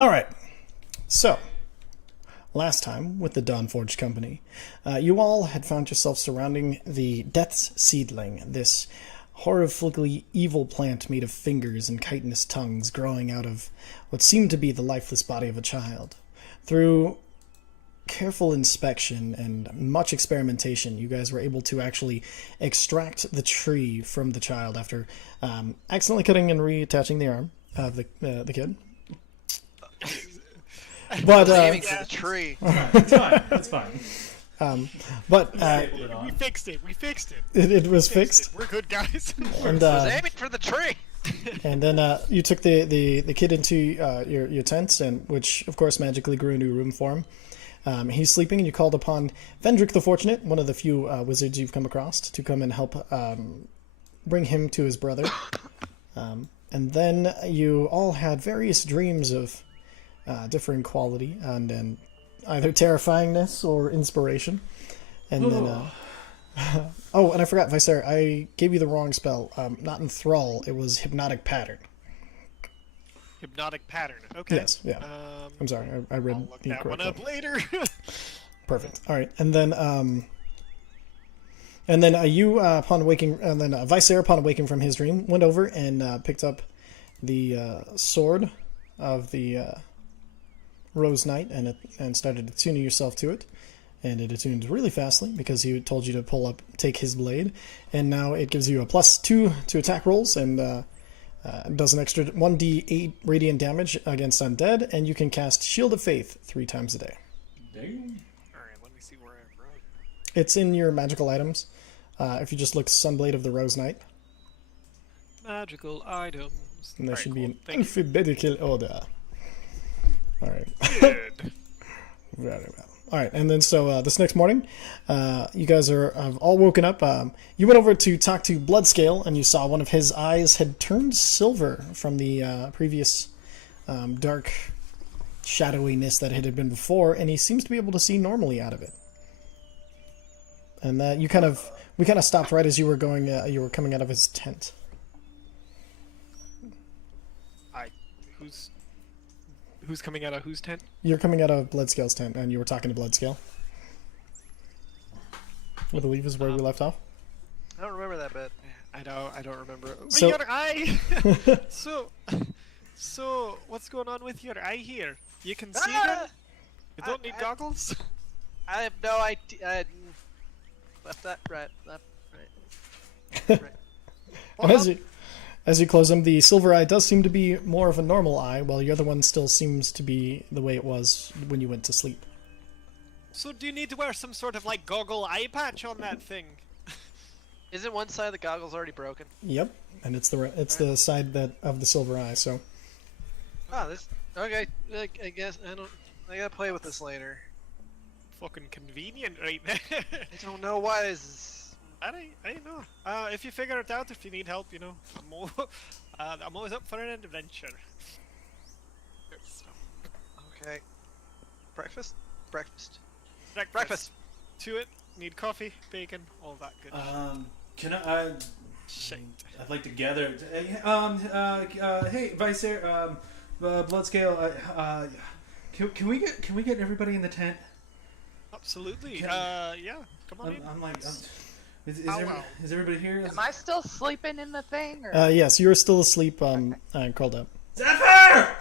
All right. So, last time with the Dawnforge company, you all had found yourself surrounding the Death's Seedling, this horrifyingly evil plant made of fingers and chitinous tongues growing out of what seemed to be the lifeless body of a child. Through careful inspection and much experimentation, you guys were able to actually extract the tree from the child after accidentally cutting and reattaching the arm of the kid. But aiming for the tree. It's fine. It's fine. But We fixed it. We fixed it. it was fixed. We're good guys. And I was aiming for the tree. and then you took the kid into your tent, and which of course magically grew a new room for him. He's sleeping, and you called upon Vendrick the Fortunate, one of the few wizards you've come across, to come and help bring him to his brother. And then you all had various dreams of differing quality and either terrifyingness or inspiration. And then, oh, and I forgot, Vicer, I gave you the wrong spell. Not Enthrall, it was Hypnotic Pattern. Hypnotic pattern. Okay. Yes, yeah. I'm sorry, I read I'll look the that one incorrect up later. Perfect. All right, and then you upon waking, and then Vicer upon waking from his dream went over and picked up the sword of the Rose Knight and started attuning yourself to it, and it attuned really fastly because he told you to take his blade, and now it gives you a +2 to attack rolls and does an extra 1d8 radiant damage against undead, and you can cast Shield of Faith 3 times a day. Dang. Alright, let me see where I wrote. It's in your magical items. If you just look Sunblade of the Rose Knight, Magical items. and there Alright, should cool. be an Thank you. alphabetical order. All right. Good. Very well. All right, and then so this next morning, you guys have all woken up. You went over to talk to Bloodscale, and you saw one of his eyes had turned silver from the previous dark shadowiness that it had been before, and he seems to be able to see normally out of it. And we kind of stopped right as you were coming out of his tent. Who's coming out of whose tent? You're coming out of Bloodscale's tent, and you were talking to Bloodscale. I believe is where we left off. I don't remember that bit. I don't remember. So- Your eye. so what's going on with your eye here? You can see them. You don't need goggles. I have no idea. Left, right. Right. And as you close them, the silver eye does seem to be more of a normal eye, while the other one still seems to be the way it was when you went to sleep. So do you need to wear some sort of like goggle eye patch on that thing? Isn't one side of the goggles already broken? Yep, and it's the side of the silver eye. So Oh, this. Okay. I guess I gotta play with this later. Fucking convenient right there. I don't know why this is. I don't know. If you figure it out, if you need help, you know, I'm always up for an adventure. Okay. Breakfast. Breakfast. To it. Need coffee, bacon, all that good Can I? shit. I'd like to gather. Hey, Vicer, Bloodscale. Can we get everybody in the tent? Absolutely. Can- Yeah. Come on in. I'm like, Wow. is everybody here? Am I still sleeping in the thing? Or? yes, you're still asleep, curled up. Zephyr!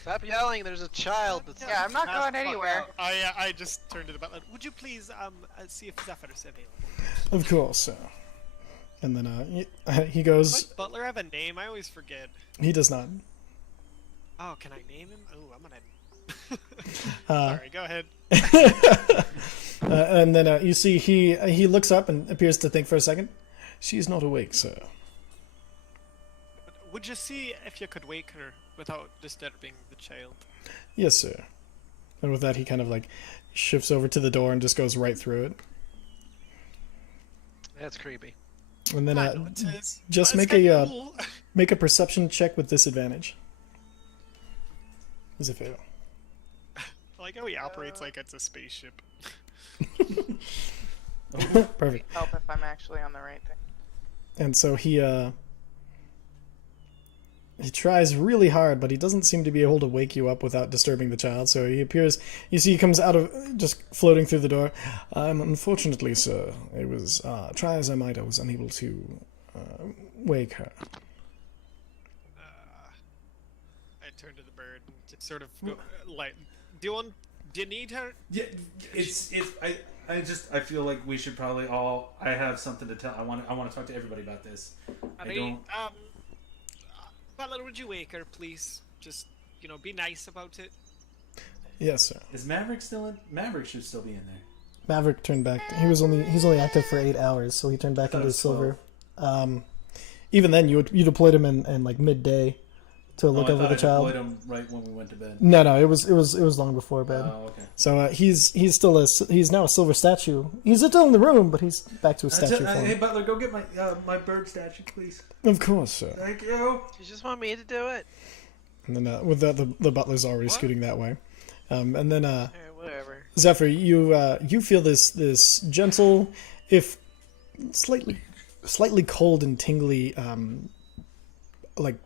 Stop yelling! There's a child. That's Yeah, I'm not Pass going the fuck anywhere. out. I just turned to the butler. Would you please see if Zephyr is available? Of course. And then he goes. Does butler have a name? I always forget. He does not. Oh, can I name him? Oh, I'm gonna. Uh, Sorry, go ahead. And then you see he looks up and appears to think for a second. She's not awake, sir. Would you see if you could wake her without disturbing the child? Yes, sir. And with that, he kind of like shifts over to the door and just goes right through it. That's creepy. And then I know it is, just but make it's a kinda cool. make a perception check with disadvantage. As a fail. I like how he operates like it's a spaceship. Perfect. Help if I'm actually on the right thing. And so he He tries really hard, but he doesn't seem to be able to wake you up without disturbing the child. So he appears. You see, he comes out of just floating through the door. Unfortunately, sir, it was try as I might, I was unable to wake her. I turn to the bird and just sort of go, like, do you need her? Yeah, I feel like we should probably all. I have something to tell. I want to talk to everybody about this. Butler, would you wake her, please? Just, be nice about it. Yes, sir. Is Maverick still in? Maverick should still be in there. Maverick turned back. He's only active for 8 hours, so he turned back into silver. Even then, you deployed him in like midday to look over the child. I deployed him right when we went to bed. No, it was long before bed. Oh, okay. So he's now a silver statue. He's still in the room, but he's back to a statue form. Hey Butler, go get my bird statue, please. Of course, sir. Thank you. You just want me to do it? And then with that, the butler's already scooting that way. And then Whatever. Zephyr, you feel this gentle, if slightly cold and tingly, like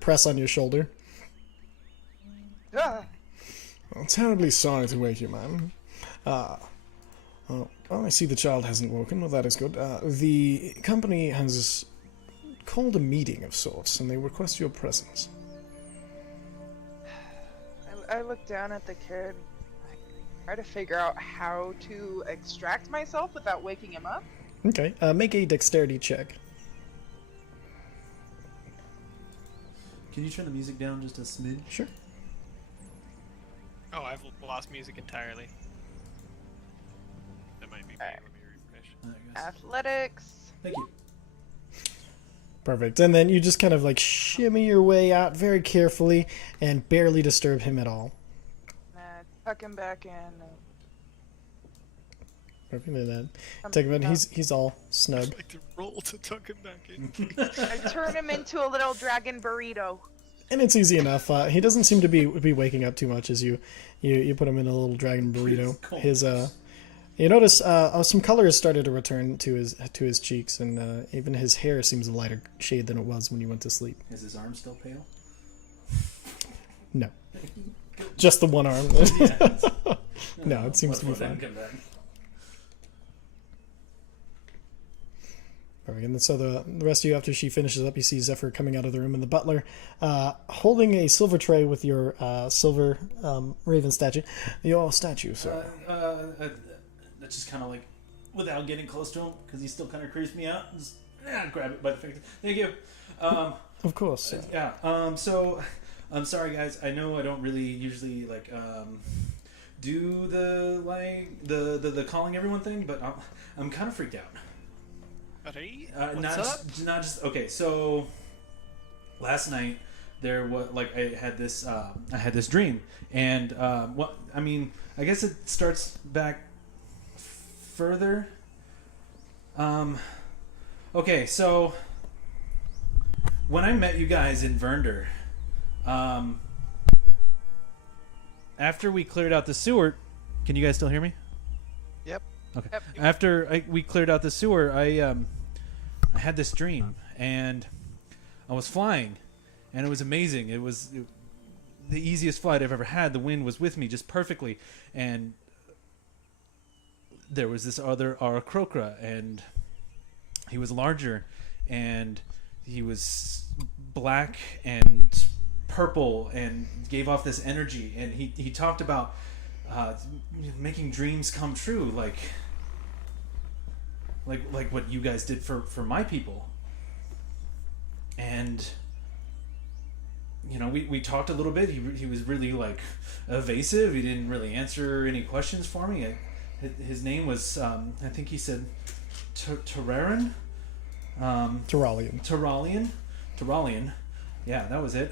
press on your shoulder. Ah. I'm terribly sorry to wake you, ma'am. I see the child hasn't woken. Well, that is good. The company has called a meeting of sorts, and they request your presence. I look down at the kid. I try to figure out how to extract myself without waking him up. Okay, make a dexterity check. Can you turn the music down just a smidge? Sure. Oh, I've lost music entirely. That might be me. Alright. Let me refresh. Athletics. Thank you. Perfect. And then you just kind of like shimmy your way out very carefully and barely disturb him at all. Tuck him back in. Perfect. And then take him in. He's all snug. I'd like to roll to tuck him back in. I turn him into a little dragon burrito. And it's easy enough. He doesn't seem to be waking up too much as you put him in a little dragon burrito. His you notice some color has started to return to his cheeks, and even his hair seems a lighter shade than it was when you went to sleep. Is his arm still pale? No, just the one arm. No, it seems to be fine. Perfect. And so the rest of you, after she finishes up, you see Zephyr coming out of the room, and the butler holding a silver tray with your silver raven statue. Your statue, sir. That's just kind of like, without getting close to him, because he still kind of creeps me out. Just grab it by the finger. Thank you. Of course. Sir. Yeah. So, I'm sorry, guys. I know I don't really usually like do the calling everyone thing, but I'm kind of freaked out. What's up? Not just okay. So last night there was like I had this dream, and I guess it starts back further. Okay, so when I met you guys in Vernder, after we cleared out the sewer, can you guys still hear me? Yep. Okay. Yep. After we cleared out the sewer, I had this dream, and I was flying, and it was amazing. It was the easiest flight I've ever had. The wind was with me just perfectly, and there was this other Aarakocra, and he was larger, and he was black and purple, and gave off this energy, and he talked about making dreams come true, like what you guys did for my people. And we talked a little bit. He was really like evasive. He didn't really answer any questions for me. His name was I think he said Terrarian. Terralian. Yeah, that was it.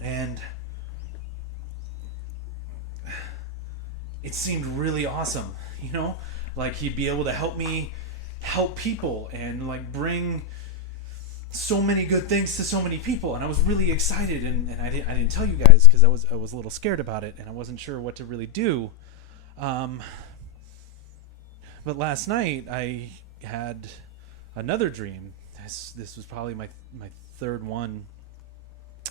And it seemed really awesome, like he'd be able to help me help people and like bring so many good things to so many people, and I was really excited, and I didn't tell you guys because I was a little scared about it, and I wasn't sure what to really do. But last night I had another dream. This was probably my third one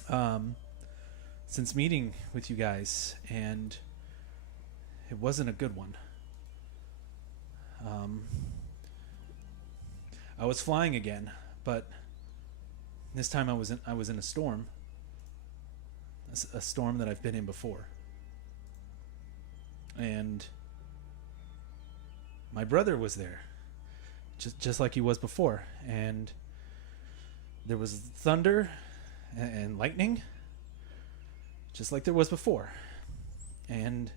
since meeting with you guys, and it wasn't a good one. I was flying again, but this time I was in a storm. A storm that I've been in before. And my brother was there, just like he was before, and there was thunder and lightning, just like there was before. And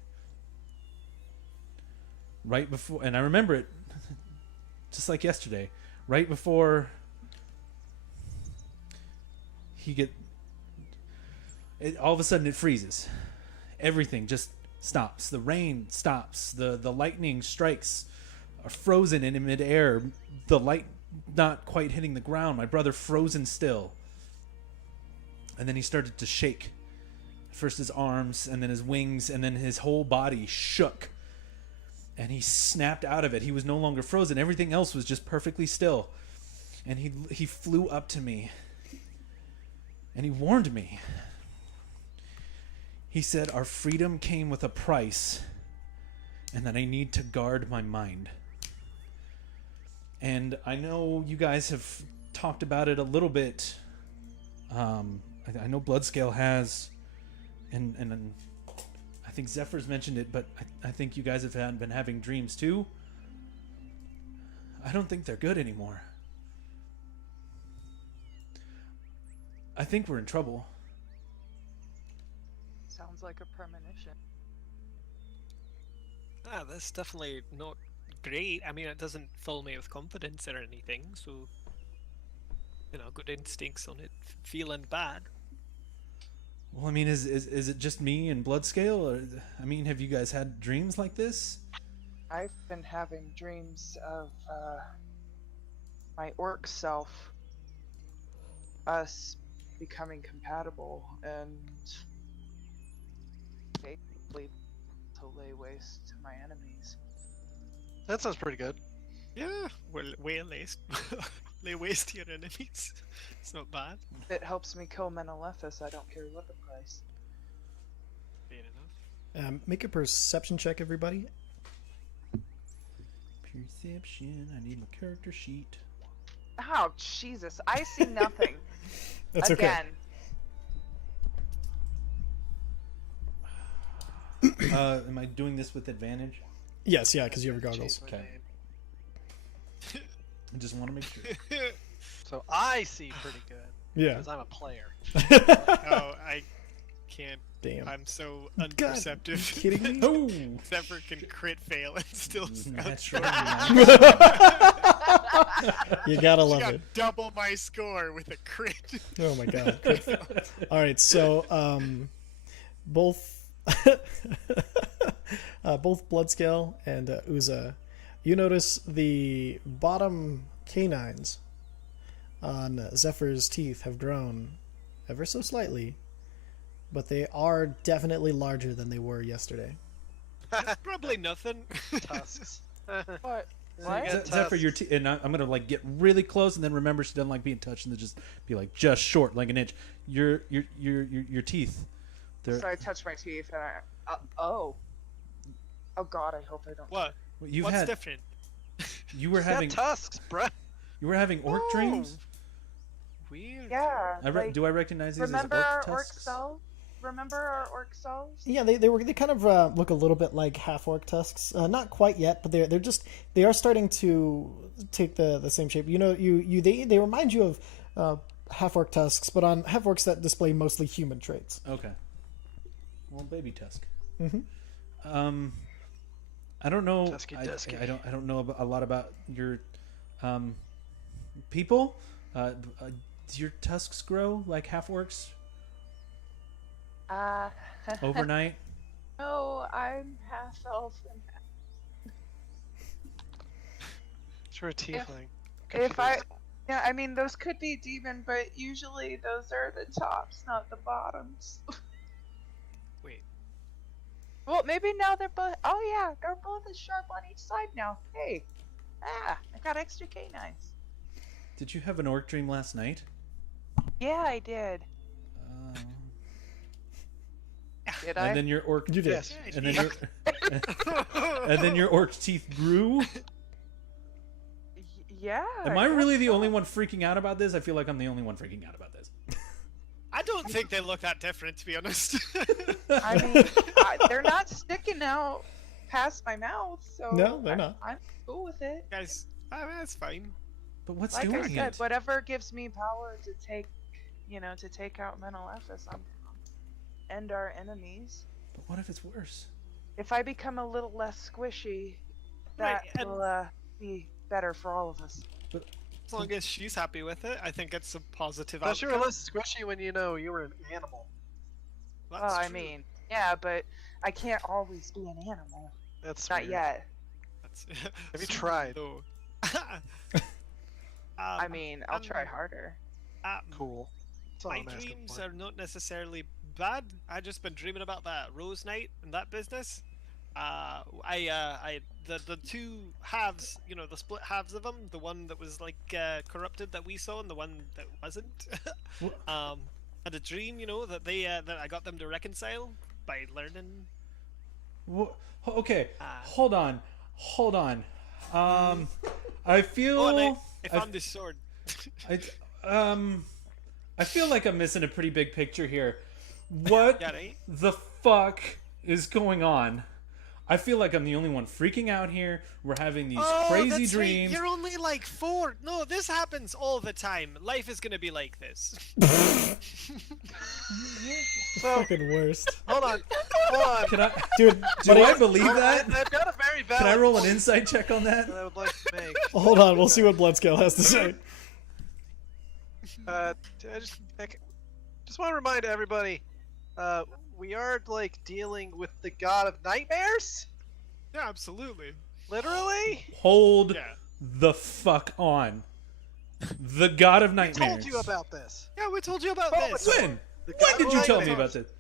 right before, and I remember it just like yesterday, right before all of a sudden it freezes. Everything just stops. The rain stops. The lightning strikes are frozen in midair. The light not quite hitting the ground. My brother frozen still. And then he started to shake. First his arms, and then his wings, and then his whole body shook. And he snapped out of it. He was no longer frozen. Everything else was just perfectly still. And he flew up to me. And he warned me. He said, our freedom came with a price, and that I need to guard my mind. And I know you guys have talked about it a little bit. I know Bloodscale has, and I think Zephyr's mentioned it, but I think you guys have been having dreams too. I don't think they're good anymore. I think we're in trouble. Sounds like a premonition. That's definitely not great. I mean, it doesn't fill me with confidence or anything, so, good instincts on it feeling bad. Well, I mean, is it just me and Bloodscale? Or, I mean, have you guys had dreams like this? I've been having dreams of my orc self, us becoming compatible, and basically to lay waste to my enemies. That sounds pretty good. Yeah, well, lay waste to your enemies. It's not bad. It helps me kill Menelethus, I don't care what the price. Fair enough. Make a perception check, everybody. Perception. I need my character sheet. Oh, Jesus, I see nothing. That's Again. Okay. Am I doing this with advantage? Yes, yeah, because you have your goggles. Change my Okay. name. I just want to make sure. So I see pretty good. Yeah. Because I'm a player. Oh, I can't. Damn. I'm so God, unperceptive. you kidding me? Oh, Zephyr can crit fail and still that's sound right. You gotta She love got it. double my score with a crit. Oh my god. All right, so both both Bloodscale and Uza, you notice the bottom canines on Zephyr's teeth have grown ever so slightly, but they are definitely larger than they were yesterday. Probably nothing. Tusks. What? You What? got Zephyr, your tusks. teeth, and I'm gonna like get really close, and then remember she doesn't like being touched, and then just be like just short, like an inch. Your teeth. So I touch my teeth and I. Oh God, I hope I don't. What? You've What's had. different? You were He's got having. tusks, bruh. You were having orc Oh, dreams. Weird. Yeah. like, Do I recognize these remember as our orc orc tusks? selves? Remember our orc selves? Yeah, they kind of look a little bit like half orc tusks. Not quite yet, but they are starting to take the same shape. They remind you of half orc tusks, but on half orcs that display mostly human traits. Okay. Well, baby tusk. Mm-hmm. I don't know. Tusky, tusky. I don't know a lot about your people. Do your tusks grow like half orcs overnight? No, I'm half elf and It's for a tiefling. if I, yeah, I mean those could be demon, but usually those are the tops, not the bottoms. Wait. Well, maybe now they're both. Oh yeah, they're both as sharp on each side now. Hey, I got extra canines. Did you have an orc dream last night? Yeah, I did. Did I? And then your orc. You did. Yes. And then your. And then your orc teeth grew. Yeah. Am I guess really the so. only one freaking out about this? I feel like I'm the only one freaking out about this. I don't think they look that different, to be honest. I mean, they're not sticking out past my mouth, so No, they're not. I'm cool with it. Guys, I mean, that's fine. But what's Like I doing said, it? whatever gives me power to take, to take out mental Ephes, I'm end our enemies. But what if it's worse? If I become a little less squishy, that Right, and- will be better for all of us. As long as she's happy with it, I think it's a positive But you outcome. were less squishy when you know you were an animal. That's Well, I true. mean, yeah, but I can't always be an animal. That's Not weird. yet. That's... Have you tried? So, I mean, I'll try um, harder. Cool. That's all My I'm asking dreams for. are not necessarily bad. I just been dreaming about that Rose Night and that business. The two halves, the split halves of them, the one that was like corrupted that we saw, and the one that wasn't. Had a dream, that that I got them to reconcile by learning. Okay, Ah. hold on. I feel. Oh, and I I- found this sword. I feel like I'm missing a pretty big picture here. What Yeah, right? the fuck is going on? I feel like I'm the only one freaking out here. We're having these crazy that's right. dreams. You're only like 4. No, this happens all the time. Life is gonna be like this. So, Fucking worst. hold on. Can I, Dude, do buddy, I believe that? I've got a very valid Can I roll an point insight check on that? that I would like to make. hold on, we'll see what Bloodscale has to say. I just want to remind everybody, we are like dealing with the god of nightmares. Yeah, absolutely. Literally. Hold Yeah. the fuck on. The god of I nightmares. told you about this. Yeah, we told you about Oh, this. When? The When god did of you tell me nightmares. about this?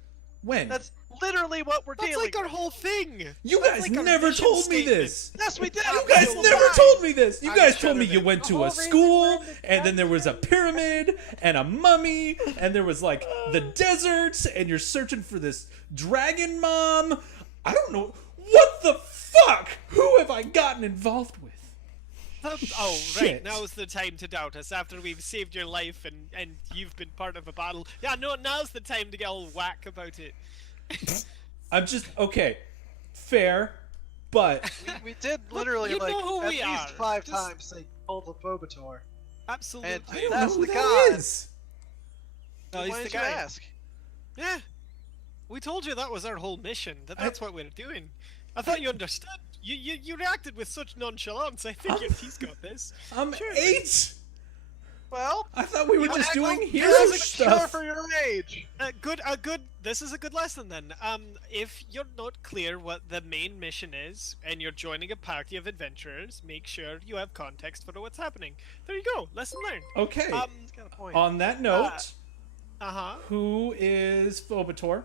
When? That's literally what we're That's dealing like our with. whole thing. You That's guys like our never mission told me statement. this. Yes, we did. You guys The never whole told time. me this. You I guys should've told me you been. went The to whole a reason school, we're in the and then there was a pyramid, and a mummy, and there was like the desert, and you're searching for this dragon mom. I don't know. What the fuck? Who have I gotten involved with? Oh, Shit. right. Now's the time to doubt us after we've saved your life and you've been part of a battle. Yeah, no, now's the time to get all whack about it. I'm just okay. Fair, but We did literally you like know who at we least are. 5 Just- times say cult of Bobator. Absolutely. And I don't That's know who the that god. is. No, Why he's the did you guy. ask? Yeah. We told you that was our whole mission. That's what we're doing. I thought you understood. You reacted with such nonchalance. I figured he's got this. I'm Sure. 8. Well, I thought we were just act doing like hero you're a cure stuff. for your age. This is a good lesson then. If you're not clear what the main mission is, and you're joining a party of adventurers, make sure you have context for what's happening. There you go. Lesson learned. Okay. He's got a point. On that note, Uh-huh. who is Phobator?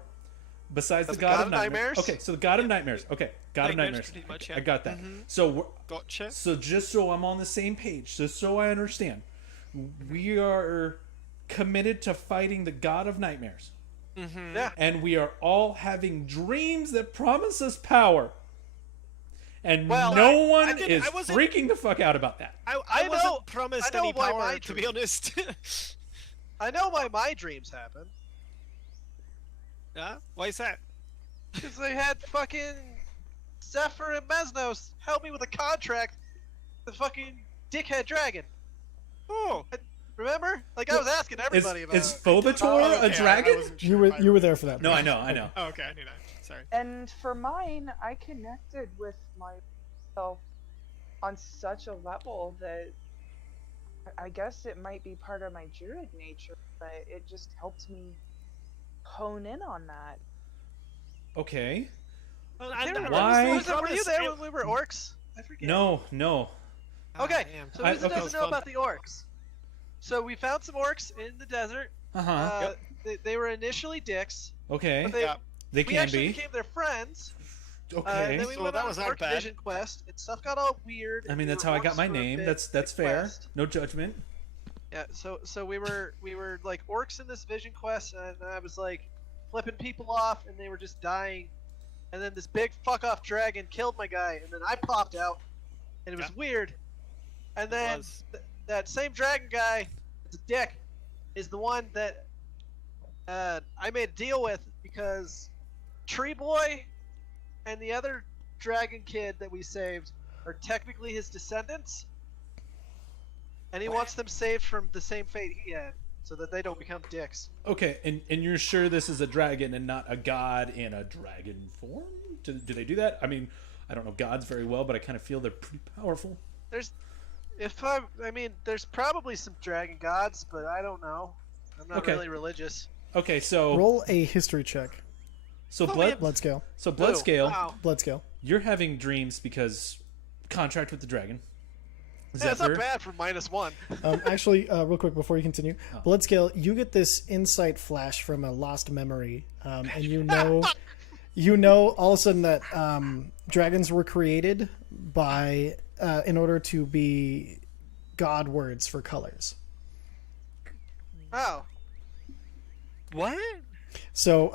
Besides That's the god of nightmares. nightmares? Okay, so the god of nightmares. Okay, god of Nightmares, nightmares. pretty much, I yeah. got that. So Gotcha. so just so I'm on the same page, just so I understand, we are committed to fighting the god of nightmares, Yeah. and we are all having dreams that promise us power. And Well, no I one didn't- is I wasn't- freaking the fuck out about that. I I wasn't know- promised I know any why power, my to be dream- honest. I know why my dreams happen. Yeah? Why is that? Because they had fucking Zephyr and Mesnos help me with a contract. The fucking dickhead dragon. Oh! Remember? Like I was asking everybody about Is it. Phobator Oh, a okay, I dragon? wasn't sure You if I were there for that. No, bro. I know. Oh, okay, I knew that. Sorry. And for mine, I connected with myself on such a level that I guess it might be part of my druid nature, but it just helped me hone in on that. Okay. Well, Why- Were you there when we were orcs? I forget. No. Okay, Damn. so I- Lisa okay. doesn't know about the orcs. So we found some orcs in the desert. Uh-huh. They were initially dicks, Okay. but they, Yeah. They we can actually be. became their friends. Okay. And then we So went that on was an our orc bad. vision quest, and stuff got all weird. I and mean, we that's were how I got orcs my for a name. bit That's fair. quest. No judgment. Yeah, so we were like orcs in this vision quest, and I was like, flipping people off, and they were just dying. And then this big fuck off dragon killed my guy, and then I popped out, and it was weird. And then that same dragon guy, it's a dick, is the one that I made a deal with because Tree Boy and the other dragon kid that we saved are technically his descendants, and he wants them saved from the same fate he had, so that they don't become dicks. Okay, and you're sure this is a dragon and not a god in a dragon form? Do they do that? I mean, I don't know gods very well, but I kind of feel they're pretty powerful. There's probably some dragon gods, but I don't know. I'm not really religious. Okay, so Roll a history check. So blood scale. So blood scale. Wow. Blood scale. You're having dreams because contract with the dragon. Yeah, it's not bad for -1. Actually, real quick before you continue, blood scale. You get this insight flash from a lost memory, and you know all of a sudden that dragons were created by in order to be god words for colors. Oh. What? So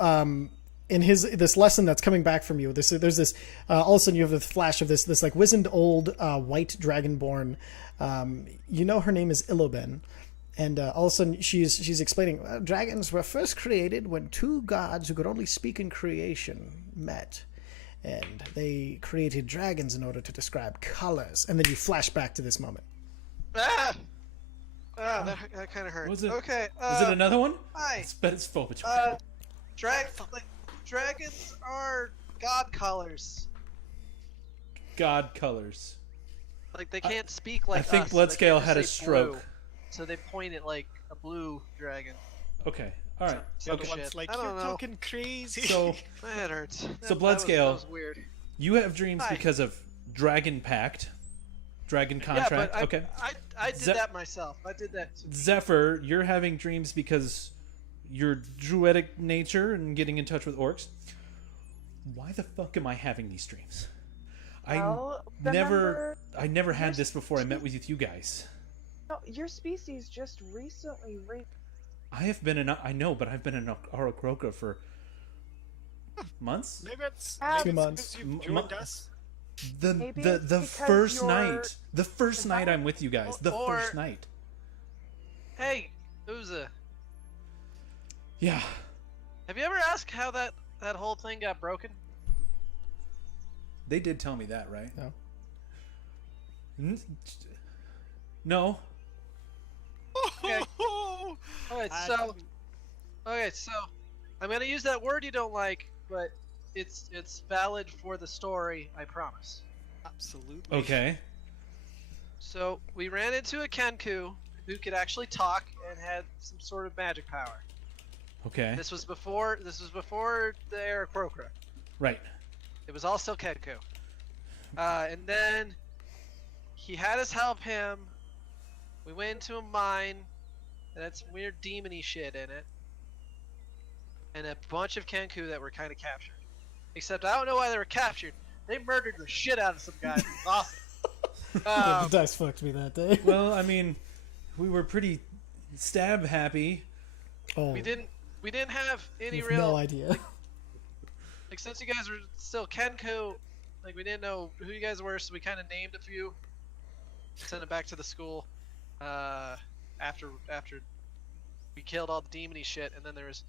in this lesson that's coming back from you, there's this all of a sudden you have a flash of this like wizened old white dragonborn. You know her name is Iloben, and all of a sudden she's explaining dragons were first created when two gods who could only speak in creation met, and they created dragons in order to describe colors. And then you flash back to this moment. Ah! That kind of hurt. Was it? Okay. Was it another one? Hi. But it's full between. Dragons are god colors. God colors. Like they can't speak like I think us. Bloodscale They can't had a just say stroke. blue. So they point at like a blue dragon. Okay. All right. Some The one's shit. like, I you're don't know. talking crazy. So My head hurts. So Bloodscale. That was weird. you have dreams Hi. because of dragon pact, dragon Yeah, contract. but Okay. I did Ze- that myself. I did that. Zephyr, you're having dreams because your druidic nature and getting in touch with orcs. Why the fuck am I having these dreams? Well, I never had this before I met with you guys. No, your species just recently I have been I know, but I've been in Orokroka for months. Maybe it's 2 months. because you've joined us. Maybe The it's because first you're night. The first night I'm with you guys. The Or- first night. Hey, Uza, Yeah. have you ever asked how that whole thing got broken? They did tell me that, right? No. No. Okay. Alright, so I'm gonna use that word you don't like, but it's valid for the story, I promise. Absolutely. Okay. So we ran into a Kenku who could actually talk and had some sort of magic power. Okay. This was before the Aarakocra. Right. It was all still Kenku. And then he had us help him. We went into a mine that had some weird demony shit in it. And a bunch of Kenku that were kind of captured. Except I don't know why they were captured. They murdered the shit out of some guys. It was awesome. The dice fucked me that day. Well, I mean, we were pretty stab happy. Oh, We didn't have any with real no idea. like since you guys were still Kenku, like we didn't know who you guys were, so we kind of named a few. Sent it back to the school. After we killed all the demony shit, and then there's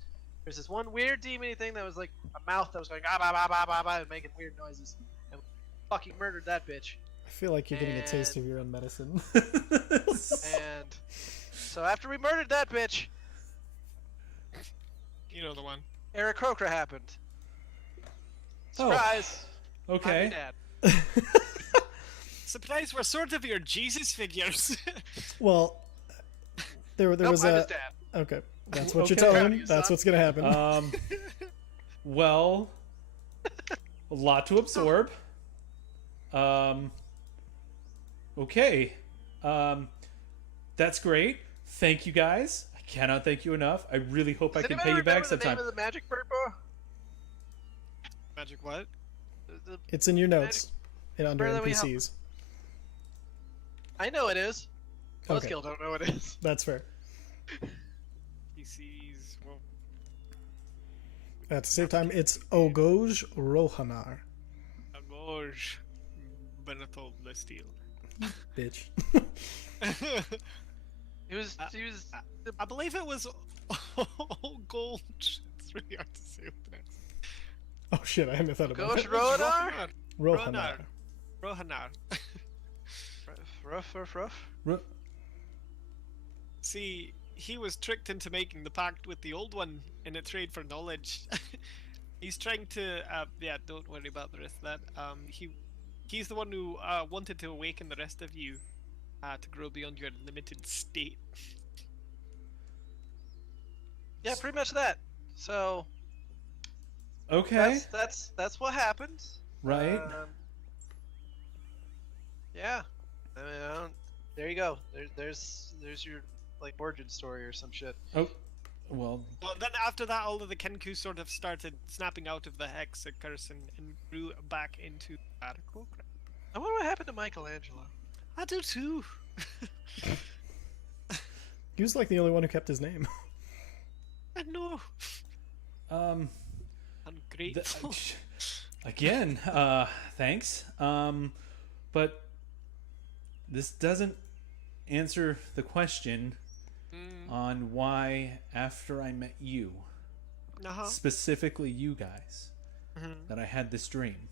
this one weird demony thing that was like a mouth that was going ah bah bah bah bah bah and making weird noises, and we fucking murdered that bitch. I feel like you're getting a taste And- of your own medicine. And so after we murdered that bitch, You know the one. Aarakocra happened. Oh. Surprise! I'm Okay. your dad. Surprise, we're sort of your Jesus figures. Well, there Nope, was I'm a his dad. okay. That's what Okay. you're telling Proud of him. you, That's son. what's gonna happen. Well, a lot to absorb. Okay. That's great. Thank you guys. I cannot thank you enough. I really hope I Does can anybody pay you back remember the name sometime. of the magic bird, bro? Magic what? The- It's in your notes and under Where do we help- NPCs. I know it is. Most Okay. Buzzkill don't know what it is. That's fair. PCs. Well, At the same time, it's Ogoj Rohanar. Amorge Benetal Lesteel. Bitch. He was. I believe it was gold. It's really hard to say with an accent. Oh shit, I haven't thought about Ghost it. Rodar? Rohanar. Rohanar. Rough. See, he was tricked into making the pact with the old one in a trade for knowledge. He's trying to, yeah, don't worry about the rest of that. He's the one who wanted to awaken the rest of you to grow beyond your limited state. Yeah, pretty much that. So Okay. that's what happened. Right. Yeah. I mean, there you go. There's your like origin story or some shit. Oh, well. Well, then after that, all of the Kenku sort of started snapping out of the hex curse and grew back into radical. I wonder what happened to Michelangelo. I do too. He was like the only one who kept his name. I know. Ungrateful. Again, thanks. But this doesn't answer the question on why, after I met you, specifically you guys, that I had this dream.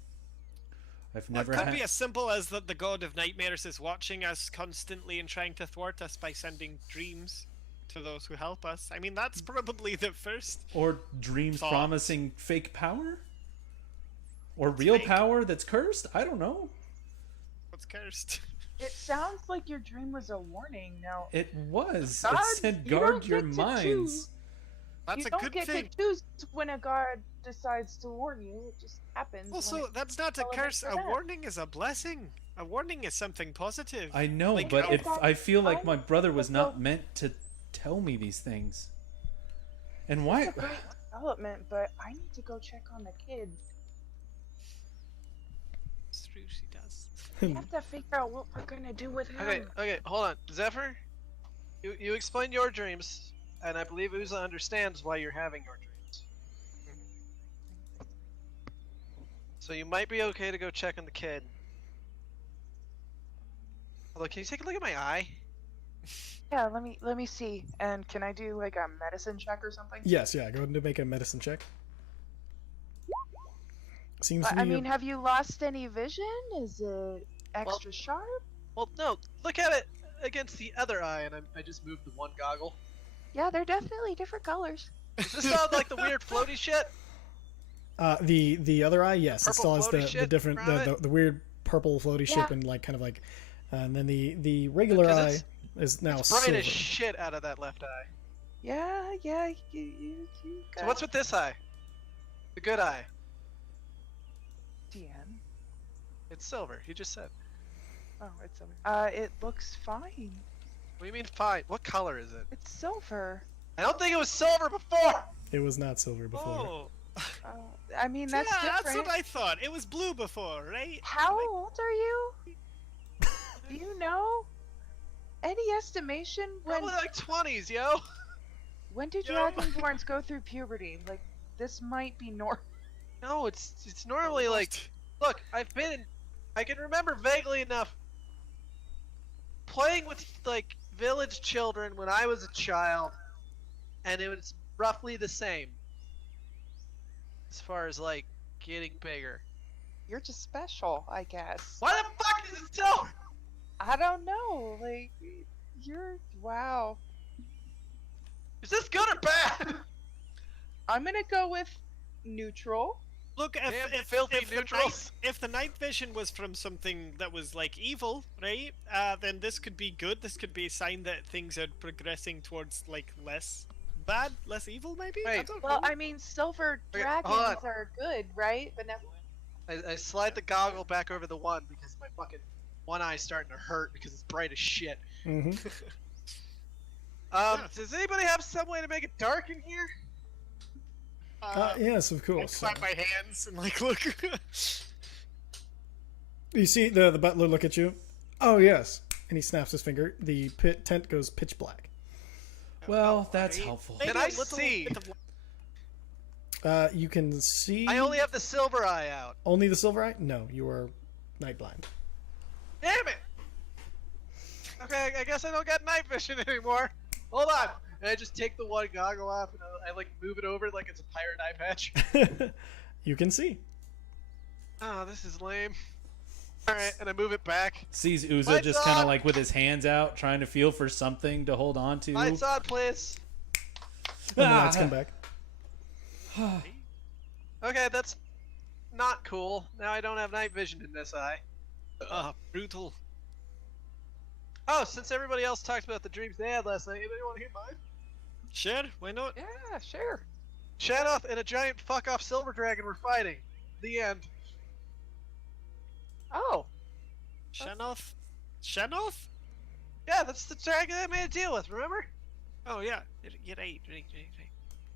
I've never It could had. be as simple as that the god of nightmares is watching us constantly and trying to thwart us by sending dreams to those who help us. I mean, that's probably the first. Or dreams thought. promising fake power? Or real fake. power that's cursed? I don't know. What's cursed? It sounds like your dream was a warning. Now It was. God, It said you guard don't your get to minds. choose. That's you a don't good get thing. to choose when a god decides to warn you. It just happens. when Also, it- that's not a relevant curse. for A that. warning is a blessing. A warning is something positive. I know, Like, but okay, I feel like fine, my brother was but not the- meant to tell me these things. And It's why? a great development, but I need to go check on the kid. It's true, she does. We have to figure out what we're gonna do with him. Okay, hold on. Zephyr, you explain your dreams, and I believe Uza understands why you're having your dreams. So you might be okay to go check on the kid. Although, can you take a look at my eye? Yeah, let me see. And can I do like a medicine check or something? Yes, yeah. Go ahead and make a medicine check. Seems to I me. mean, have you lost any vision? Is it extra sharp? Well, no. Look at it against the other eye, and I just moved the one goggle. Yeah, they're definitely different colors. Does this sound like the weird floaty shit? The other eye, yes, it Purple still has floaty the shit different around the weird purple floaty Yeah. ship and like kind of like, and then the regular 'Cause eye it's- is now It's bright silver. as shit out of that left eye. Yeah, you got So what's with this eye? The good eye. DN. It's silver. You just said. Oh, it's silver. It looks fine. What do you mean fine? What color is it? It's silver. I don't think it was silver before. It was not silver before. Oh, I mean, that's yeah, different. that's what I thought. It was blue before, right? How old are you? Do you know? Any estimation when Probably like 20s, yo. do Yo. dragonborns go through puberty? Like, this might be normal. No, it's normally like. Look, I can remember vaguely enough playing with like village children when I was a child, and it was roughly the same. As far as like getting bigger. You're just special, I guess. Why the fuck is it silver? I don't know. Like, wow. Is this good or bad? I'm gonna go with neutral. Look, Damn if filthy the neutrals. if the night vision was from something that was like evil, right? Then this could be good. This could be a sign that things are progressing towards like less bad, less evil, maybe. I Wait. don't Well, know. I mean, silver Okay, dragons hold on. are good, right? Benevolent. I slide the goggle back over the one because my fucking one eye's starting to hurt because it's bright as shit. Hmm. Does anybody have some way to make it dark in here? Yes, of I course. clap my hands and like look. You see the butler look at you. Oh yes, and he snaps his finger. The tent goes pitch black. Well, that's Right? helpful. Maybe Can a I little see? bit of You can see. I only have the silver eye out. Only the silver eye? No, you are night blind. Damn it! Okay, I guess I don't get night vision anymore. Hold on. And I just take the one goggle off and I like move it over like it's a pirate eye patch. You can see. Oh, this is lame. Alright, and I move it back. Sees Uza Lights just kind of on! like with his hands out, trying to feel for something to hold on to. Lights on, please. And the lights come back. Okay, that's not cool. Now I don't have night vision in this eye. Brutal. Oh, since everybody else talked about the dreams they had last night, anybody want to hear mine? Sure, why not? Yeah, sure. Shadoff and a giant fuck-off silver dragon were fighting. The end. Oh, Shanoff? Shanoff? Yeah, that's the dragon I made a deal with, remember? Oh yeah, you're right.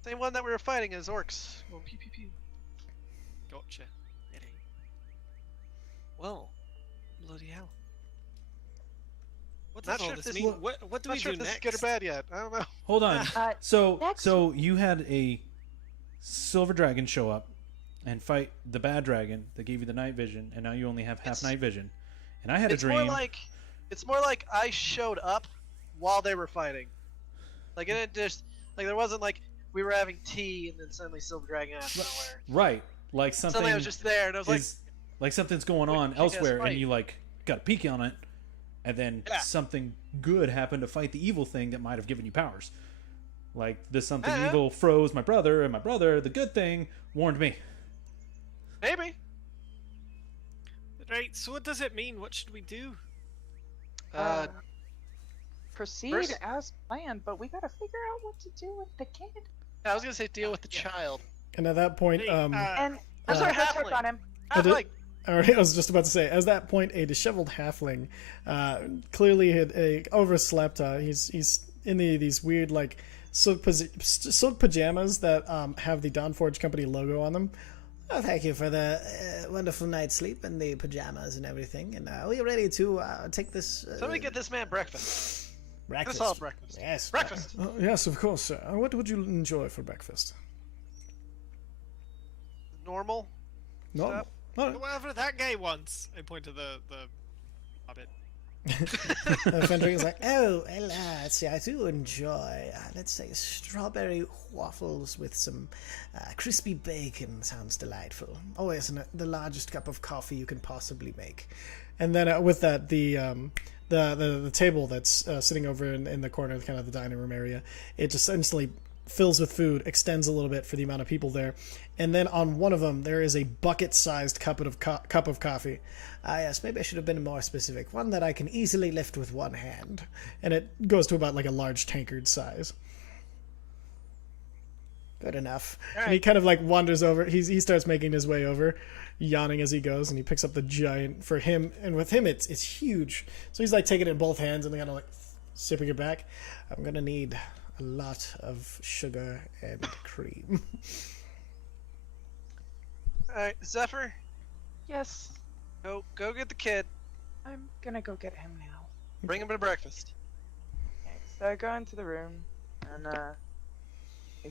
Same one that we were fighting as orcs. Well, pew pew pew. Gotcha. You're right. Well, bloody hell. What Not does all sure if this this- mean? What do Not we sure do if this next? is good or bad yet. I don't know. Hold on. So next- so you had a silver dragon show up and fight the bad dragon that gave you the night vision, and now you only have half It's- night vision. And I had a It's dream. more like I showed up while they were fighting. Like it didn't just like there wasn't like we were having tea and then suddenly silver dragon out of nowhere. Right, like something Suddenly I was just there and I was like, is like something's going on kick-ass elsewhere, fight. and you like got a peek on it, and then Yeah. something good happened to fight the evil thing that might have given you powers. Like this something Yeah. evil froze my brother, and my brother, the good thing, warned me. maybe. Right, so what does it mean? What should we do? Proceed first- as planned, but we gotta figure out what to do with the kid. I was gonna say deal with the child. And at that point, Hey, And I'm Uh, sorry, let's halfling. work on him. did- Like, alright, I was just about to say, as that point, a disheveled halfling, clearly had overslept. He's in these weird like silk pajamas that have the Dawnforge company logo on them. Oh, thank you for the wonderful night's sleep and the pajamas and everything. And are we ready to take this somebody get this man breakfast. breakfast? That's all breakfast. Yes, Breakfast. yes, of course. What would you enjoy for breakfast? Normal. No. Stuff. Whatever that guy wants. I point to the hobbit. Fendrick is like, oh, well, let's see, I do enjoy, let's say, strawberry waffles with some crispy bacon. Sounds delightful. Always the largest cup of coffee you can possibly make. And then with that, the table that's sitting over in the corner, kind of the dining room area, it just instantly fills with food, extends a little bit for the amount of people there. And then on one of them, there is a bucket-sized cup of coffee. Yes, maybe I should have been more specific. One that I can easily lift with one hand. And it goes to about like a large tankard size. Good enough. And he kind of like wanders over. He starts making his way over, yawning as he goes, and he picks up the giant for him. And with him, it's huge. So he's like taking it in both hands and kind of like sipping it back. I'm gonna need a lot of sugar and cream. Alright, Zephyr, Yes, go get the kid. I'm gonna go get him now. Bring him to breakfast. Okay, so I go into the room and I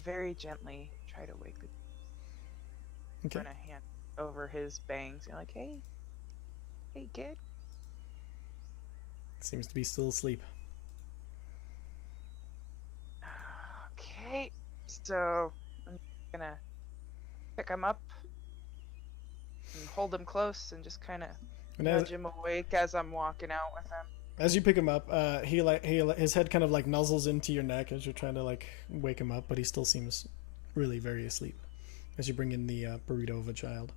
very gently try to wake the. Okay. I'm gonna hand over his bangs and like, hey, kid. Seems to be still asleep. Okay, so I'm gonna pick him up and hold him close and just kind of And as, nudge him awake as I'm walking out with him. as you pick him up, his head kind of like nuzzles into your neck as you're trying to like wake him up, but he still seems really very asleep. As you bring in the burrito of a child.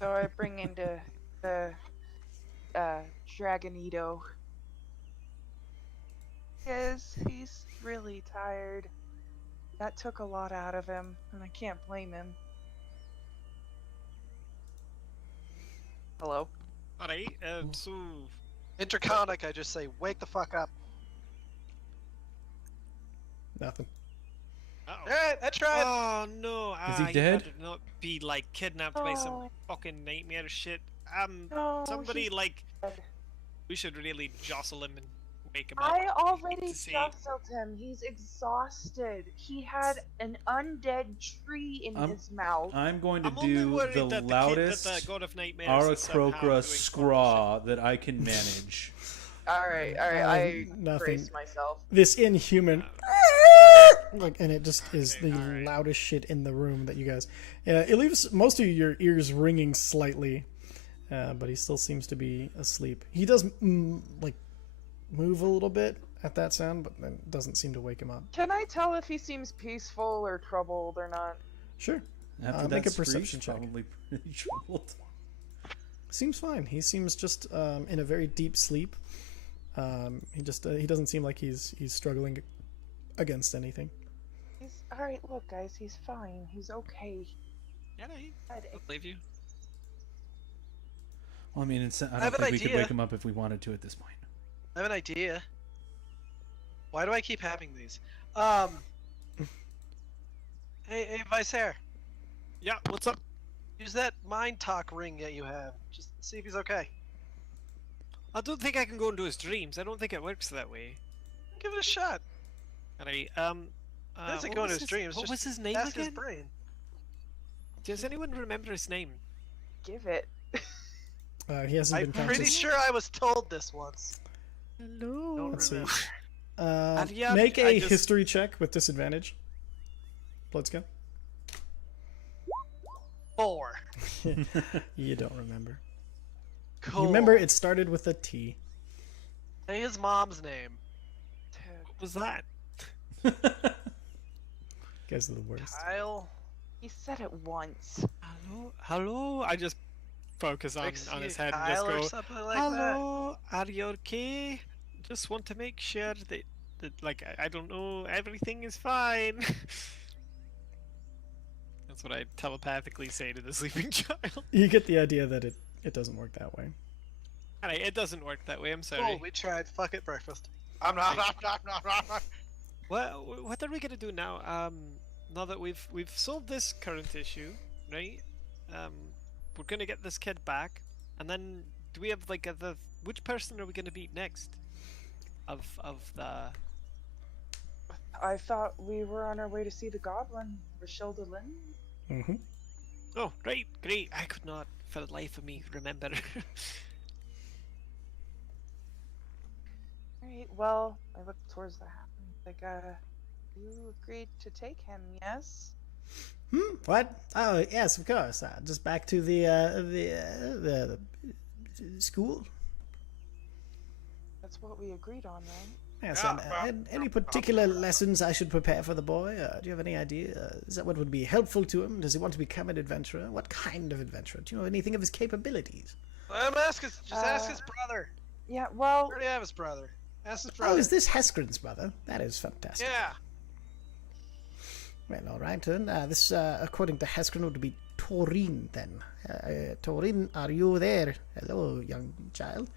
So I bring into the Dragonito. He's really tired. That took a lot out of him, and I can't blame him. Hello? Alright, so... Interconic, I just say, wake the fuck up. Nothing. Uh-oh. Alright, I tried. Oh no! Is he you dead? better not be like kidnapped by some Oh. fucking nightmare shit. No, Somebody he's like dead. we should really jostle him and wake him up. I already to see. jostled him. He's exhausted. He had an undead tree in his mouth. I'm going to I'm only do worried the that loudest the God of Nightmares is somehow Aarakocra doing scraw that I can manage. Alright, I nothing. brace myself. This inhuman, like, and it just is the loudest shit in the room that you guys. It leaves most of your ears ringing slightly, but he still seems to be asleep. He does like move a little bit at that sound, but then doesn't seem to wake him up. Can I tell if he seems peaceful or troubled or not? Sure. After Make a that perception screech, check. probably pretty troubled. Seems fine. He seems just in a very deep sleep. He doesn't seem like he's struggling against anything. He's alright, look guys, he's fine. He's okay. Yeah, I believe you. Well, I mean, I have don't an think we could idea. wake him up if we wanted to at this point. I have an idea. Why do I keep having these? Hey, Vicehair. Yeah, what's up? Use that mind talk ring that you have. Just see if he's okay. I don't think I can go into his dreams. I don't think it works that way. Give it a shot. Alright, Doesn't what go was into his dreams. What just was his name ask his again? brain. Does anyone remember his name? Give it. He hasn't I'm been pretty conscious. sure I was told this once. Hello. Don't Let's see. remember. Yeah, Make I a just- history check with disadvantage. Bloodscale. 4. You don't remember. Cool. You remember it started with a T. Say his mom's name. What was that? You guys are the worst. Kyle. He said it once. Hello? Hello? I just focus on Trixie his head and Kyle or just go, something like hello, are you okay? Just want to make sure that like, I don't know, everything is fine. That's what I telepathically say to the sleeping child. You get the idea that it doesn't work that way. Alright, it doesn't work that way, I'm that. sorry. Oh, we tried. Fuck it, breakfast. I'm not. What are we gonna do now? Now that we've solved this current issue, right? We're gonna get this kid back, and then do we have like which person are we gonna meet next? Of the I thought we were on our way to see the goblin, Rashilda Lynn. Mm-hmm. oh great. I could not for the life of me remember. Alright, well, I look towards the house. Like, you agreed to take him, yes? What? Oh, yes, of course. Just back to the school. That's what we agreed on, right? Yes, and any particular lessons I should prepare for the boy? Do you have any idea? Is that what would be helpful to him? Does he want to become an adventurer? What kind of adventurer? Do you know anything of his capabilities? Just ask his brother. Yeah, I well, already have his brother. Ask his brother. Oh, is this Heskrin's brother? That is fantastic. Yeah. Well, all right, then. This, according to Heskrin, would be Torin, then. Torin, are you there? Hello, young child.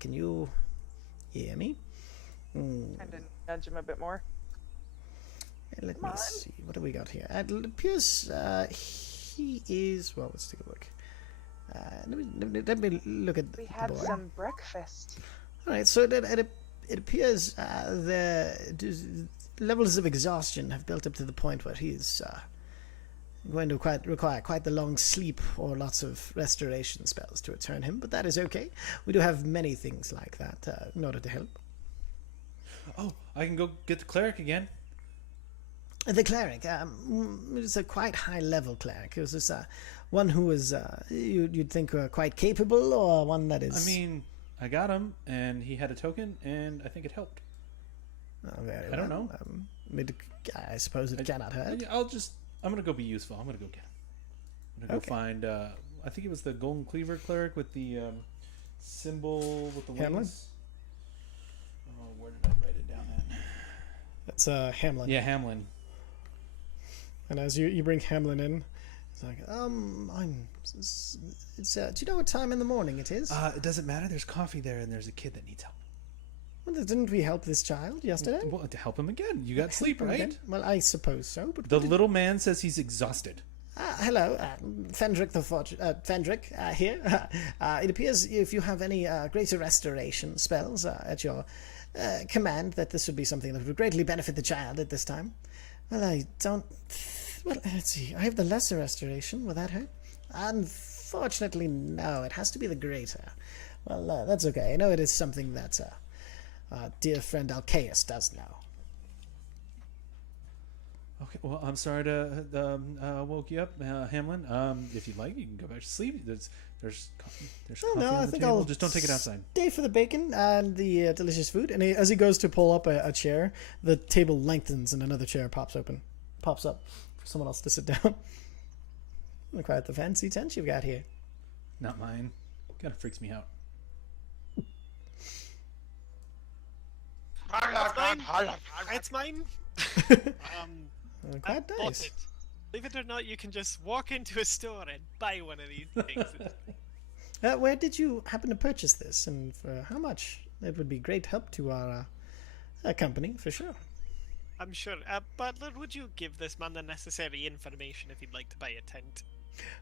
Can you hear me? kind of nudge him a bit more. Let me see. What do we got here? It appears he is... Well, let's take a look. Let me look at We the had boy. some breakfast. All right, so it appears the levels of exhaustion have built up to the point where he's going to require quite the long sleep or lots of restoration spells to return him, but that is okay. We do have many things like that in order to help. Oh, I can go get the cleric again. The cleric is a quite high-level cleric. Is this one who is you'd think quite capable, or one that is? I mean, I got him, and he had a token, and I think it helped. Oh, very I don't well. know. I suppose it cannot hurt. I'm gonna go be useful. I'm gonna go get him. I'm gonna go find. I think it was the Golden Cleaver cleric with the symbol with the Hamlin? wings. Oh, where did I write it down at? That's Hamlin. Yeah, Hamlin. And as you bring Hamlin in, it's like, do you know what time in the morning it is? It doesn't matter. There's coffee there, and there's a kid that needs help. Well, didn't we help this child yesterday? Well, to help him again. You got sleep, right? Again? Well, I suppose so. But The little man says he's exhausted. hello, Fendrick Fendrick here. It appears if you have any greater restoration spells at your command that this would be something that would greatly benefit the child at this time. Well, I don't... Well, let's see. I have the lesser restoration. Will that hurt? Unfortunately, no. It has to be the greater. Well, that's okay. I know it is something that dear friend Alcaeus does know. Okay, well, I'm sorry to woke you up, Hamlin. If you'd like, you can go back to sleep. There's coffee on I the think table. I'll Just don't take it outside. stay for the bacon and the delicious food. And as he goes to pull up a chair, the table lengthens and another chair pops up for someone else to sit down. Quite the fancy tent you've got here. Not mine. Kind of freaks me out. It's mine. Quite I bought nice. it. Believe it or not, you can just walk into a store and buy one of these things. Where did you happen to purchase this, and for how much? It would be great help to our company, for sure. I'm sure. Butler, would you give this man the necessary information if he'd like to buy a tent?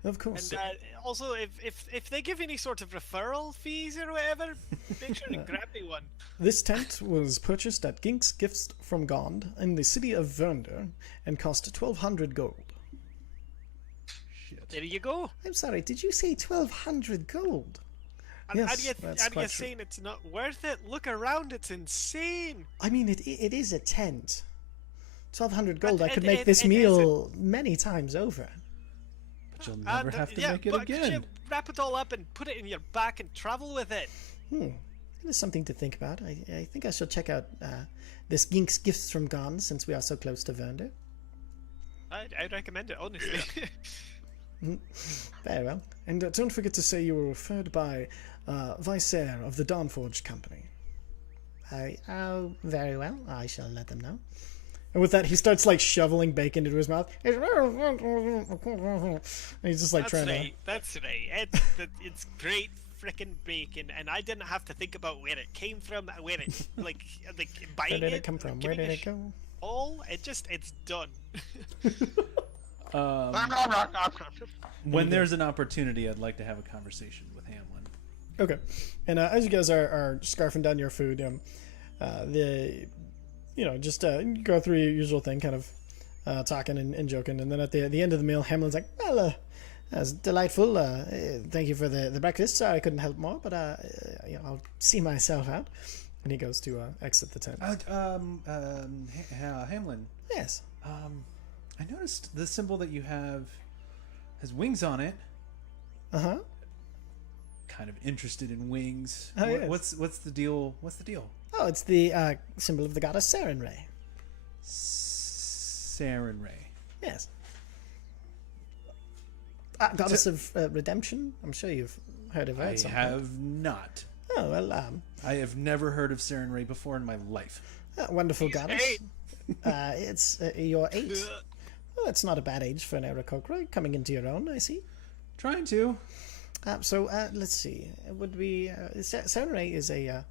Of course. And also, if they give any sort of referral fees or whatever, make sure to grab me one. This tent was purchased at Gink's Gifts from Gond in the city of Vernder and cost 1,200 gold. Shit. There you go. I'm sorry, did you say 1,200 gold? And Yes, are you that's quite true. saying it's not worth it? Look around, it's insane. I mean, it is a tent. 1,200 gold, I could it- make it- this it is meal many times over. But you'll never have to make it but could again. you wrap it all up and put it in your back and travel with it? It is something to think about. I think I shall check out this Gink's Gifts from Gond since we are so close to Vernder. I'd recommend it, honestly. Very well. And don't forget to say you were referred by Vicaire of the Dawnforge company. Oh, very well. I shall let them know. And with that, he starts like shoveling bacon into his mouth. And he's just like That's trying right. That's right. It's great frickin' bacon, and I didn't have to think about where it came from, where it like buying Where did it. it come from? Where giving did a it go? All it's done. When there's an opportunity, I'd like to have a conversation with Hamlin. Okay. And as you guys are scarfing down your food, just go through your usual thing, kind of talking and joking. And then at the end of the meal, Hamlin's like, well, that's delightful. Thank you for the breakfast. Sorry I couldn't help more, but I'll see myself out. And he goes to exit the tent. Hamlin, Yes. I noticed the symbol that you have has wings on it. Uh-huh. Kind of interested in wings. Oh, yes. What's the deal? What's the deal? Oh, it's the symbol of the goddess Sarenrae. Sarenrae. Yes. Goddess of redemption. I'm sure you've heard of her. I at some point. have not. Oh well. I have never heard of Sarenrae before in my life. Wonderful goddess. 8. It's you're 8. Well, that's not a bad age for an Aarakocra. Coming into your own, I see. Trying to. So let's see. It would be Sarenrae is a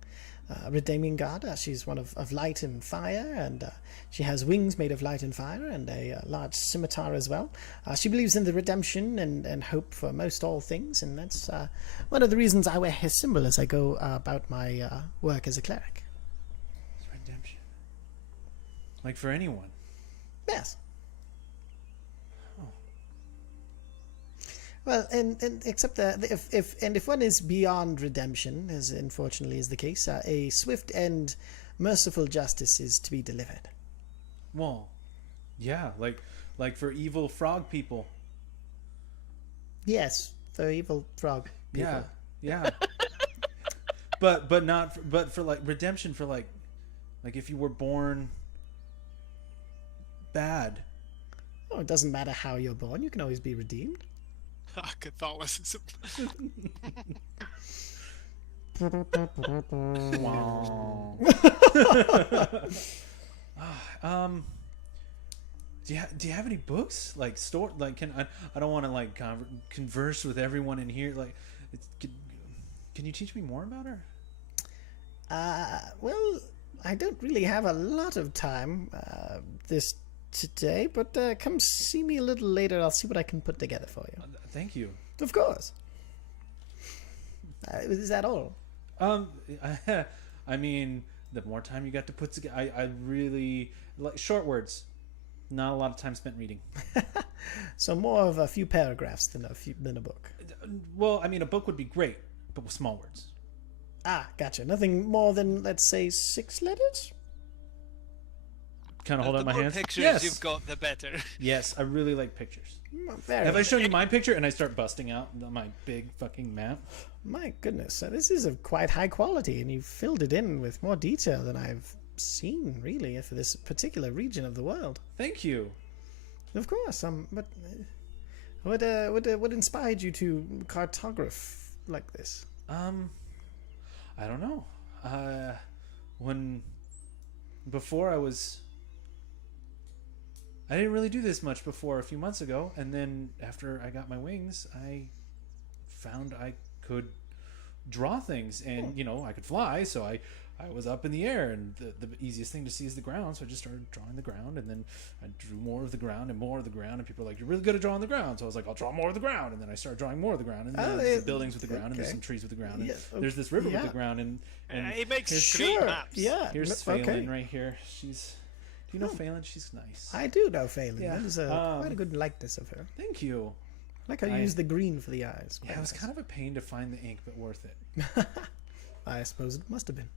redeeming god. She's one of light and fire, and she has wings made of light and fire, and a large scimitar as well. She believes in the redemption and hope for most all things, and that's one of the reasons I wear his symbol as I go about my work as a cleric. It's redemption. Like for anyone. Yes. Well, and except that if one is beyond redemption, as unfortunately is the case, a swift and merciful justice is to be delivered. Well, yeah, like for evil frog people. Yes, for evil frog people. Yeah. but for like redemption for like if you were born bad. Oh, it doesn't matter how you're born; you can always be redeemed. Catholicism. Wow. Do you have any books like store like I don't want to like converse with everyone in here like can you teach me more about her? Well, I don't really have a lot of time today, but come see me a little later. I'll see what I can put together for you. Thank you. Of course. Is that all? I mean, the more time you got to put together. I really like short words. Not a lot of time spent reading. So more of a few paragraphs than a book. Well, I mean, a book would be great, but with small words. Ah, gotcha. Nothing more than, let's say, 6 letters? Kind of hold The out my more hands. pictures Yes. you've got, the better. Yes, I really like pictures. Very Have I shown you my picture? And I start busting out my big fucking map. My goodness, this is of quite high quality, and you've filled it in with more detail than I've seen, really, for this particular region of the world. Thank you. Of course, but what inspired you to cartograph like this? I don't know. I didn't really do this much before a few months ago, and then after I got my wings, I found I could draw things, and I could fly, so I was up in the air, and the easiest thing to see is the ground, so I just started drawing the ground, and then I drew more of the ground and more of the ground, and people were like, "You're really good at drawing the ground," so I was like, "I'll draw more of the ground," and then I started drawing more of the ground, and then there's the buildings with the ground, and there's some trees with the ground, and there's this river with the ground, and It makes here's- great maps. Yeah, Here's okay. Phelan right here. Do you know Phelan? She's nice. I do know Phelan. Yeah. That is quite a good likeness of her. Thank you. Like how you use the green for the eyes. Yeah, it was kind of a pain to find the ink, but worth it. I suppose it must have been.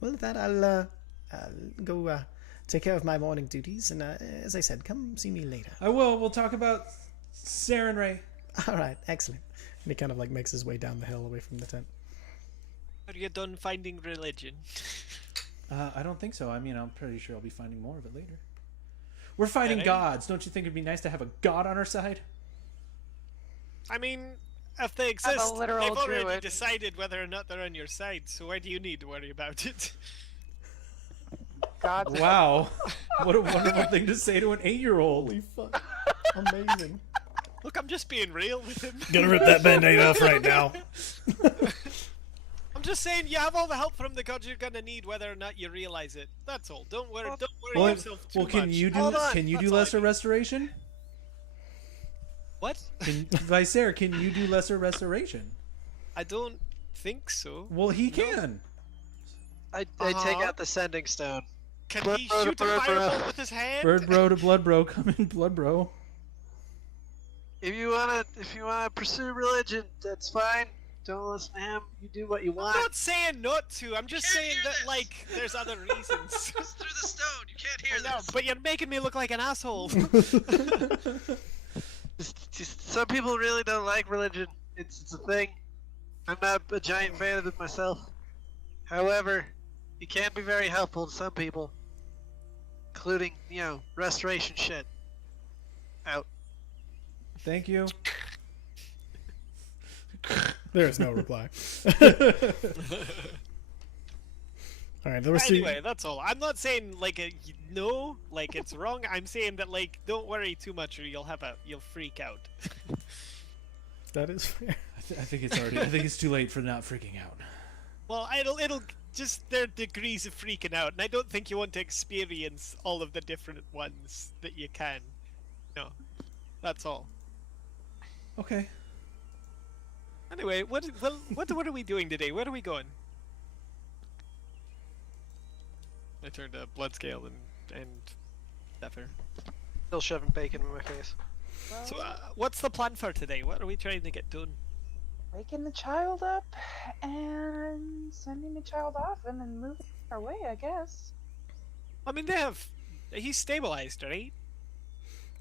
Well, with that, I'll go take care of my morning duties, and as I said, come see me later. I will. We'll talk about Saren Ray. All right, excellent. And he kind of like makes his way down the hill away from the tent. Are you done finding religion? I don't think so. I mean, I'm pretty sure I'll be finding more of it later. We're fighting Okay. gods. Don't you think it'd be nice to have a god on our side? I mean, if they exist, literal they've already druid. decided whether or not they're on your side, so why do you need to worry about it? God's Wow. What a wonderful thing to say to an 8-year-old. Holy fuck. Amazing. Look, I'm just being real with him. Gonna rip that band-aid off right now. I'm just saying you have all the help from the gods you're gonna need, whether or not you realize it. That's all. Don't worry Well, yourself too much. can you Hold on. do That's all I lesser mean. restoration? What? Visair, can you do lesser restoration? I don't think so. Well, he can. I take out the sending stone. Can Blood he bro to shoot a blood bro. fireball with his hand? Bird bro to blood bro. Come in, blood bro. If you wanna pursue religion, that's fine. Don't listen to him. You do what you I'm want. not saying not to. I'm just Can't saying hear that, this. like, there's other reasons. It's through the stone. You can't hear I know, this. but you're making me look like an asshole. Just some people really don't like religion. It's a thing. I'm not a giant fan of it myself. However, it can be very helpful to some people, including restoration shit. Out. Thank you. There is no reply. All right, the rest Anyway, that's all. I'm not saying like no, like it's wrong. I'm saying that like don't worry too much or you'll freak out. that is fair. I think it's already. I think it's too late for not freaking out. Well, it'll just there are degrees of freaking out, and I don't think you want to experience all of the different ones that you can. No, that's all. Okay. Anyway, what are we doing today? Where are we going? I turned to Bloodscale and Zephyr. Still shoving bacon in my face. So, what's the plan for today? What are we trying to get done? waking the child up and sending the child off and then moving our way, I guess. I mean, he's stabilized, right?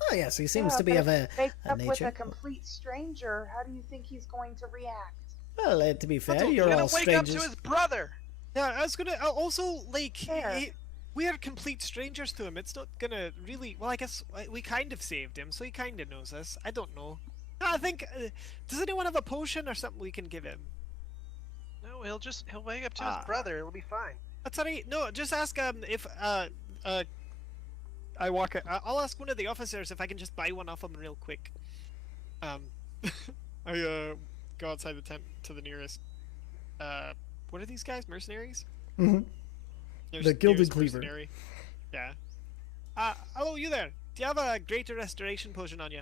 Oh yes, he seems Yeah, to be but of if he wakes a up with nature. a complete stranger, how do you think he's going to react? Well, to be fair, He's you're gonna all wake strangers. up to his brother. Yeah, I was gonna also like Fair. we are complete strangers to him. It's not gonna really. Well, I guess we kind of saved him, so he kind of knows us. I don't know. I think. Does anyone have a potion or something we can give him? No, he'll wake up to his brother. It'll be fine. That's alright. No, just ask if I walk. I'll ask one of the officers if I can just buy one off him real quick. I go outside the tent to the nearest. What are these guys? Mercenaries? Mm-hmm. The Gilded Nearest Cleaver. mercenary. Yeah. Hello, you there? Do you have a greater restoration potion on you?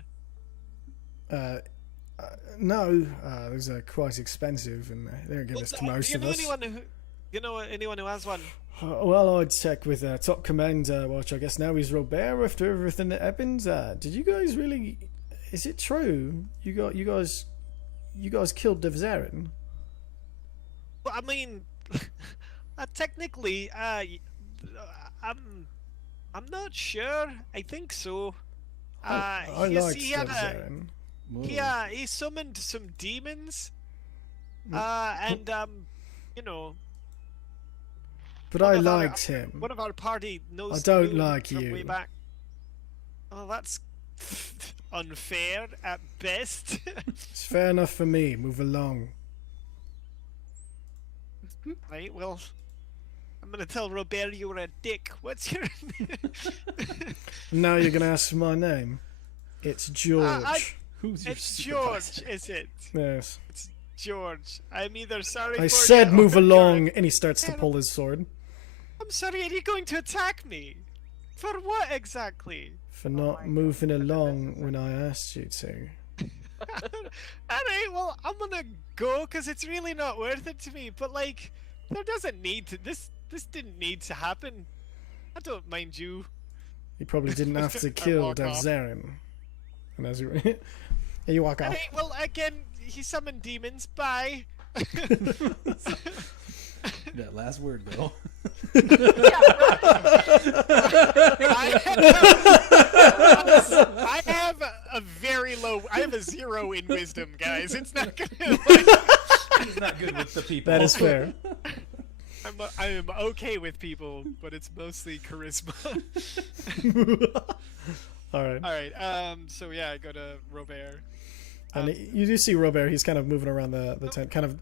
No, those are quite expensive, and they don't give us to most do you of know us. anyone who? You know anyone who has one? Well, I'd check with top command, which I guess now is Robert after everything that happened. Did you guys really? Is it true? You guys killed Devzarin? Well, I mean, technically, I'm not sure. I think so. I liked he had Devzarin. he summoned some demons. And you know. But I one of our- liked him. One of our party knows. I don't knew him like from you. Way back. Oh, that's unfair at best. It's fair enough for me. Move along. Right. Well, I'm gonna tell Robert you were a dick. What's your Now you're gonna ask my name. It's George. Who's your It's supervisor? George, is it? Yes. It's George. I'm either sorry I for said you move or you're- along, and he starts to pull his sword. I'm sorry, are you going to attack me? For what exactly? For not moving along when I asked you to. Alright, well, I'm gonna go because it's really not worth it to me. But like, there doesn't need to. This didn't need to happen. I don't mind you. You probably didn't have to I kill walk off. Devzarin. And as you, and you walk off. Alright, well, again, he summoned demons. Bye. That last word, though. I have a very low. I have a 0 in wisdom, guys. It's not gonna. He's not good with the people. That is fair. I'm okay with people, but it's mostly charisma. All right. All right. So yeah, I go to Robert. And you do see Robert. He's kind of moving around the tent, kind of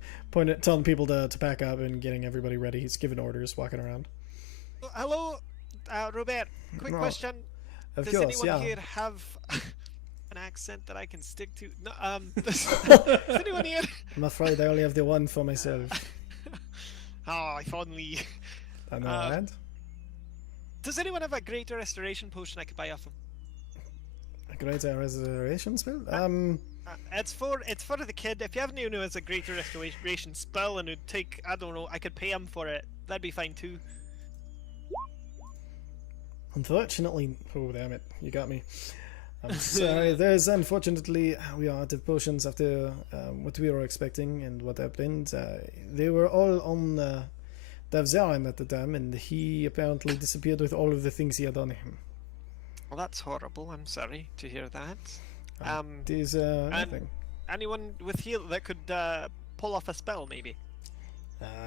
telling people to pack up and getting everybody ready. He's giving orders, walking around. Hello, Robert. Quick No, question. Of Does course, anyone yeah. here have an accent that I can stick to? No. Does anyone here? I'm afraid I only have the one for myself. Oh, if only. I know, right? Does anyone have a greater restoration potion I could buy off him? A great resurrection spell? It's for the kid. If you have anyone who has a greater restoration spell and would take, I don't know, I could pay him for it. That'd be fine too. Unfortunately, oh damn it, you got me. I'm sorry. There's unfortunately we are out of potions after what we were expecting and what happened. They were all on Davzarin at the time, and he apparently disappeared with all of the things he had on him. Well, that's horrible. I'm sorry to hear that. It is nothing. Anyone with heal that could pull off a spell, maybe?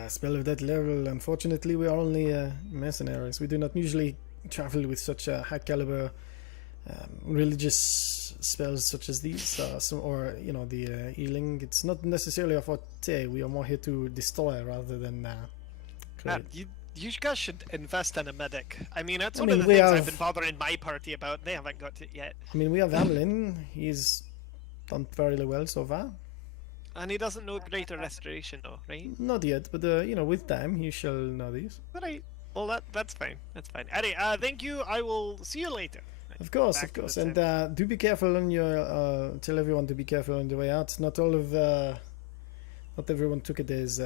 Spell of that level. Unfortunately, we are only mercenaries. We do not usually travel with such high caliber religious spells such as these, or you know, the healing. It's not necessarily our forte. We are more here to destroy rather than create. You guys should invest in a medic. I mean, that's I one mean, of the we things have- I've been bothering my party about. They haven't got it yet. I mean, we have Hamlin. He's done fairly well so far. And he doesn't know greater restoration, though, right? Not yet, but you know, with time, he shall know these. Alright. Well, that's fine. That's fine. Anyway, thank you. I will see you later. Of course, Back of to course, the and do be careful on your. Tell everyone to be careful on the way out. Not everyone took it as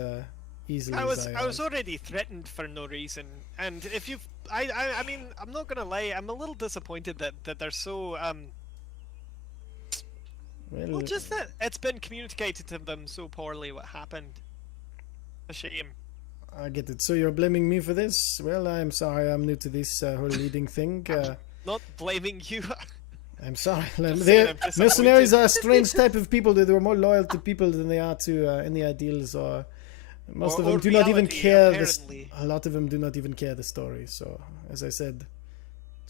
easily. I as was already threatened for no reason, and if you, I mean, I'm not gonna lie. I'm a little disappointed that they're so well, just that it's been communicated to them so poorly what happened. A shame. I get it. So you're blaming me for this? Well, I'm sorry. I'm new to this whole leading thing. Not blaming you. I'm sorry. saying They're- I'm disappointed. Mercenaries are a strange type of people. They are more loyal to people than they are to any ideals. Or most of them or do not even reality, care. apparently. A lot of them do not even care the story. So, as I said,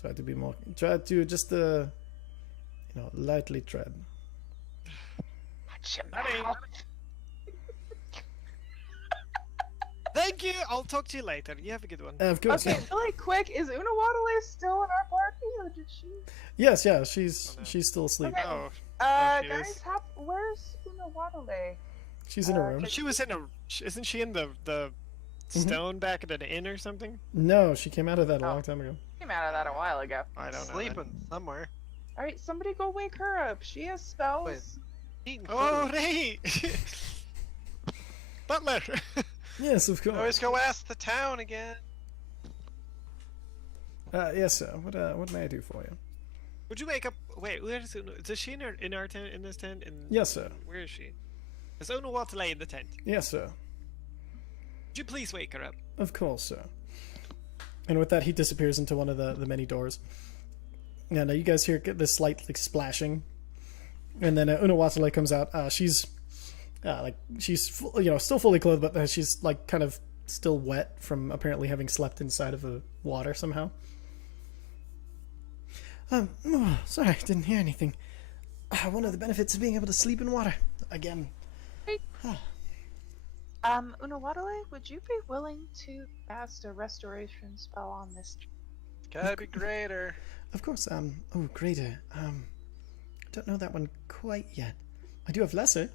try to be more. Try to just lightly tread. Anyway. Thank you. I'll talk to you later. You have a good one. Of course. Okay, Yeah. really quick, is Unawadale still in our party, or did she? Yes. Yeah. She's still asleep. Okay. Oh, she Guys, is. where's Unawadale? She's in her room. she was in a. Isn't she in the stone back at an inn or something? No, she came out of that a Oh. long time ago. Came out of that a while ago. I don't know. Sleeping somewhere. All right, somebody go wake her up. She has spells. Wait. Eating Oh, food. right. Butler. Yes, of Always course. go ask the town again. Yes, sir. What may I do for you? Would you wake up? Wait, where is Uno? Is she in our tent? In this tent? Yes, sir. Where is she? Is Uno Waterlay in the tent? Yes, sir. Would you please wake her up? Of course, sir. And with that, he disappears into one of the many doors. And you guys hear this slight splashing, and then Una Waterley comes out. She's still fully clothed, but she's like kind of still wet from apparently having slept inside of the water somehow. Sorry, didn't hear anything. One of the benefits of being able to sleep in water again. Unawatale, would you be willing to cast a restoration spell on this? Gotta be greater. Of course. Greater. I don't know that one quite yet. I do have lesser.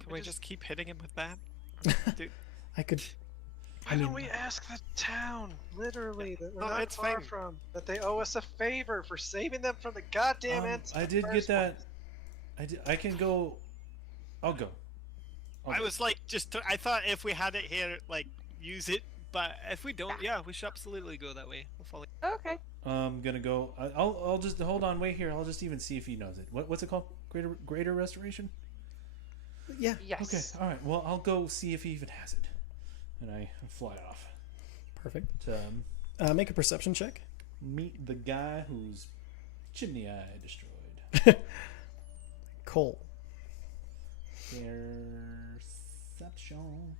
Can we just keep hitting him with that? Dude. I could. Why don't we ask the town, literally, that we're not it's far fine. from, that they owe us a favor for saving them from the goddamn ants? in I the did get first that. place? I can go. I'll go. I was like, I thought if we had it here, like, use it. But if we don't, yeah, we should absolutely go that way. We'll follow. Okay. I'm gonna go. I'll just hold on. Wait here. I'll just even see if he knows it. What's it called? Greater restoration. Yeah. Yes. Okay. All right. Well, I'll go see if he even has it, and I fly off Perfect. to Make a perception check. meet the guy whose chimney I destroyed. Cole. Perception.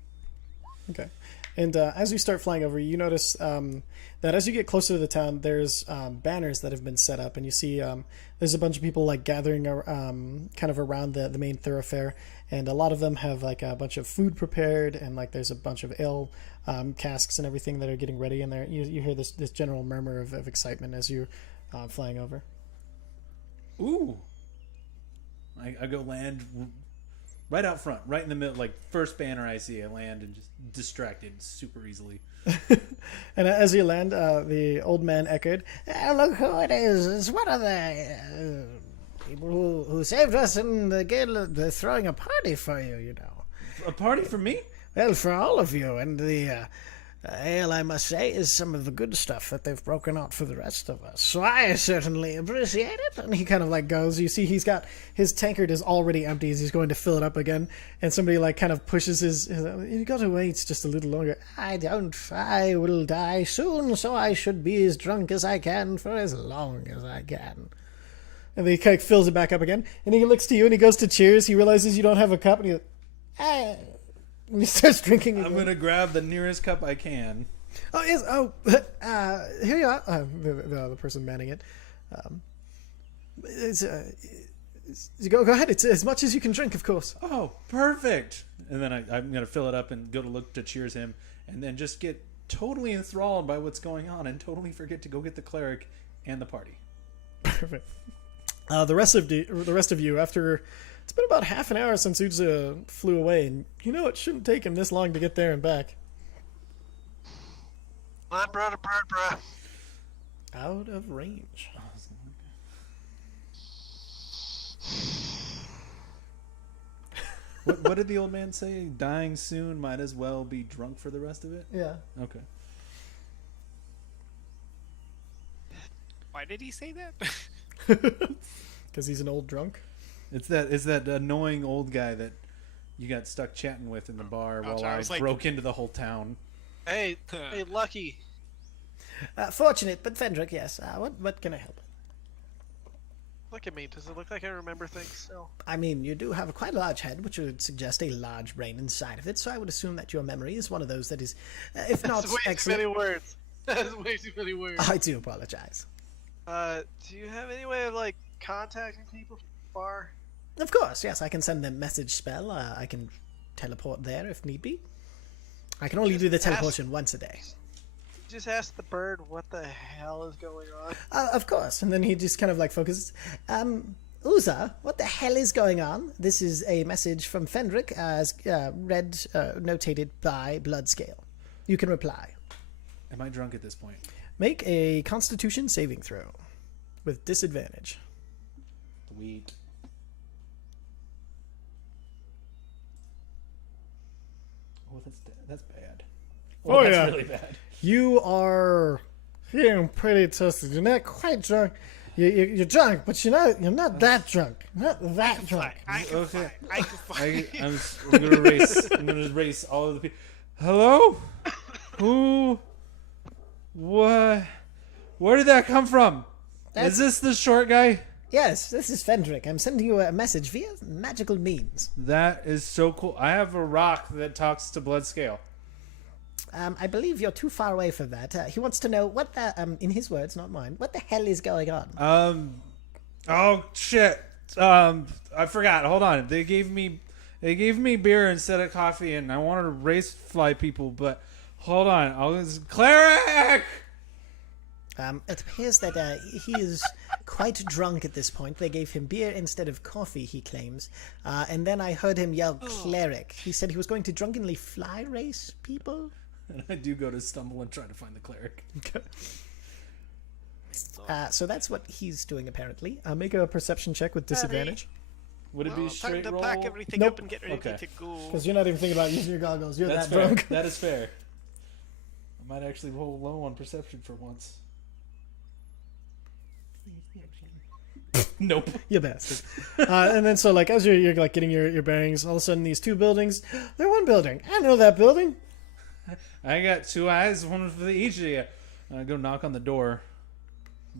Okay. And as you start flying over, you notice that as you get closer to the town, there's banners that have been set up, and you see there's a bunch of people like gathering kind of around the main thoroughfare, and a lot of them have like a bunch of food prepared, and like there's a bunch of ale casks and everything that are getting ready, and there you hear this general murmur of excitement as you're flying over. Ooh. I go land right out front, right in the middle, like first banner I see, I land and just distracted super easily. And as you land, the old man echoed, "Look who it is! It's one of the people who saved us in the guild. They're throwing a party for you, you know. A party for me? Well, for all of you. And the ale, I must say, is some of the good stuff that they've broken out for the rest of us. So I certainly appreciate it." And he kind of like goes. You see, he's got his tankard is already empty as he's going to fill it up again. And somebody like kind of pushes his "You got to wait just a little longer." "I don't. I will die soon, so I should be as drunk as I can for as long as I can." And then he kind of fills it back up again. And he looks to you and he goes to cheers. He realizes you don't have a cup, and he and he starts drinking again. I'm gonna grab the nearest cup I can. Oh, yes. Oh, here you are. The person manning it. Go ahead. It's as much as you can drink, of course. Oh, perfect. And then I'm gonna fill it up and go to look to cheers him, and then just get totally enthralled by what's going on and totally forget to go get the cleric and the party. Perfect. The rest of you, after it's been about half an hour since Udza flew away, and you know it shouldn't take him this long to get there and back. I brought a bird, bruh. Out of range. What did the old man say? Dying soon, might as well be drunk for the rest of it? Yeah. Okay. Why did he say that? Because he's an old drunk. It's that annoying old guy that you got stuck chatting with in the bar while sorry, I I was like- broke into the whole town. Hey, Lucky. Fortunate, but Fendrick, yes. What can I help? Look at me. Does it look like I remember things still? I mean, you do have quite a large head, which would suggest a large brain inside of it, so I would assume that your memory is one of those that is, if not That's way excellent. too many words. That's way too many words. I do apologize. Do you have any way of like contacting people from far? Of course, yes, I can send them message spell. I can teleport there if need be. I can only do the teleportation once a day. Just ask the bird what the hell is going on. Of course, and then he just kind of like focuses. Uza, what the hell is going on? This is a message from Fendrick, as read, notated by Bloodscale. You can reply. Am I drunk at this point? Make a Constitution saving throw with disadvantage. Sweet. that's bad. Oh, that's yeah. really bad. You are feeling pretty toasted. You're not quite drunk. You're drunk, but you're not that drunk. Not that drunk. I can Okay. fly. I can fly. I'm gonna race. I'm gonna race all of the people. Hello? Who? What? Where did that come from? Is this the short guy? Yes, this is Fendrick. I'm sending you a message via magical means. That is so cool. I have a rock that talks to Bloodscale. I believe you're too far away from that. He wants to know what the, in his words, not mine, what the hell is going on? Oh shit. I forgot. Hold on. They gave me beer instead of coffee, and I wanted to race fly people, but hold on. Cleric. It appears that he is quite drunk at this point. They gave him beer instead of coffee, he claims. And then I heard him yell, cleric. He said he was going to drunkenly fly race people. And I do go to stumble and try to find the cleric. So that's what he's doing, apparently. Make a perception check with disadvantage. Would it be Well, straight time to roll? pack everything Nope. up and get ready Okay. to go. Because you're not even thinking about using your goggles. You're That's that fair. drunk. That is fair. I might actually roll low on perception for once. Nope. You bastard. And then so like as you're like getting your bearings, all of a sudden these two buildings, they're one building. I know that building. I got two eyes, one for each of you. I go knock on the door.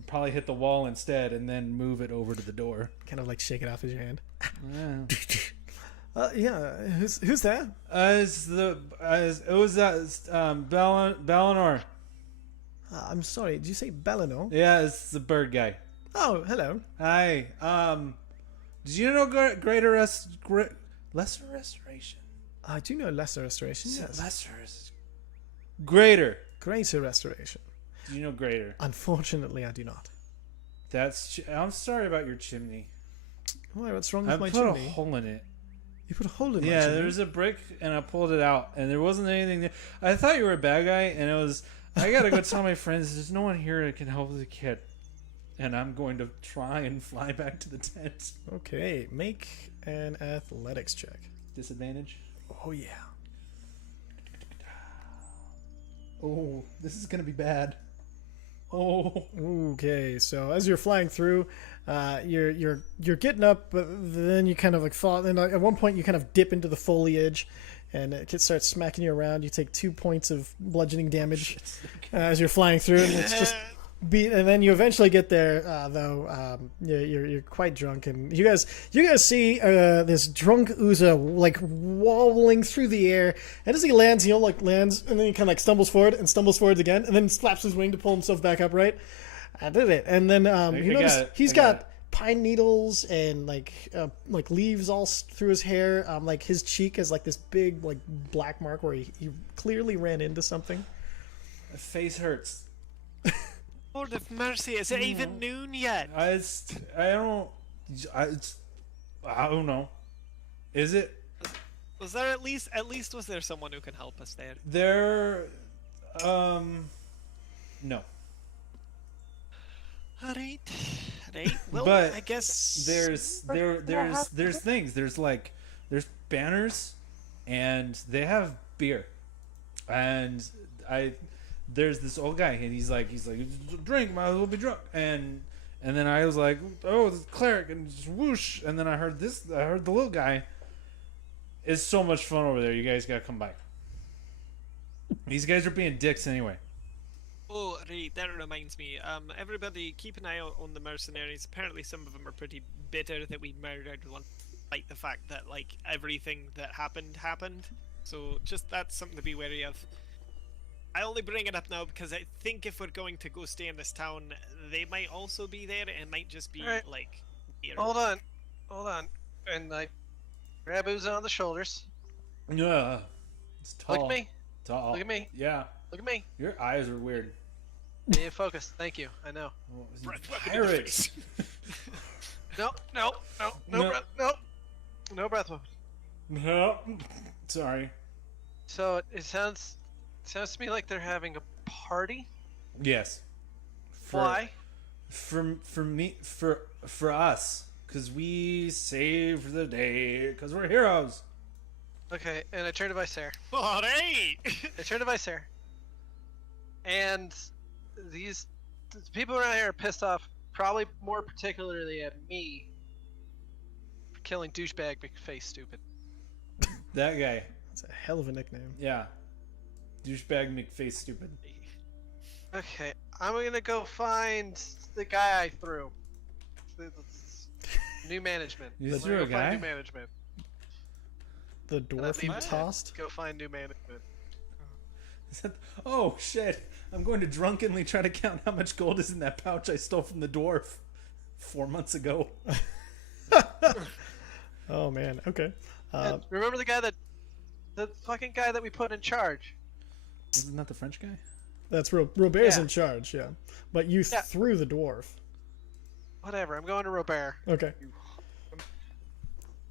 Probably hit the wall instead, and then move it over to the door. Kind of like shake it off with your hand. Yeah. Yeah. Who's there? It was Bellinor. I'm sorry. Did you say Bellinor? Yeah, it's the bird guy. Oh, hello. Hi. Did you know lesser restoration? I do know lesser restoration. Yes. Lesser is greater. Greater restoration. Do you know greater? Unfortunately, I do not. I'm sorry about your chimney. Why? What's wrong I with my put chimney? a hole in it. You put a hole in my Yeah, chimney? there was a brick, and I pulled it out, and there wasn't anything there. I thought you were a bad guy, and it was. I gotta go tell my friends. There's no one here that can help the kid, and I'm going to try and fly back to the tent. Okay, make an athletics check. Disadvantage. Oh yeah. Oh, this is gonna be bad. Oh. Okay, so as you're flying through, you're getting up, but then you kind of like fall. And at one point, you kind of dip into the foliage, and it starts smacking you around. You take 2 points of bludgeoning damage as you're flying through, and it's just and then you eventually get there. Though you're quite drunk, and you guys see this drunk Uza like wobbling through the air, and as he lands, lands, and then he kind of like stumbles forward again, and then flaps his wing to pull himself back upright. I did it, and then you notice he's got pine needles and like leaves all through his hair. Like his cheek has like this big like black mark where he clearly ran into something. My face hurts. Lord of mercy, is it even noon yet? I don't know. Is it? Was there at least was there someone who can help us there? No. Alright. Well, But I guess there's things. There's banners, and they have beer, and there's this old guy, and he's like drink, might as well be drunk, and then I was like, oh, this cleric, and just whoosh, and then I heard the little guy. It's so much fun over there. You guys gotta come by. These guys are being dicks anyway. Oh, right, that reminds me. Everybody keep an eye out on the mercenaries. Apparently some of them are pretty bitter that we murdered one, like the fact that like everything that happened. So just that's something to be wary of. I only bring it up now because I think if we're going to go stay in this town, they might also be there. It might just be Alright. like weird. Hold on. And I grab Uza on the shoulders. Yeah, it's tall. Look at me. Tall. Look at me. Yeah, Look at me. your eyes are weird. Yeah, focus. Thank you. I know. Breath weapon in the Pirates. face. No No. breath. No breath weapon. No. Sorry. So it sounds to me like they're having a party. Yes. Why? For us, because we saved the day, because we're heroes. Okay, and I turn to Visair. Alright! I turn to Visair. And these people around here are pissed off, probably more particularly at me for killing douchebag McFace stupid. That guy. It's a hell of a nickname. Yeah. Douchebag McFace stupid. Okay, I'm gonna go find the guy I threw. New management. You I'm threw gonna a go find guy? new management. The And dwarf that you means tossed? go find new management. Is that... Oh shit! I'm going to drunkenly try to count how much gold is in that pouch I stole from the dwarf 4 months ago. Oh man, okay. And remember the fucking guy that we put in charge? Isn't that the French guy? That's Robert's Yeah. in charge, yeah. But you Yeah. threw the dwarf. Whatever, I'm going to Robert. Okay.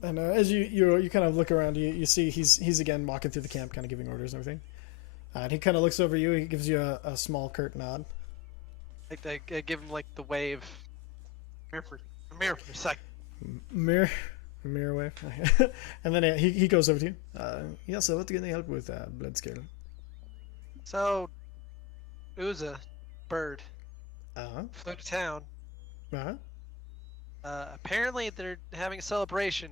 And as you kind of look around, you see he's again walking through the camp, kind of giving orders and everything. And he kind of looks over you. He gives you a small curt nod. I give him like the wave. Come here for a sec. Mirror wave. And then he goes over to you. Yeah, so what can I help with, Bloodscale? So, Uza, bird, Uh-huh. flew to town. Uh-huh. Apparently they're having a celebration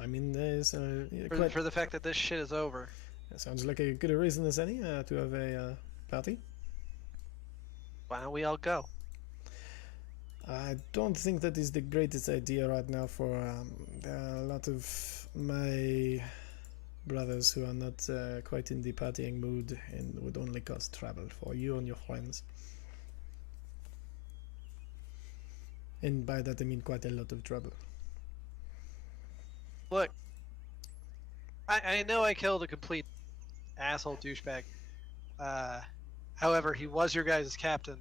I mean, there's quite... for the fact that this shit is over. That sounds like a good reason as any to have a party. Why don't we all go? I don't think that is the greatest idea right now for there are a lot of my brothers who are not quite in the partying mood and would only cost travel for you and your friends. And by that I mean quite a lot of trouble. Look, I know I killed a complete asshole douchebag. However, he was your guys' captain.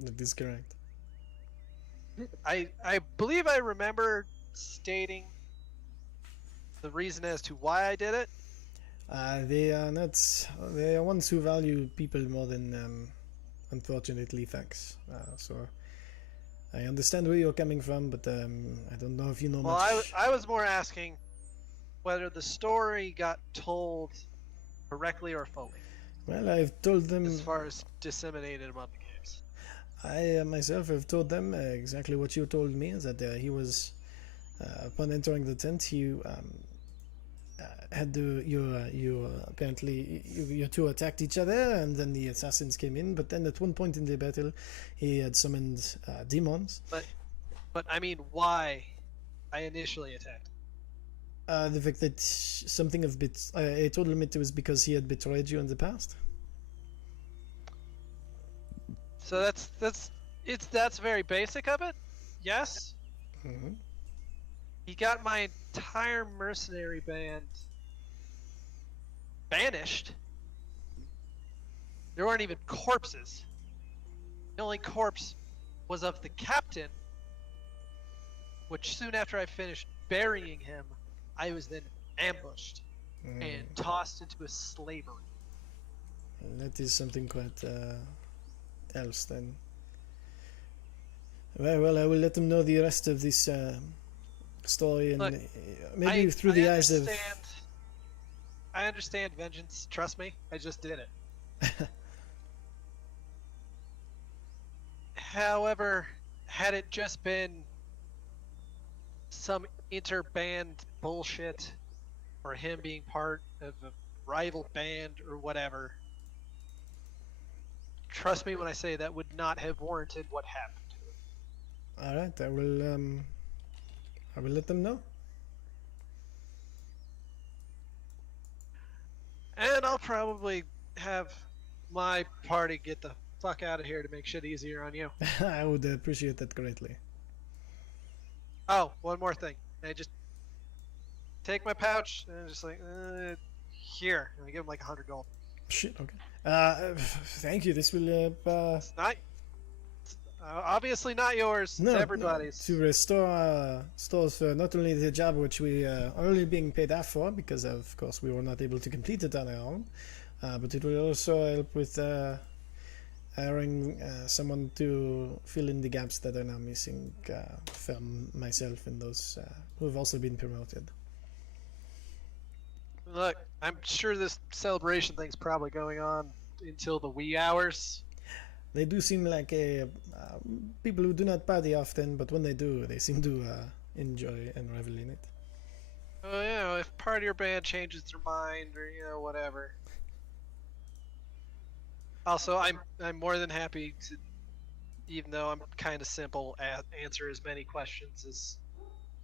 That is correct. I believe I remember stating the reason as to why I did it. They are not. They are ones who value people more than, unfortunately, facts. So I understand where you're coming from, but I don't know if you know Well, much. I was more asking whether the story got told correctly or fully, Well, I've told them. as far as disseminated among the games. I myself have told them exactly what you told me. Is that he was, upon entering the tent, you had you apparently you two attacked each other, and then the assassins came in. But then at one point in the battle, he had summoned demons. But I mean, why I initially attacked? The fact that something of I told him it was because he had betrayed you in the past. So that's very basic of it. Yes, Mm-hmm. he got my entire mercenary band banished. There weren't even corpses. The only corpse was of the captain, which soon after I finished burying him, I was then ambushed and tossed into a slavery. And that is something quite else then. Well, I will let them know the rest of this story, and Look, maybe through the eyes of. I understand vengeance. Trust me, I just did it. However, had it just been some interband bullshit, or him being part of a rival band or whatever, trust me when I say that would not have warranted what happened. All right, I will let them know. And I'll probably have my party get the fuck out of here to make shit easier on you. I would appreciate that greatly. Oh, one more thing. I just take my pouch and just like, here. And I give him like 100 gold. Shit. Okay. Thank you. This will It's not, obviously not yours. It's everybody's. to restore stores not only the job which we are only being paid off for, because of course we were not able to complete it on our own, but it will also help with hiring someone to fill in the gaps that are now missing from myself and those who have also been promoted. Look, I'm sure this celebration thing's probably going on until the wee hours. They do seem like people who do not party often, but when they do, they seem to enjoy and revel in it. Oh, yeah, if part of your band changes their mind or whatever. Also, I'm more than happy to, even though I'm kind of simple, answer as many questions as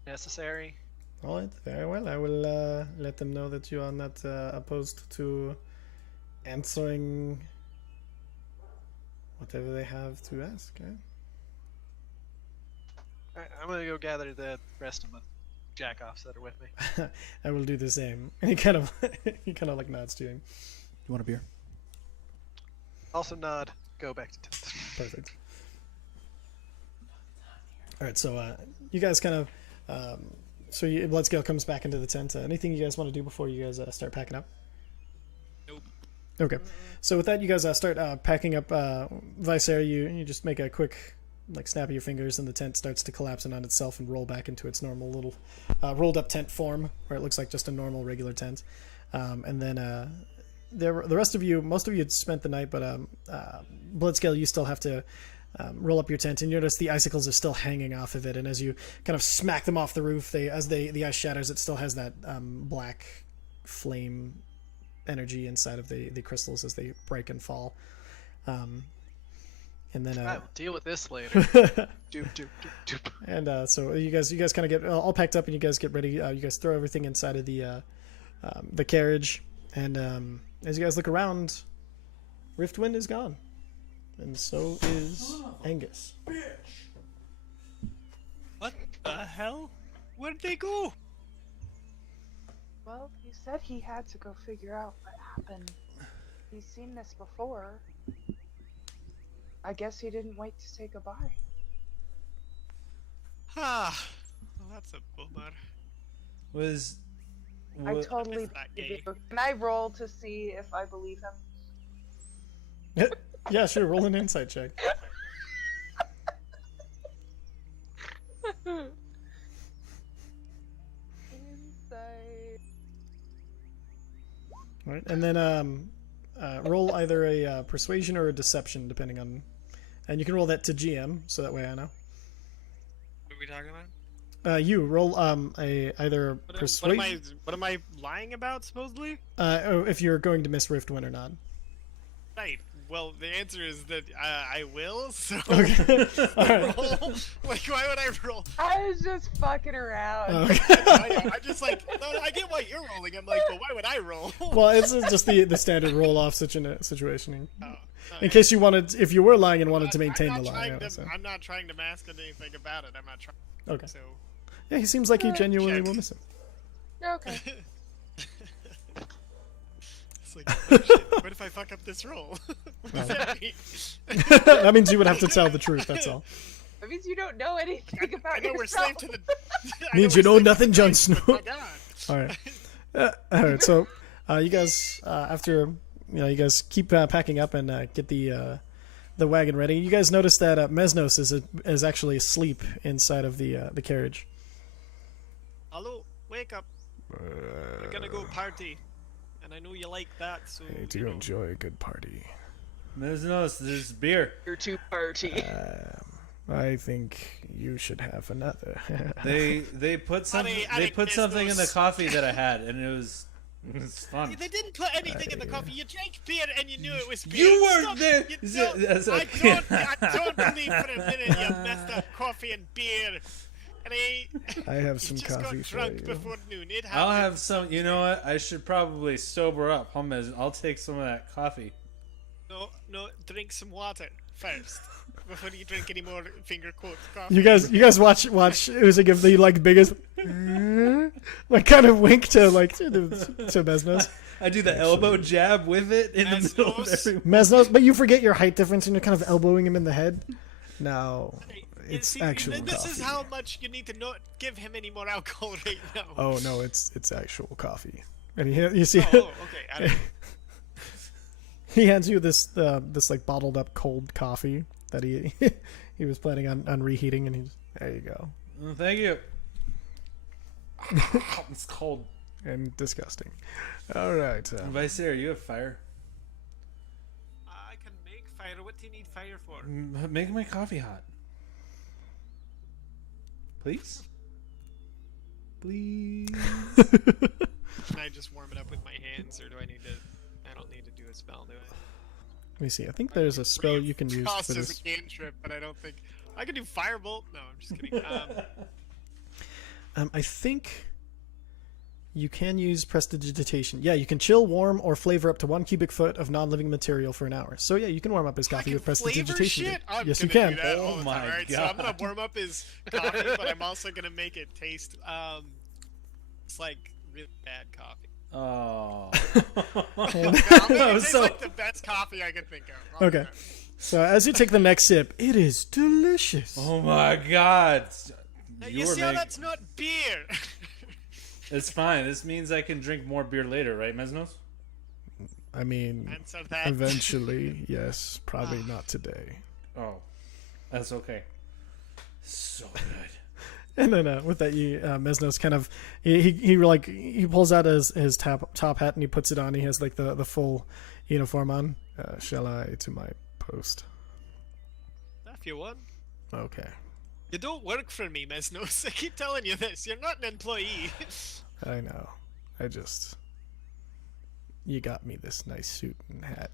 necessary. All right, very well. I will let them know that you are not opposed to answering whatever they have to ask. Alright, I'm gonna go gather the rest of the jack-offs that are with me. I will do the same. And he kind of like nods to you. You want a beer? Also nod, go back to tent. Perfect. All right, so you guys kind of so Bloodscale comes back into the tent. Anything you guys want to do before you guys start packing up? Nope. Okay. So with that, you guys start packing up. Visair, you just make a quick snap of your fingers, and the tent starts to collapse in on itself and roll back into its normal little rolled up tent form, where it looks like just a normal regular tent. And then the rest of you, most of you had spent the night, but Bloodscale, you still have to roll up your tent, and you notice the icicles are still hanging off of it. And as you kind of smack them off the roof, the ice shatters, it still has that black flame energy inside of the crystals as they break and fall. And then I'll deal with this later. Doop, doop, doop, doop. and so you guys kind of get all packed up, and you guys get ready. You guys throw everything inside of the carriage, and as you guys look around, Riftwind is gone, and so is Angus. What the hell? Where'd they go? Well, he said he had to go figure out what happened. He's seen this before. I guess he didn't wait to say goodbye. Ah, well, that's a bummer. Was I totally It's that believe gay. you. Can I roll to see if I believe him? Yeah, sure. Roll an insight check. Insight. All right, and then roll either a persuasion or a deception, depending on, and you can roll that to GM, so that way I know. What are we talking about? You roll either What persuasion. what am I lying about, supposedly? If you're going to miss Riftwind or not. Right. Well, the answer is that I will, so... Okay. All right. roll? Like, why would I roll? I was just fucking around. Okay. I'm just like, no, I get why you're rolling. I'm like, but why would I roll? Well, it's just the standard roll off situation. Oh, In case you wanted, if you were lying and wanted to maintain I'm the not lie. trying Yeah, to- so. I'm not trying to mask anything about it. I'm not trying. Okay. So, Yeah, he seems like he genuinely Check. will miss him. Okay. it's like, oh, shit, what if I fuck up this roll? What does that mean? That means you would have to tell the truth. That's all. That means you don't know anything about I know we're yourself. slave to the. Means you know nothing, Jon Snow. Snow. My God. All right. All right. So, you guys, after you guys keep packing up and get the wagon ready. You guys notice that Mesnos is actually asleep inside of the carriage. Hello, wake up. We're gonna go party, and I know you like that. So I do you know. enjoy a good party. There's beer. You're too party. I think you should have another. They put something I they think put there's something in the those- coffee that I had, and it was fun. They didn't put anything in the coffee. You drank beer and you knew it was beer. You weren't Stop. there. You Is don't- it- that's I okay. don't believe for a minute you messed up coffee and beer. And I have you some just coffee got for drunk you. before noon. It I'll happened. have some. You know what? I should probably sober up. I'll take some of that coffee. No, drink some water first before you drink any more finger quotes coffee. You guys watch Uzi give the biggest kind of wink to to Mesnos. I do the elbow jab with it in the middle of Mesnos. every. Mesnos, but you forget your height difference and you're kind of elbowing him in the head. No, You it's see, actual this coffee. is how much you need to not give him any more alcohol right now. Oh no, it's actual coffee. And you see, Oh, okay. I don't- he hands you this bottled up cold coffee that he he was planning on reheating, and there you go. Thank you. It's cold. and disgusting. All right. Vicer, you have fire. I can make fire. What do you need fire for? Make my coffee hot. Please? Please? Can I just warm it up with my hands, or do I need to? I don't need to do a spell, do I? Let me see. I think there's a spell you can use Toss for as this. a cantrip, but I don't think I can do firebolt. No, I'm just kidding. I think you can use prestidigitation. Yeah, you can chill, warm, or flavor up to 1 cubic foot of non-living material for an hour. So yeah, you can warm up his I coffee can with flavor prestidigitation. shit. I'm Yes, you gonna can. do that Oh all the my time. All right, so I'm gonna God. warm up his coffee, but I'm also gonna make it taste. It's like really bad coffee. Oh. And- It tastes So- like the best coffee I can think of. Okay. So as you take the next sip, it is delicious. Oh my god. Now, You you were see how make- that's not beer? It's fine. This means I can drink more beer later, right, Mesnos? I mean, Answer that. eventually, yes. Probably not today. Oh. That's okay. So good. And then with that, Mesnos kind of he pulls out his top hat and he puts it on. He has like the full uniform on. Shall I to my post? If you want. Okay. You don't work for me, Mesnos. I keep telling you this. You're not an employee. I know. You got me this nice suit and hat.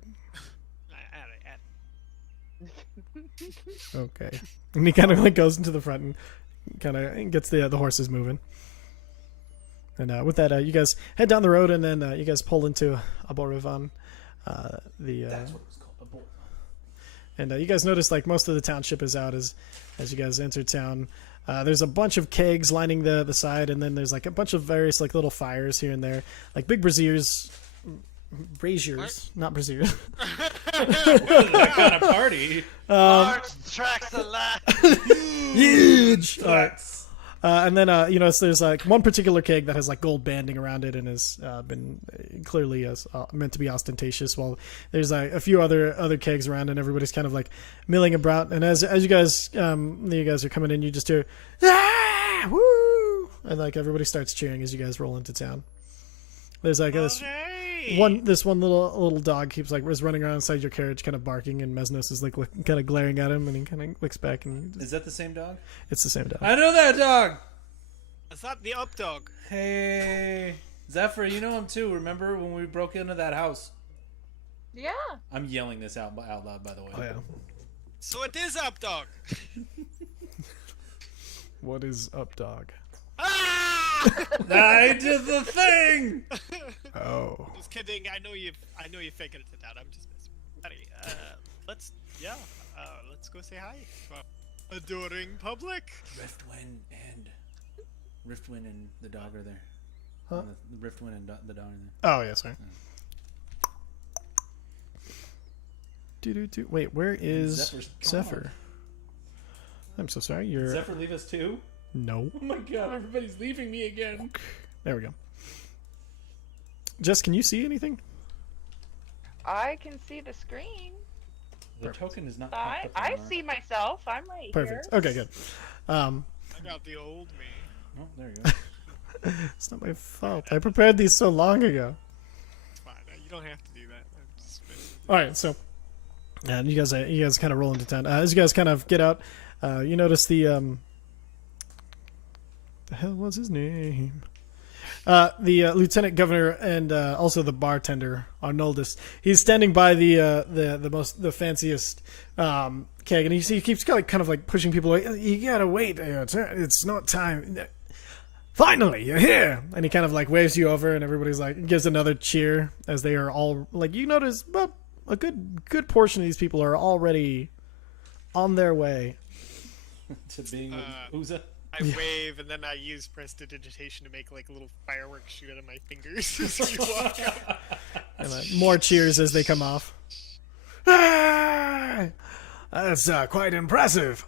Okay. And he kind of like goes into the front and kind of gets the horses moving. And with that, you guys head down the road, and then you guys pull into Aborivan. That's what it was called. A bowl. And you guys notice like most of the township is out as you guys enter town. There's a bunch of kegs lining the side, and then there's like a bunch of various like little fires here and there, like big braziers, not braziers. That kind of party. March tracks the line. Huge. All right. And then so there's like one particular keg that has like gold banding around it and has been clearly meant to be ostentatious. While there's a few other kegs around, and everybody's kind of like milling about. And as you guys are coming in, you just hear ah, woo, and like everybody starts cheering as you guys roll into town. There's like this one little dog keeps like is running around inside your carriage, kind of barking, and Mesnos is like kind of glaring at him, and he kind of looks back, and Is that the same dog? it's the same dog. I know that dog. Is that the up dog? Hey, Zephyr, you know him too. Remember when we broke into that house? Yeah. I'm yelling this out loud, by the way. Oh yeah. So it is up dog. What is up, dog? Ah! I did the thing. Oh. Just kidding. I know you figured it out. I'm just messing. Buddy, let's go say hi. Adoring public. Riftwind and the dog are there. Huh? The Riftwind and the dog are there. Oh yeah, sorry. Wait, where is Zephyr's gone. Zephyr? I'm so sorry. You're Zephyr leave us too? no. Oh my god, everybody's leaving me again. There we go. Jess, can you see anything? I can see the screen. The token is not. I popped up on our- see myself. I'm right Perfect. here. Okay, good. I got the old me. Oh, there you go. It's not my fault. I prepared these so long ago. It's fine. You don't have to do that. I'm just All right, so and you guys kind of roll into town. As you guys kind of get out, you notice the hell was his name? The lieutenant governor and also the bartender Arnoldus. He's standing by the fanciest keg, and he keeps kind of like pushing people away. You gotta wait. It's not time. Finally, you're here. And he kind of like waves you over, and everybody's like gives another cheer as they are all like you notice. But a good portion of these people are already on their way. To being Uza. I wave and then I use prestidigitation to make like a little fireworks shoot out of my fingers as you walk out. And more cheers as they come off. Ah! That's quite impressive.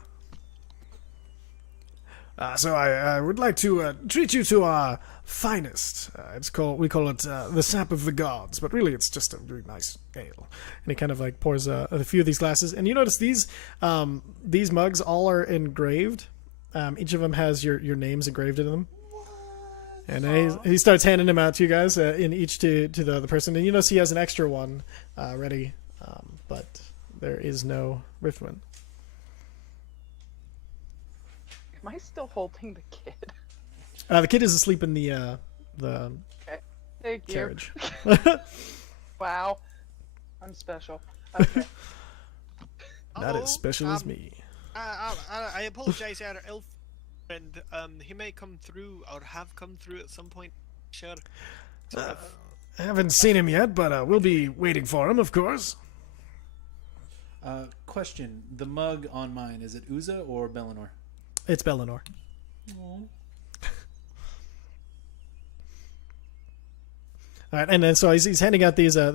So I would like to treat you to our finest. We call it the sap of the gods, but really it's just a really nice ale. And he kind of like pours a few of these glasses, and you notice these mugs all are engraved. Each of them has your names engraved in them. And he starts handing them out to you guys, in each to the other person. And you notice he has an extra one ready, but there is no Riftwind. Am I still holding the kid? The kid is asleep in the Okay. Thank you. carriage. Wow. I'm special. Okay. Not as special as me. I apologize, our elf friend. He may come through or have come through at some point. Sure. I haven't seen him yet, but we'll be waiting for him, of course. Question: the mug on mine, is it Uza or Bellinor? It's Bellinor. All right, and then so he's handing out these. You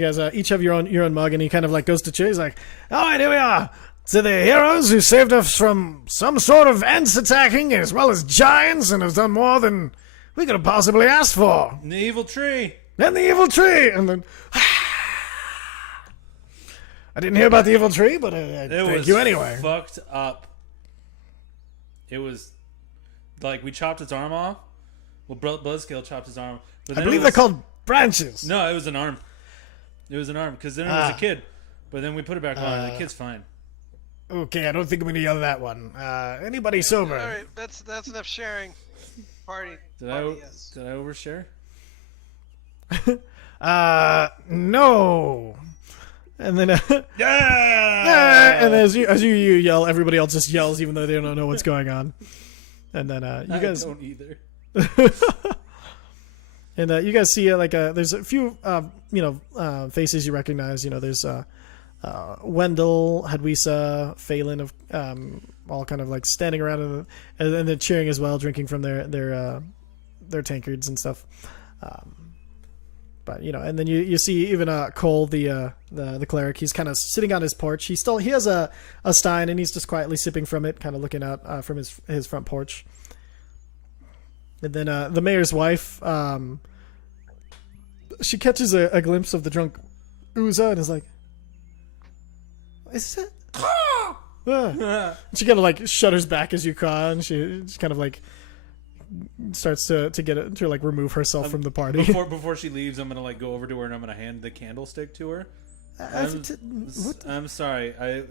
guys each have your own mug, and he kind of like goes to cheer. He's like, "All right, here we are. To the heroes who saved us from some sort of ants attacking, as well as giants, and have done more than we could have possibly asked for. And the evil tree. And the evil tree, and then." I didn't hear about the evil tree, but thank you anyway. Fucked up. It was like we chopped its arm off. Well, Bloodskill chopped his arm. But I believe they're called branches. No, it was an arm. It was an arm because then it was a kid. But then we put it back on. The kid's fine. Okay, I don't think I'm gonna yell that one. Anybody sober? All right, that's enough sharing. Party. Did I overshare? No. And then, Yeah. and as you yell, everybody else just yells, even though they don't know what's going on. And then you guys don't either. And you guys see there's a few faces you recognize. You know, there's Wendell, Hadwisa, Phelan of all kind of like standing around and then cheering as well, drinking from their tankards and stuff. But and then you see even Cole, the cleric. He's kind of sitting on his porch. He has a stein, and he's just quietly sipping from it, kind of looking out from his front porch. And then the mayor's wife, she catches a glimpse of the drunk Uza and is like, "Is it?" She kind of like shudders back as you cry, and she kind of like starts to get it to like remove herself from the party. Before she leaves, I'm gonna like go over to her and I'm gonna hand the candlestick to her. I'm sorry. I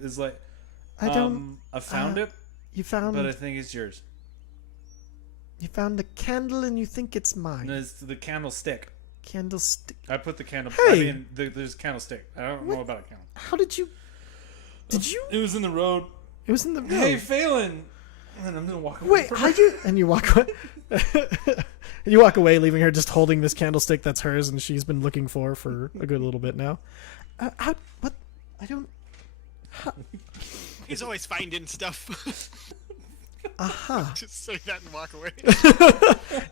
found it. You found. But I think it's yours. You found the candle and you think it's mine. No, it's the candlestick. Candlestick. I put the candle. Hey! I mean, there's a candlestick. I don't know about a candle. How did you? Did you? It was in the road. It was in the road. Hey, Phelan. And I'm gonna walk away. Wait, how you? And you walk away. You walk away, leaving her just holding this candlestick that's hers, and she's been looking for a good little bit now. How? What? I don't. How? He's always finding stuff. Aha. Just say that and walk away.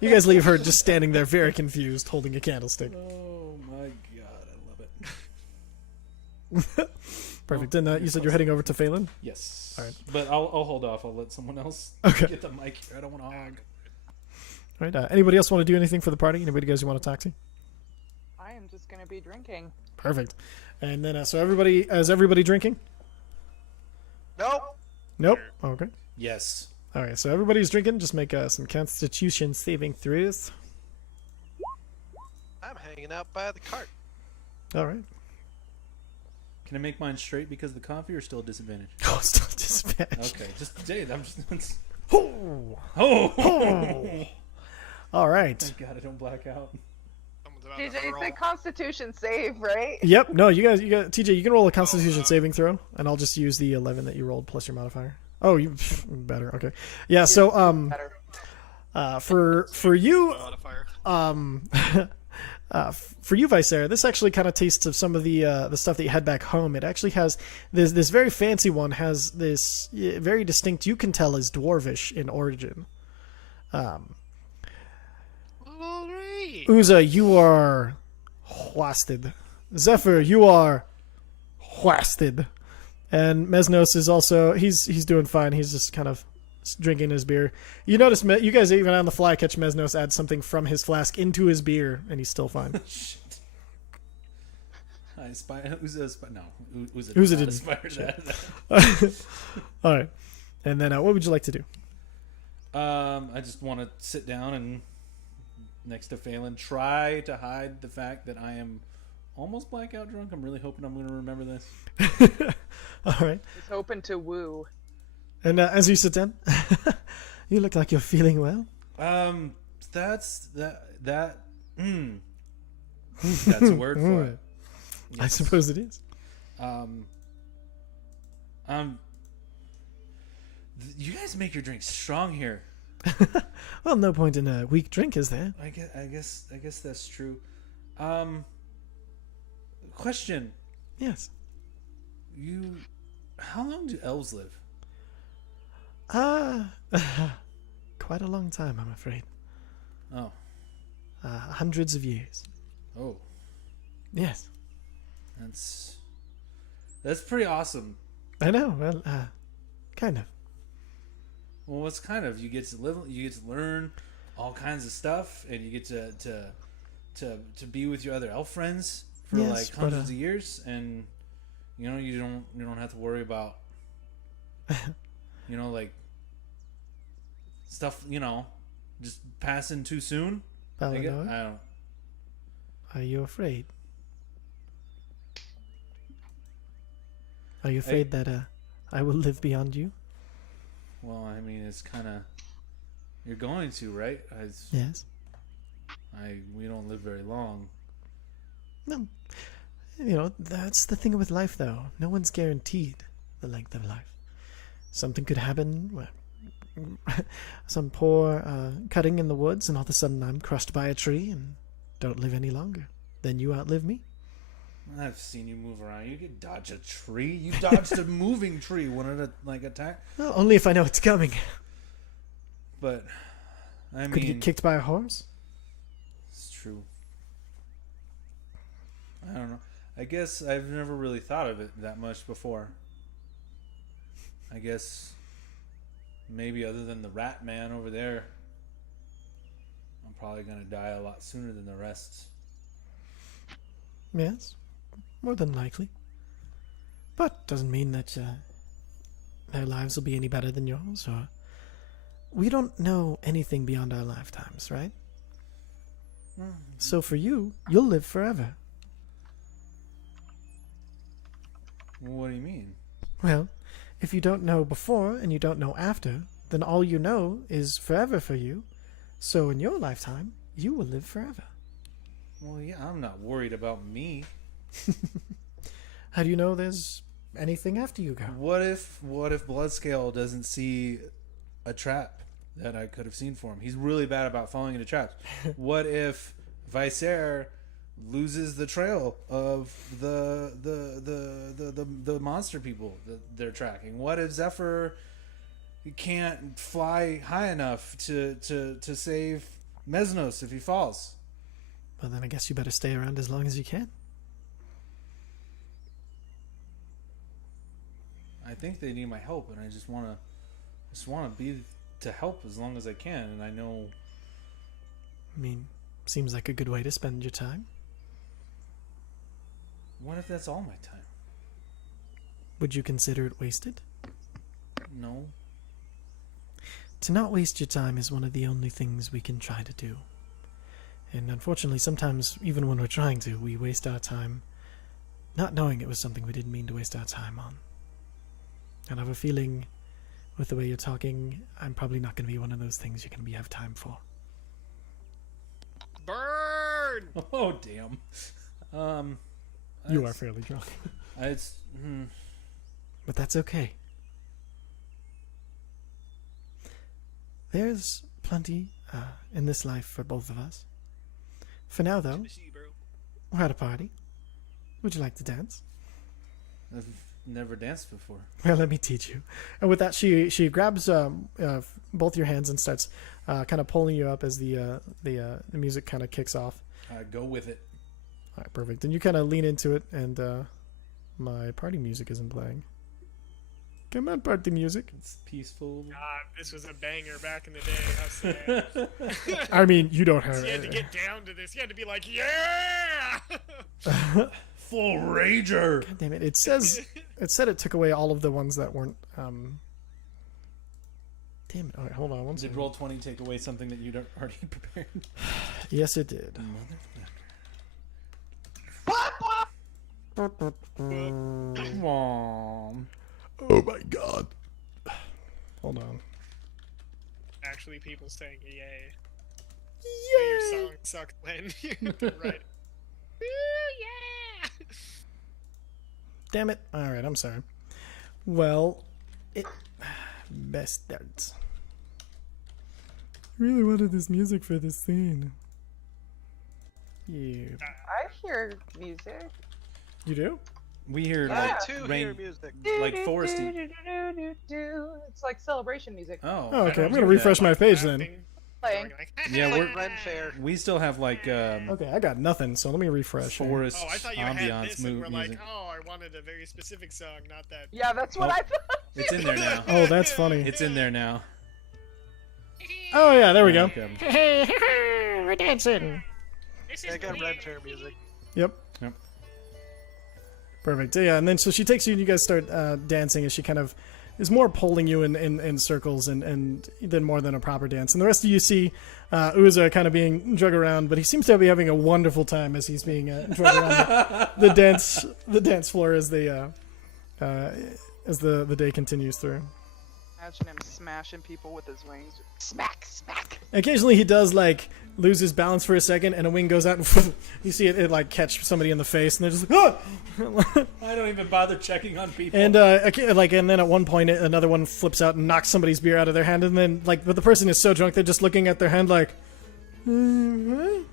You guys leave her just standing there, very confused, holding a candlestick. Oh my god, I love it. Perfect. And you said you're heading over to Phelan? Yes. All right. But I'll hold off. I'll let someone else get the mic here. I don't want to hog. All right. Anybody else want to do anything for the party? Anybody guys you want to talk to? I am just gonna be drinking. Perfect. And then, so everybody drinking? Nope. Nope. Okay. Yes. All right. So everybody's drinking. Just make some Constitution saving throws. I'm hanging out by the cart. All right. Can I make mine straight because of the coffee, or still a disadvantage? Oh, still disadvantage. Okay, I'm just. Oh. Oh. All right. Thank God I don't black out. DJ, it's a Constitution save, right? Yep. No, you got TJ. You can roll a Constitution saving throw, and I'll just use the 11 that you rolled plus your modifier. Oh, you better. Okay. Yeah. So Better. for you Modifier. For you, Visera, this actually kind of tastes of some of the stuff that you had back home. It actually has this very fancy one has this very distinct. You can tell is dwarvish in origin. Uza, you are wasted. Zephyr, you are wasted. And Mesnos is also he's doing fine. He's just kind of drinking his beer. You notice you guys even on the fly catch Mesnos add something from his flask into his beer, and he's still fine. Shit. Uza Uza didn't. All right. And then what would you like to do? I just want to sit down and next to Phelan, try to hide the fact that I am almost blackout drunk. I'm really hoping I'm going to remember this. All right. It's open to woo. And as you sit down, you look like you're feeling well. That's that. That's a word for it. I Yes. suppose it is. You guys make your drinks strong here. Well, no point in a weak drink, is there? I guess that's true. Question. Yes. How long do elves live? Quite a long time, I'm afraid. Oh. Hundreds of years. Oh. Yes. That's pretty awesome. I know. Well, kind of. Well, what's kind of you get to learn all kinds of stuff, and you get to be with your other elf friends for Yes, like hundreds of years, and you don't have to worry about like stuff just passing too soon. I don't. Are you afraid? Are you afraid that I will live beyond you? Well, I mean, it's kind of you're going to, right? Yes. We don't live very long. No. That's the thing with life, though. No one's guaranteed the length of life. Something could happen. Some poor cutting in the woods, and all of a sudden I'm crushed by a tree and don't live any longer. Then you outlive me. I've seen you move around. You could dodge a tree. You dodged a moving tree when it attack. Well, only if I know it's coming. But Could you get kicked by a horse? It's true. I don't know. I guess I've never really thought of it that much before. I guess maybe other than the rat man over there, I'm probably going to die a lot sooner than the rest. Yes, more than likely. But doesn't mean that their lives will be any better than yours, or we don't know anything beyond our lifetimes, right? So for you, you'll live forever. What do you mean? Well, if you don't know before and you don't know after, then all you know is forever for you. So in your lifetime, you will live forever. Well, yeah, I'm not worried about me. How do you know there's anything after you go? What if Bloodscale doesn't see a trap that I could have seen for him? He's really bad about falling into traps. What if Vicer loses the trail of the monster people that they're tracking? What if Zephyr can't fly high enough to save Mesnos if he falls? Well, then I guess you better stay around as long as you can. I think they need my help, and I just want to be to help as long as I can. And I know. I mean, seems like a good way to spend your time. What if that's all my time? Would you consider it wasted? No. To not waste your time is one of the only things we can try to do. And unfortunately, sometimes, even when we're trying to, we waste our time not knowing it was something we didn't mean to waste our time on. And I have a feeling, with the way you're talking, I'm probably not going to be one of those things you're going to have time for. Burn! Oh, damn. You are fairly drunk. But that's okay. There's plenty in this life for both of us. For now, though, we're at a party. Would you like to dance? I've never danced before. Well, let me teach you. And with that, she grabs both your hands and starts kind of pulling you up as the music kind of kicks off. Go with it. All right, perfect. And you kind of lean into it, and my party music isn't playing. Come on, party music. It's peaceful. God, this was a banger back in the day. I'll say. I mean, you don't have You had to it. get down to this. You had to be like, yeah! Full rager. God damn it! It said it took away all of the ones that weren't Damn it. All right, hold on one Did second. roll 20 take away something that you'd already prepared? Yes, it did. Mom. Oh my god. Hold on. Actually, people saying yay. Yay! Your song sucked when you right. Yeah! Damn it. All right, I'm sorry. Well, bastards. I really wanted this music for this scene. You. I hear music. You do? We hear I like too rain, hear music. like foresty. It's like celebration music. Oh, Oh, I okay. don't I'm gonna hear refresh that. my page then. Playing. Yeah, Like we're Ren Fair. we still have like Okay, I got nothing, so let me refresh. here. forest Oh, I thought you had ambiance this and were like, music. oh, I wanted a very specific song, not that. Yeah, that's what Oh. I thought. It's in there now. Oh, that's funny. It's in there now. Oh yeah, there we go. Okay. Hey, we're dancing. Yeah, I got Ren Fair music. Yep. Yep. Perfect. Yeah, and then so she takes you and you guys start dancing as she kind of is more pulling you in circles and then more than a proper dance. And the rest of you see Uza kind of being drug around, but he seems to be having a wonderful time as he's being drug around the dance floor as the day continues through. Imagine him smashing people with his wings. Smack, smack. Occasionally he does like lose his balance for a second and a wing goes out and you see it like catch somebody in the face and they're just like, ah! I don't even bother checking on people. And and then at one point another one flips out and knocks somebody's beer out of their hand, and then but the person is so drunk they're just looking at their hand like, and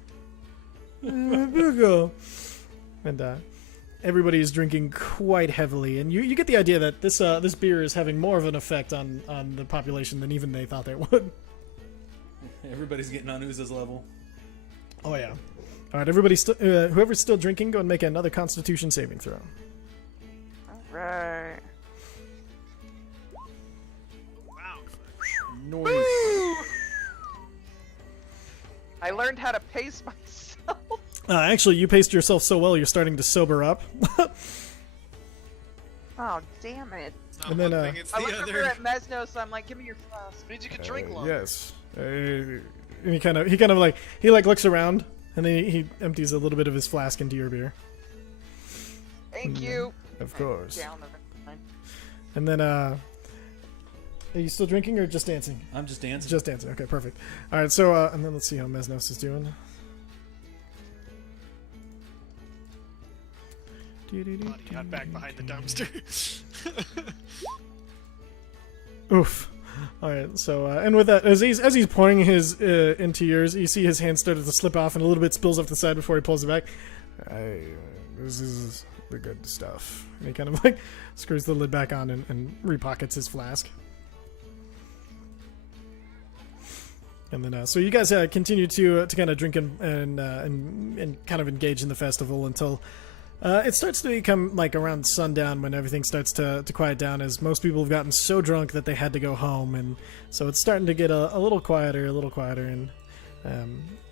everybody is drinking quite heavily, and you get the idea that this beer is having more of an effect on the population than even they thought they would. Everybody's getting on Uza's level. Oh yeah. All right, everybody, whoever's still drinking, go and make another Constitution saving throw. Right. Wow. Noise. I learned how to pace myself. Actually, you paced yourself so well, you're starting to sober up. Oh, damn it. Not And then, one thing, it's I the look other. over at Mesno, so I'm like, give me your flask. Means you can drink longer. Yes. And he kind of like looks around, and then he empties a little bit of his flask into your beer. Thank you. Of course. Down the line. And then, are you still drinking or just dancing? I'm just dancing. Just dancing. Okay, perfect. All right, so and then let's see how Mesnos is doing. Body got back behind the dumpster. Oof. All right, so and with that, as he's pouring his into yours, you see his hand started to slip off and a little bit spills off the side before he pulls it back. This is the good stuff. And he kind of like screws the lid back on and repockets his flask. And then, so you guys continue to kind of drink and kind of engage in the festival until it starts to become like around sundown when everything starts to quiet down, as most people have gotten so drunk that they had to go home, and so it's starting to get a little quieter, and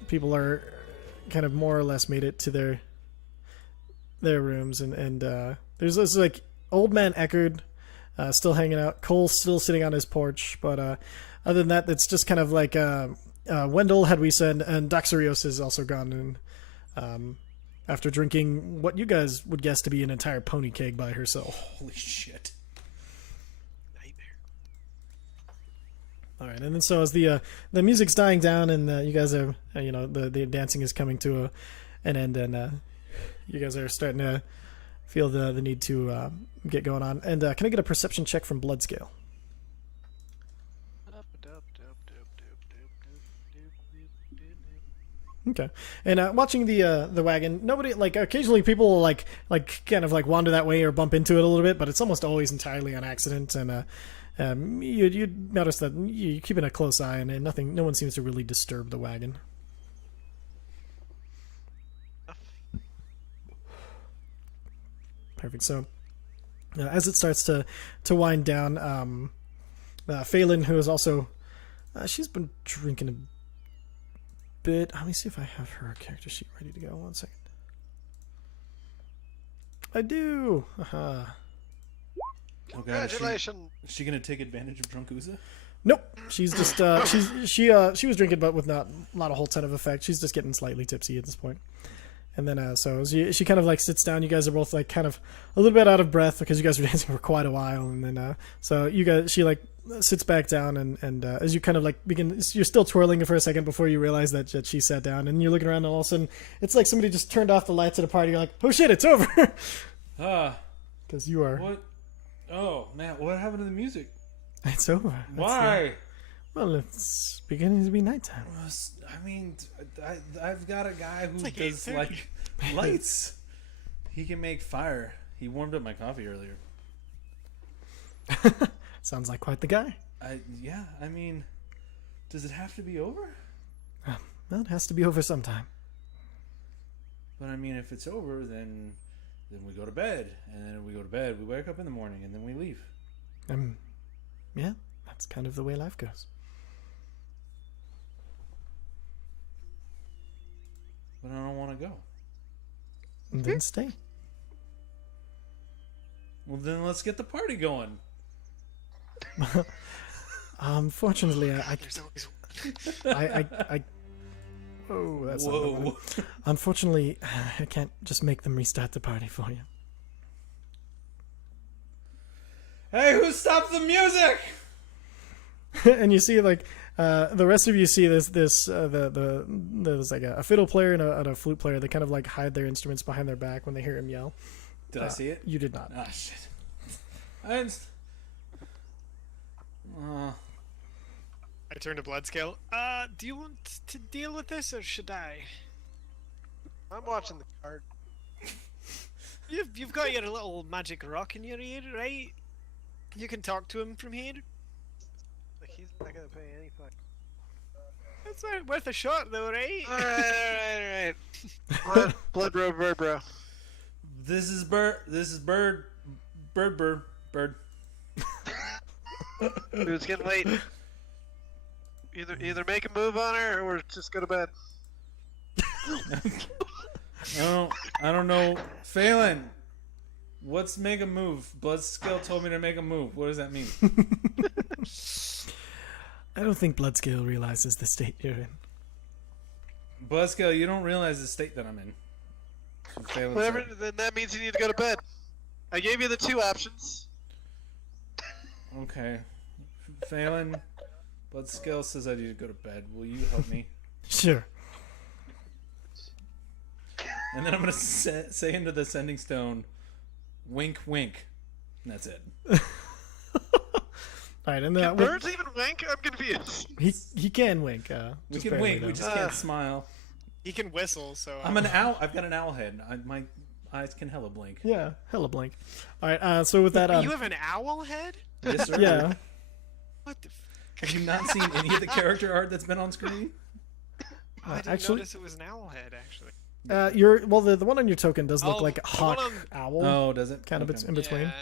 people are kind of more or less made it to their rooms, and there's this like old man Eckerd still hanging out, Cole still sitting on his porch, but other than that, it's just kind of like Wendell, Hedwisa, and Doxarios is also gone, and after drinking what you guys would guess to be an entire pony keg by herself. Holy shit. Nightmare. All right, and then so as the music's dying down and you guys are the dancing is coming to an end, and you guys are starting to feel the need to get going on. And can I get a perception check from Bloodscale? Okay. And watching the wagon, nobody, like, occasionally people like kind of like wander that way or bump into it a little bit, but it's almost always entirely on accident. And you notice that you're keeping a close eye, and no one seems to really disturb the wagon. Perfect. So as it starts to wind down, Phelan, who is also she's been drinking a bit. Let me see if I have her character sheet ready to go. 1 second. I do. Oh god, Congratulations. is she gonna take advantage of drunk Uza? Nope. She's just she was drinking, but with not a whole ton of effect. She's just getting slightly tipsy at this point. And then so she kind of like sits down. You guys are both like kind of a little bit out of breath because you guys were dancing for quite a while. And then so she like sits back down and as you kind of like you're still twirling for a second before you realize that she sat down, and you're looking around and all of a sudden it's like somebody just turned off the lights at a party. You're like, oh shit, it's over. Because you are. What? Oh man, what happened to the music? It's over. Why? Well, it's beginning to be nighttime. I mean, I've got a guy who like does 8:30. like lights. He can make fire. He warmed up my coffee earlier. Sounds like quite the guy. Yeah. I mean, does it have to be over? Well, it has to be over sometime. But I mean, if it's over, then we go to bed, and then we go to bed. We wake up in the morning, and then we leave. Yeah, that's kind of the way life goes. But I don't want to go. And then stay. Well, then let's get the party going. Unfortunately, There's always I oh, that's not the one. Whoa. Unfortunately, I can't just make them restart the party for you. Hey, who stopped the music? And you see, like, the rest of you see there's like a fiddle player and a flute player. They kind of like hide their instruments behind their back when they hear him yell. Did I see it? You did not. Ah, shit. I turn to Bloodscale. Do you want to deal with this, or should I? I'm watching the card. You've got your little magic rock in your ear, right? You can talk to him from here. Like, he's not gonna pay any fuck. That's worth a shot, though, right? Alright. Blood road bird, bro. This is bird. Bird. Dude, it's getting late. Either make a move on her or just go to bed. I don't know. Phelan, what's make a move? Bloodscale told me to make a move. What does that mean? I don't think Bloodscale realizes the state you're in. Bloodscale, you don't realize the state that I'm in. Phelan Whatever, said. then that means you need to go to bed. I gave you the two options. Okay. Phelan, Bloodscale says I need to go to bed. Will you help me? Sure. And then I'm going to say into the sending stone, wink, wink. And that's it. All right, and Can birds even wink? I'm confused. he can wink. We Just can barely, wink, though. we just can't smile. He can whistle, so... I'm an owl. I've got an owl head. My eyes can hella blink. Yeah, hella blink. All right, so with that, You have an owl head? Yes, sir. yeah, What the Have you not seen any of the character art that's been on screen? I didn't actually- notice it was an owl head, actually. the one on your token does look Oh, like the hawk one on- owl, Oh, does it? kind of Okay. in between. Yeah.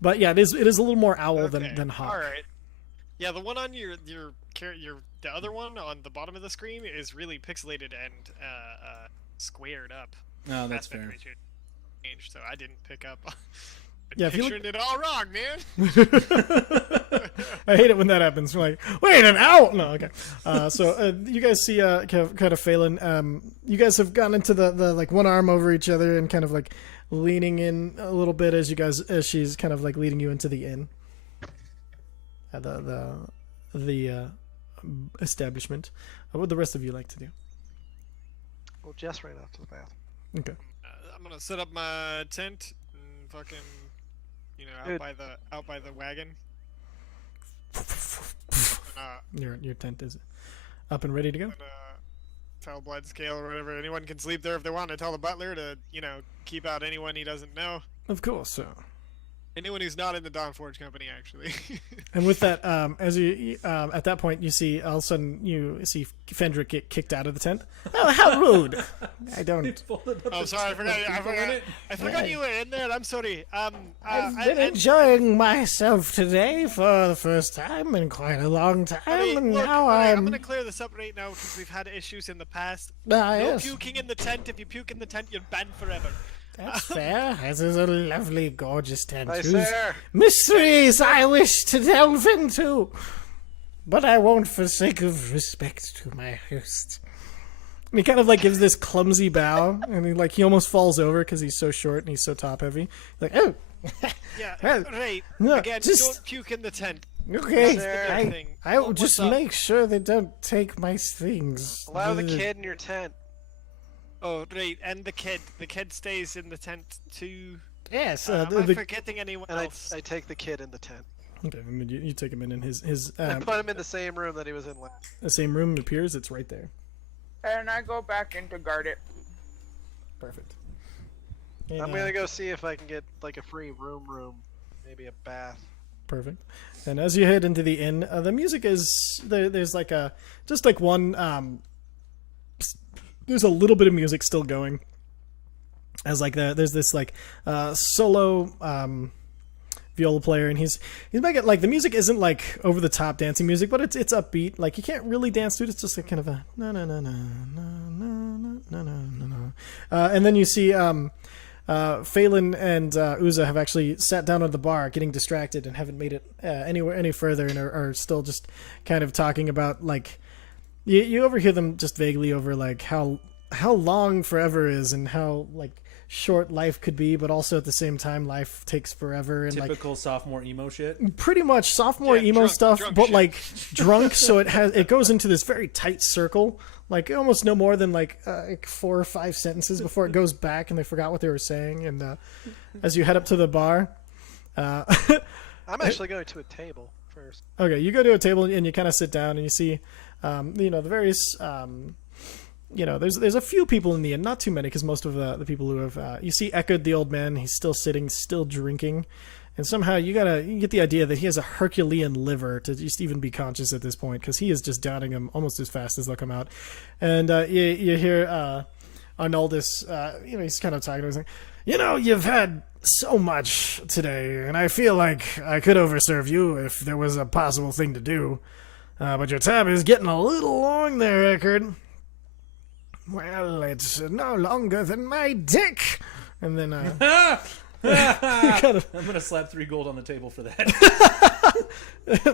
But yeah, it is a little more owl Okay. than hawk. All right. Yeah, the one on your the other one on the bottom of the screen is really pixelated and squared up. No, that's Aspect fair. ratio changed, so I didn't pick up. Yeah, if you Picturing it all wrong, man. I hate it when that happens. We're like, wait, an owl? No, okay. So you guys see kind of Phelan. You guys have gotten into the like one arm over each other and kind of like leaning in a little bit as she's kind of like leading you into the inn. The establishment. What would the rest of you like to do? Well, Jess ran off to the bathroom. Okay. I'm gonna set up my tent and fucking, Dude. out by the wagon. Your tent is up and ready to go. Tell Bloodscale or whatever. Anyone can sleep there if they want. I tell the butler to, keep out anyone he doesn't know. Of course. So. Anyone who's not in the Dawnforge company, actually. And with that, as you at that point, you see all of a sudden you see Fendrick get kicked out of the tent. Oh, how rude! I don't. Oh, sorry, I forgot you were in there. I'm sorry. I've been enjoying myself today for the first time in quite a long time, and now I'm gonna clear this up right now because we've had issues in the past. No yes, puking in the tent. If you puke in the tent, you're banned forever. that's fair. This is a lovely, gorgeous tent. Hi, whose sir. mysteries I wish to delve into. but I won't for sake of respect to my host. And he kind of like gives this clumsy bow, and he almost falls over because he's so short and he's so top heavy. Like, oh, Yeah, Well, right. no, Again, just- don't puke in the tent. okay. Sir. I will What's just up? make sure they don't take my things. Allow the kid in your tent. Oh, right, and the kid. The kid stays in the tent too. Yes. Am I forgetting anyone And else? I take the kid in the tent. Okay, and then you take him in his I put him in the same room that he was in last. the same room appears. It's right there. And I go back in to guard it. Perfect. And, I'm gonna go see if I can get like a free room, maybe a bath. Perfect. And as you head into the inn, the music is there's like a just like one. There's a little bit of music still going. As like there's this like solo viola player, and he's making like the music isn't like over the top dancing music, but it's upbeat. Like you can't really dance to it. It's just like kind of a na na na na na na na na na na. And then you see Phelan and Uza have actually sat down at the bar, getting distracted, and haven't made it anywhere any further, and are still just kind of talking about like you overhear them just vaguely over like how long forever is and how like short life could be, but also at the same time life takes forever, and Typical sophomore emo shit. like pretty much sophomore Yeah, emo drunk- stuff, drunk but shit. like drunk, so it goes into this very tight circle, like almost no more than like 4 or 5 sentences before it goes back and they forgot what they were saying. And as you head up to the bar, I'm actually going to a table first. okay, you go to a table and you kind of sit down and you see, the various, there's a few people in the inn, not too many, because most of the people who have, you see Eckard, the old man, he's still sitting, still drinking, and somehow you get the idea that he has a Herculean liver to just even be conscious at this point, because he is just downing them almost as fast as they'll come out. And you hear Arnoldus, he's kind of talking, he's like, you've had so much today, and I feel like I could overserve you if there was a possible thing to do. But your tab is getting a little long there, Eckard. Well, it's no longer than my dick. And then, kind of I'm gonna slap 3 gold on the table for that.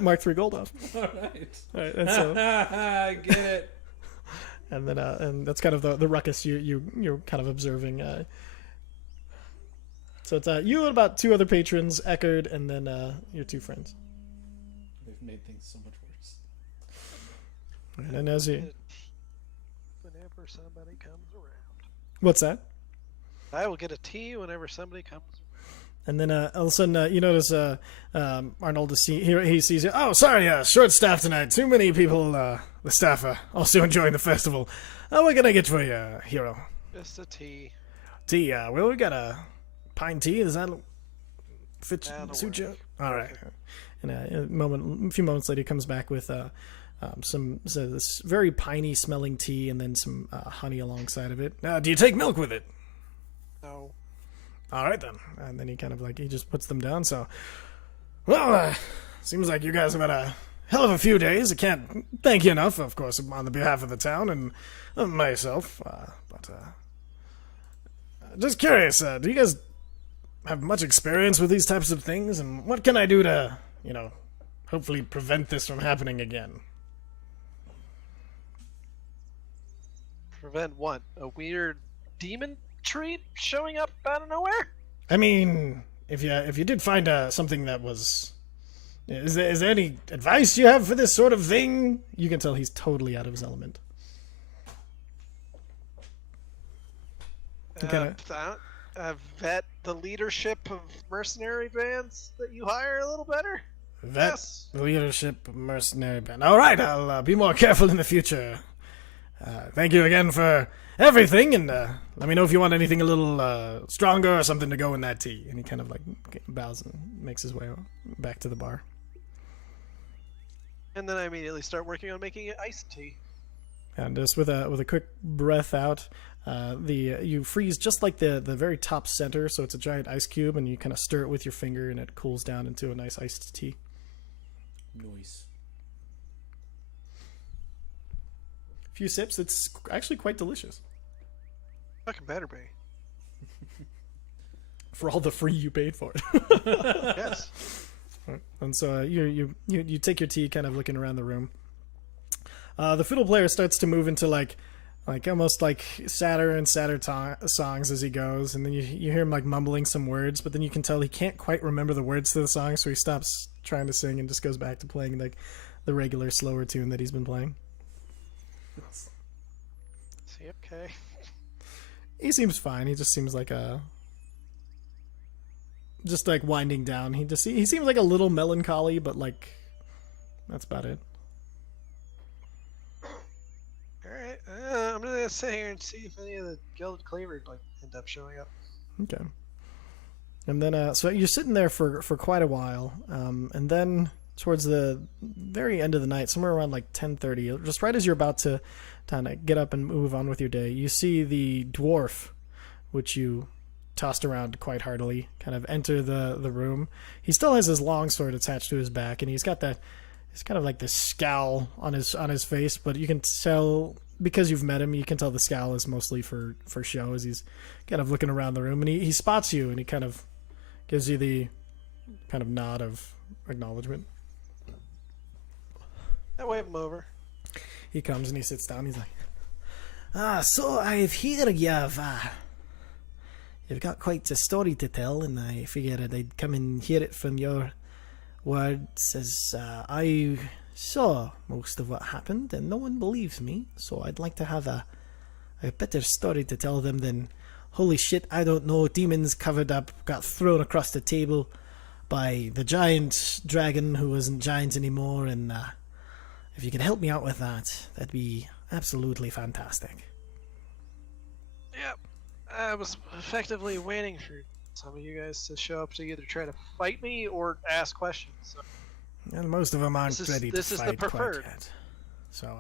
mark 3 gold off. All right. All right, and so, I get it. and then, and that's kind of the ruckus you're kind of observing. So it's you and about 2 other patrons, Eckard, and then your 2 friends. They've made things so much worse. And as you, Whenever somebody comes around, what's that? I will get a tea whenever somebody comes. And then all of a sudden you notice Arnold he sees you. Oh, sorry, short staff tonight. Too many people. The staff are also enjoying the festival. What can I get for you, hero? Just a tea. Tea. Well, we got a pine tea. Does that fit That'll suit you? work. All right. And a few moments later, he comes back with this very piney smelling tea, and then some honey alongside of it. Do you take milk with it? No. All right then. And then he kind of he just puts them down. So, well, seems like you guys have had a hell of a few days. I can't thank you enough, of course, on the behalf of the town and myself. But just curious, do you guys have much experience with these types of things? And what can I do to, hopefully prevent this from happening again? Prevent what? A weird demon treat showing up out of nowhere? I mean, if you did find something that was, is there any advice you have for this sort of thing? You can tell he's totally out of his element. Okay. Vet the leadership of mercenary bands that you hire a little better? That's leadership mercenary band. All right, I'll be more careful in the future. Thank you again for everything, and let me know if you want anything a little stronger or something to go in that tea. And he kind of bows and makes his way back to the bar. And then I immediately start working on making it iced tea. And just with a quick breath out, you freeze just like the very top center, so it's a giant ice cube, and you kind of stir it with your finger, and it cools down into a nice iced tea. Nice. Few sips, it's actually quite delicious. Fucking better be. For all the free you paid for it. Yes. And so you take your tea, kind of looking around the room. The fiddle player starts to move into like almost like sadder and sadder songs as he goes, and then you hear him like mumbling some words, but then you can tell he can't quite remember the words to the song, so he stops trying to sing and just goes back to playing like the regular slower tune that he's been playing. Is he okay? He seems fine. He just seems like just like winding down. He seems like a little melancholy, but like that's about it. Alright, I'm gonna sit here and see if any of the Gilded Cleaver like end up showing up. Okay. And then so you're sitting there for quite a while, and then towards the very end of the night, somewhere around like 10:30, just right as you're about to kind of get up and move on with your day, you see the dwarf, which you tossed around quite heartily, kind of enter the room. He still has his long sword attached to his back, and he's got that, it's kind of like this scowl on his face, but you can tell, because you've met him, you can tell the scowl is mostly for show, as he's kind of looking around the room, and he spots you, and he kind of gives you the kind of nod of acknowledgement. I wave him over. He comes and he sits down. He's like, so I've heard you've got quite a story to tell, and I figured I'd come and hear it from your words, as I saw most of what happened, and no one believes me, so I'd like to have a better story to tell them than, holy shit, I don't know, demons covered up, got thrown across the table by the giant dragon who wasn't giant anymore, and if you could help me out with that, that'd be absolutely fantastic. Yep. I was effectively waiting for some of you guys to show up to either try to fight me or ask questions. So. And most of them aren't ready to fight This is the preferred. quite yet. So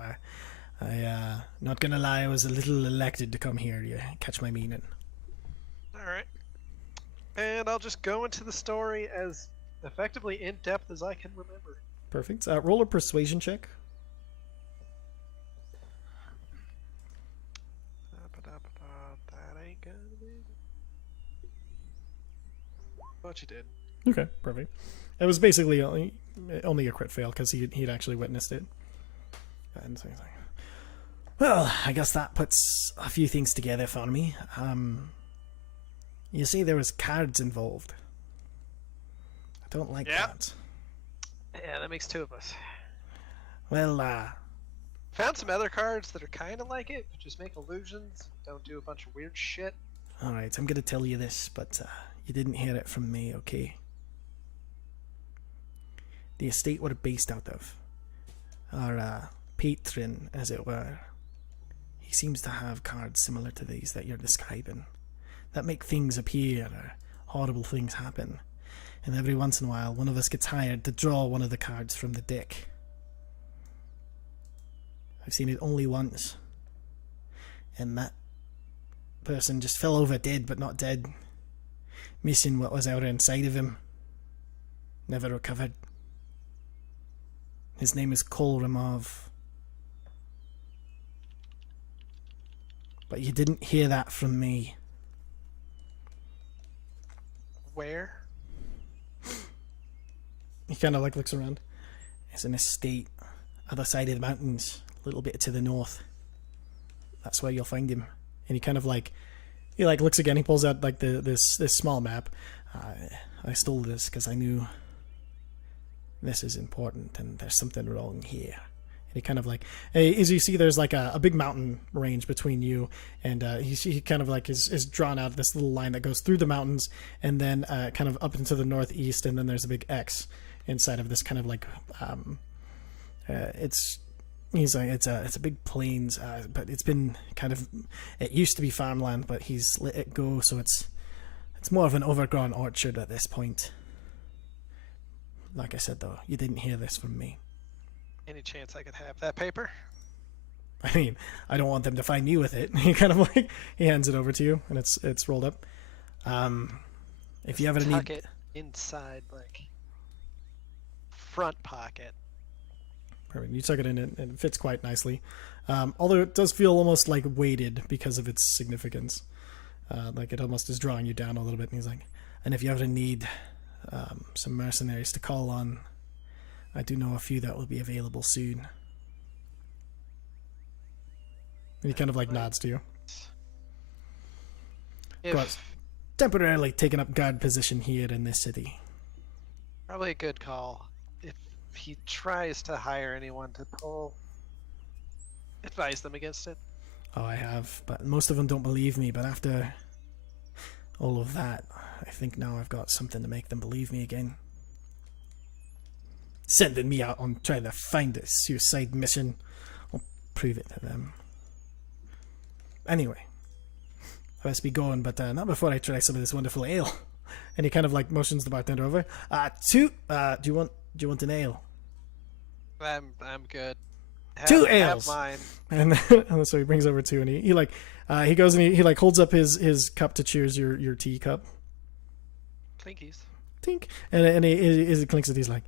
I not gonna lie, I was a little elected to come here. You catch my meaning? Alright. And I'll just go into the story as effectively in depth as I can remember. Perfect. Roll a persuasion check. That ain't gonna be. But you did. Okay, perfect. It was basically only a crit fail because he'd actually witnessed it. And so he's like, well, I guess that puts a few things together for me. You see, there was cards involved. I don't like that. Yeah, that makes two of us. Well, found some other cards that are kind of like it, but just make illusions, don't do a bunch of weird shit. Alright, I'm gonna tell you this, but you didn't hear it from me, okay? The estate we're based out of, our patron, as it were, he seems to have cards similar to these that you're describing, that make things appear, or horrible things happen. And every once in a while, one of us gets hired to draw one of the cards from the deck. I've seen it only once. And that person just fell over dead, but not dead. Missing what was out inside of him. Never recovered. His name is Kol Ramov. But you didn't hear that from me. Where? He kind of like looks around. It's an estate, other side of the mountains, a little bit to the north. That's where you'll find him. And he kind of like, he like looks again. He pulls out like this small map. I stole this because I knew this is important, and there's something wrong here. And he kind of like, as you see, there's like a big mountain range between you, and he kind of like is drawn out this little line that goes through the mountains, and then kind of up into the northeast, and then there's a big X inside of this kind of like, he's like, it's a big plains, but it's been kind of, it used to be farmland, but he's let it go, so it's more of an overgrown orchard at this point. Like I said though, you didn't hear this from me. Any chance I could have that paper? I mean, I don't want them to find you with it. He kind of like, he hands it over to you, and it's rolled up. If you ever Tuck need it inside, like front pocket. Perfect. You tuck it in, and it fits quite nicely. Although it does feel almost like weighted because of its significance. Like it almost is drawing you down a little bit. And he's like, and if you ever need some mercenaries to call on. I do know a few that will be available soon. And he kind of like nods to you. Got temporarily taken up guard position here in this city. Probably a good call. If he tries to hire anyone to pull, advise them against it. Oh, I have, but most of them don't believe me. But after all of that, I think now I've got something to make them believe me again. Sending me out on trying to find a suicide mission. I'll prove it to them. Anyway, I must be going, but not before I try some of this wonderful ale. And he kind of like motions the bartender over. Do you want an ale? I'm good. Two have ales. mine. And so he brings over two, and he goes and he like holds up his cup to cheers your tea cup. Clinkies. Tink. And he clinks it. He's like,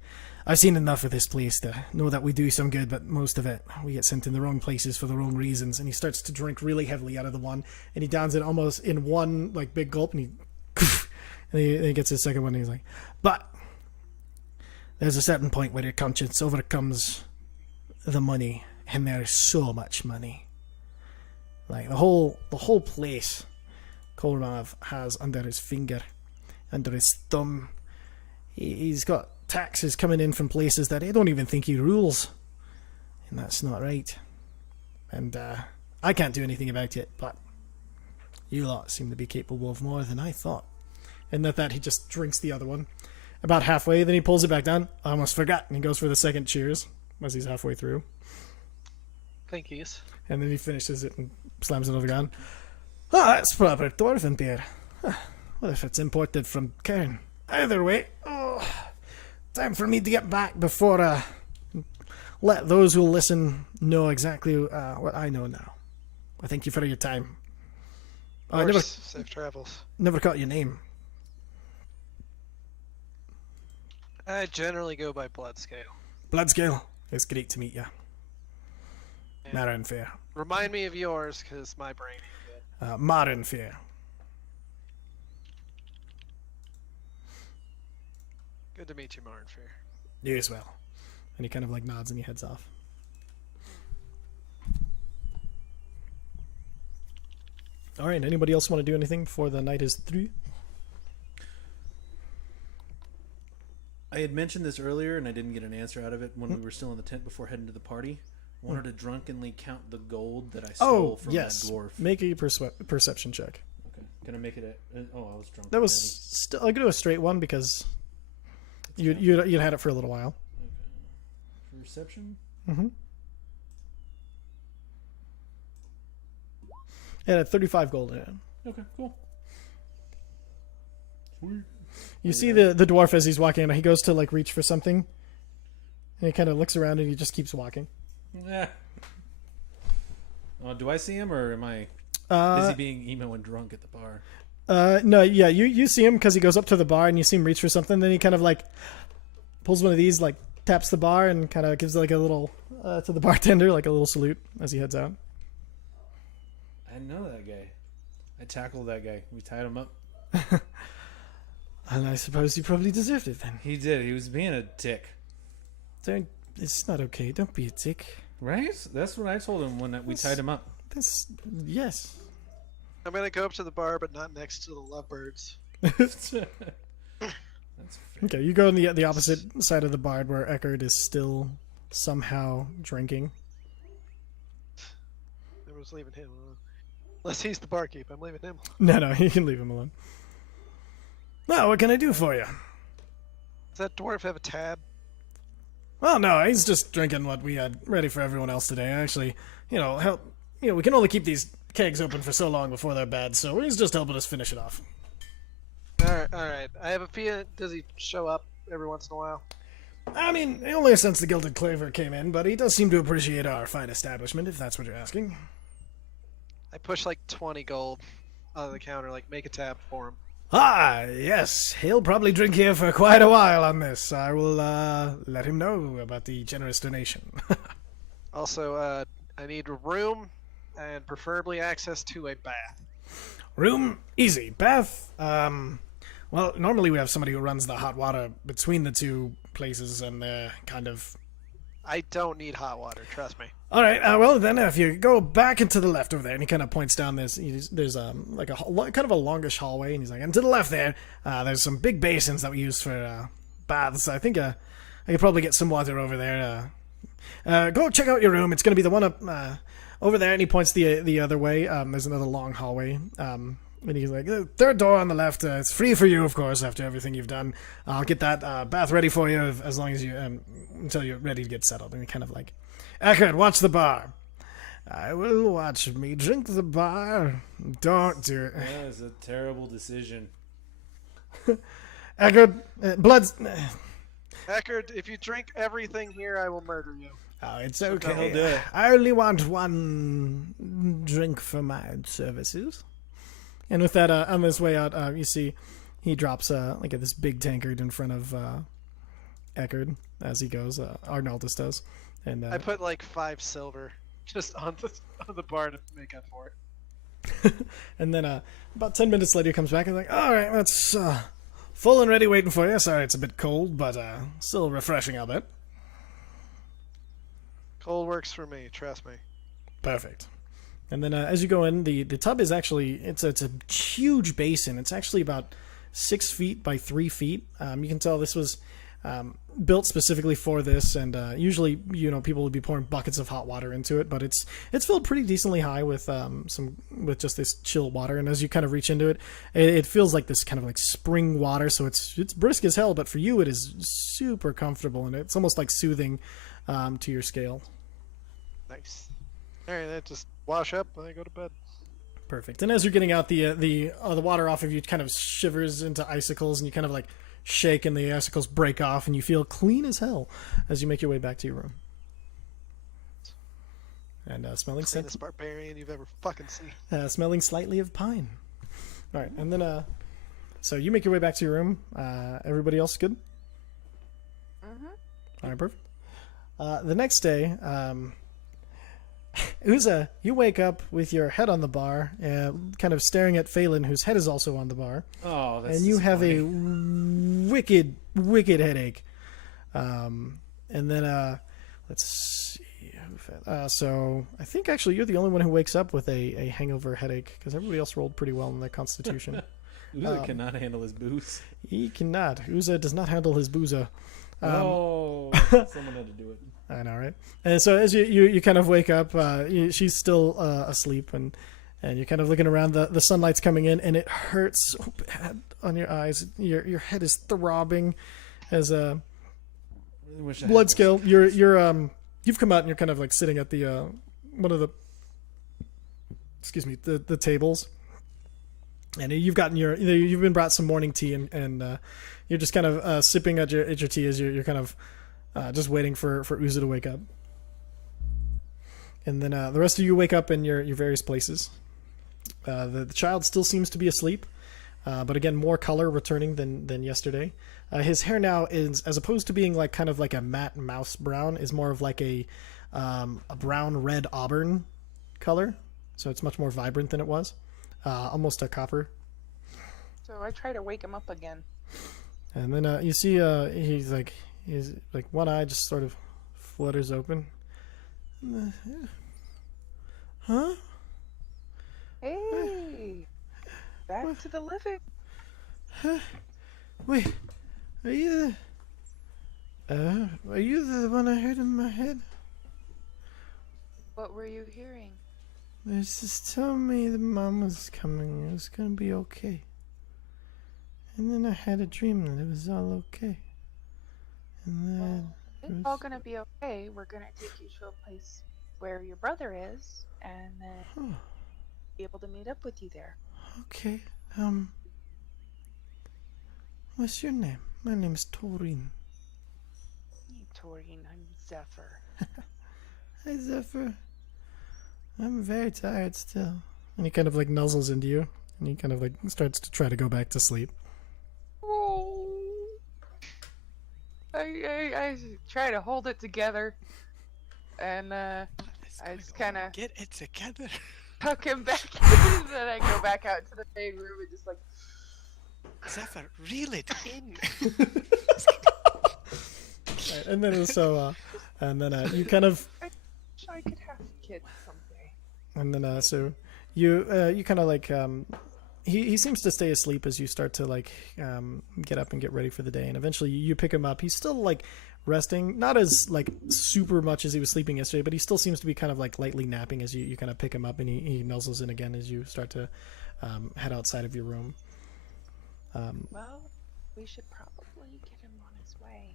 I've seen enough of this place to know that we do some good, but most of it we get sent in the wrong places for the wrong reasons. And he starts to drink really heavily out of the one, and he downs it almost in one like big gulp, and he gets his second one, and he's like, but there's a certain point where your conscience overcomes the money, and there's so much money. Like the whole place Kolmav has under his finger, under his thumb. He's got taxes coming in from places that I don't even think he rules, and that's not right. And I can't do anything about it, but you lot seem to be capable of more than I thought. And at that, he just drinks the other one. About halfway, then he pulls it back down. I almost forgot, and he goes for the second cheers as he's halfway through. Clinkies. And then he finishes it and slams it over the gun. Oh, that's proper dwarven beer. Huh. What if it's imported from Khirn? Either way, time for me to get back before let those who listen know exactly what I know now. I thank you for your time. I never Safe travels. never caught your name. I generally go by blood scale. Bloodscale. It's great to meet you. Yeah. Marin Fair. Remind me of yours, because my brain ain't good. Marin Fair. Good to meet you, Martin Fair. You as well. And he kind of like nods and he heads off. Alright, anybody else want to do anything before the night is through? I had mentioned this earlier, and I didn't get an answer out of it when we were still in the tent before heading to the party. I wanted to drunkenly count the gold that I stole from that dwarf. Make a perception check. Okay. Can I make it I was drunk. That was already. still. I could do a straight one because you'd had it for a little while. Okay. Perception? Mm-hmm. It had 35 gold in it. Okay, cool. Sweet. You see the dwarf as he's walking, and he goes to like reach for something, and he kind of looks around and he just keeps walking. Yeah. Do I see him, or am I busy being emo and drunk at the bar? No, yeah, you see him because he goes up to the bar and you see him reach for something. Then he kind of like pulls one of these, like taps the bar and kind of gives like a little to the bartender, like a little salute as he heads out. I know that guy. I tackled that guy. We tied him up. And I suppose he probably deserved it then. He did. He was being a dick. It's not okay. Don't be a dick. Right? That's what I told him when we tied him up. Yes. I'm gonna go up to the bar, but not next to the lovebirds. That's fair. Okay, you go on the opposite side of the bar where Eckert is still somehow drinking. I was leaving him alone. Unless he's the barkeep, I'm leaving him. No, you can leave him alone. Well, what can I do for you? Does that dwarf have a tab? Well, no, he's just drinking what we had ready for everyone else today. Actually, we can only keep these kegs open for so long before they're bad, so he's just helping us finish it off. Alright. I have a feeling, does he show up every once in a while? I mean, only since the Gilded Claver came in, but he does seem to appreciate our fine establishment, if that's what you're asking. I push like 20 gold on the counter, like make a tab for him. Ah, yes, he'll probably drink here for quite a while on this. I will let him know about the generous donation. Also, I need room and preferably access to a bath. Room, easy. Bath, Well, normally we have somebody who runs the hot water between the two places, and they're kind of... I don't need hot water, trust me. All right, well then, if you go back and to the left over there, and he kind of points down this, there's like a kind of a longish hallway, and he's like, and to the left there, there's some big basins that we use for baths. I think I could probably get some water over there. Go check out your room. It's gonna be the one up over there, and he points the other way. There's another long hallway. And he's like, third door on the left. It's free for you, of course, after everything you've done. I'll get that bath ready for you as long as you until you're ready to get settled. And he kind of like, Eckert, watch the bar. I will watch me drink the bar. Don't do it. That is a terrible decision. Eckert, blood's... Eckert, if you drink everything here, I will murder you. Oh, it's I'll okay. do it. I only want one drink for my services. And with that, on his way out, you see he drops like this big tankard in front of Eckerd as he goes. Arnaldus does, and I put like 5 silver just on the bar to make up for it. and then about 10 minutes later, he comes back and like, all right, that's full and ready, waiting for you. Sorry, it's a bit cold, but still refreshing, I'll bet. Cold works for me, trust me. Perfect. And then as you go in, the tub is actually, it's a huge basin. It's actually about 6 feet by 3 feet. You can tell this was built specifically for this, and usually, people would be pouring buckets of hot water into it, but it's filled pretty decently high with with just this chill water. And as you kind of reach into it, it feels like this kind of like spring water, so it's brisk as hell, but for you it is super comfortable, and it's almost like soothing to your scale. Nice. Alright, then just wash up and I go to bed. Perfect. And as you're getting out, the water off of you kind of shivers into icicles, and you kind of like shake, and the icicles break off, and you feel clean as hell as you make your way back to your room. And smelling Cleanest barbarian you've ever fucking seen. smelling slightly of pine. All right, and then so you make your way back to your room. Everybody else good? Mm-hmm. All right, perfect. The next day, Uza, you wake up with your head on the bar, kind of staring at Phelan, whose head is also on the bar. Oh, that's And you have a wicked, wicked headache. And then, let's see. So I think actually you're the only one who wakes up with a hangover headache, because everybody else rolled pretty well in their constitution. Uza cannot handle his booze. He cannot. Uza does not handle his booza. Oh, someone had to do it. I know, right? And so as you kind of wake up, she's still asleep, and you're kind of looking around. The sunlight's coming in, and it hurts so bad on your eyes. Your head is throbbing as a blood scale. You've come out, and you're kind of like sitting at the one of the the tables, and you've been brought some morning tea, and you're just kind of sipping at your tea as you're kind of just waiting for Uza to wake up. And then the rest of you wake up in your various places. The child still seems to be asleep, but again, more color returning than yesterday. His hair now is, as opposed to being like kind of like a matte mouse brown, is more of like a brown red auburn color. So it's much more vibrant than it was, almost a copper. So I try to wake him up again. And then you see he's like one eye just sort of flutters open. Huh? Hey! Back to the living. Huh? Wait, are you the one I heard in my head? What were you hearing? They just told me that Mom was coming. It was gonna be okay. And then I had a dream that it was all okay. And then It's all gonna be okay. We're gonna take you to a place where your brother is, and then be able to meet up with you there. Okay. What's your name? My name's Taurine. Hey, Taurine, I'm Zephyr. Hi, Zephyr. I'm very tired still. And he kind of like nuzzles into you, and he kind of like starts to try to go back to sleep. Oh. I try to hold it together, and I just kind of Get it together. tuck him back in, and then I go back out to the main room and just like Zephyr, reel it in. Right, and then you kind of, I wish I could have kids someday. and then you kind of like he seems to stay asleep as you start to like get up and get ready for the day, and eventually you pick him up. He's still like resting, not as like super much as he was sleeping yesterday, but he still seems to be kind of like lightly napping as you kind of pick him up, and he nuzzles in again as you start to head outside of your room. Well, we should probably get him on his way.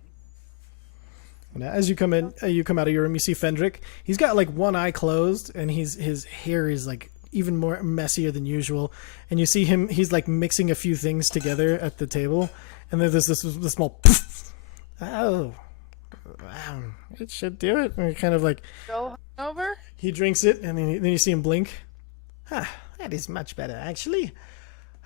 And as you come in, you come out of your room, you see Fendrick. He's got like one eye closed, and his hair is like even more messier than usual. And you see him; he's like mixing a few things together at the table, and then there's this small poof. Oh, wow! It should do it. And kind of like Still over? he drinks it, and then you see him blink. Ah, that is much better, actually.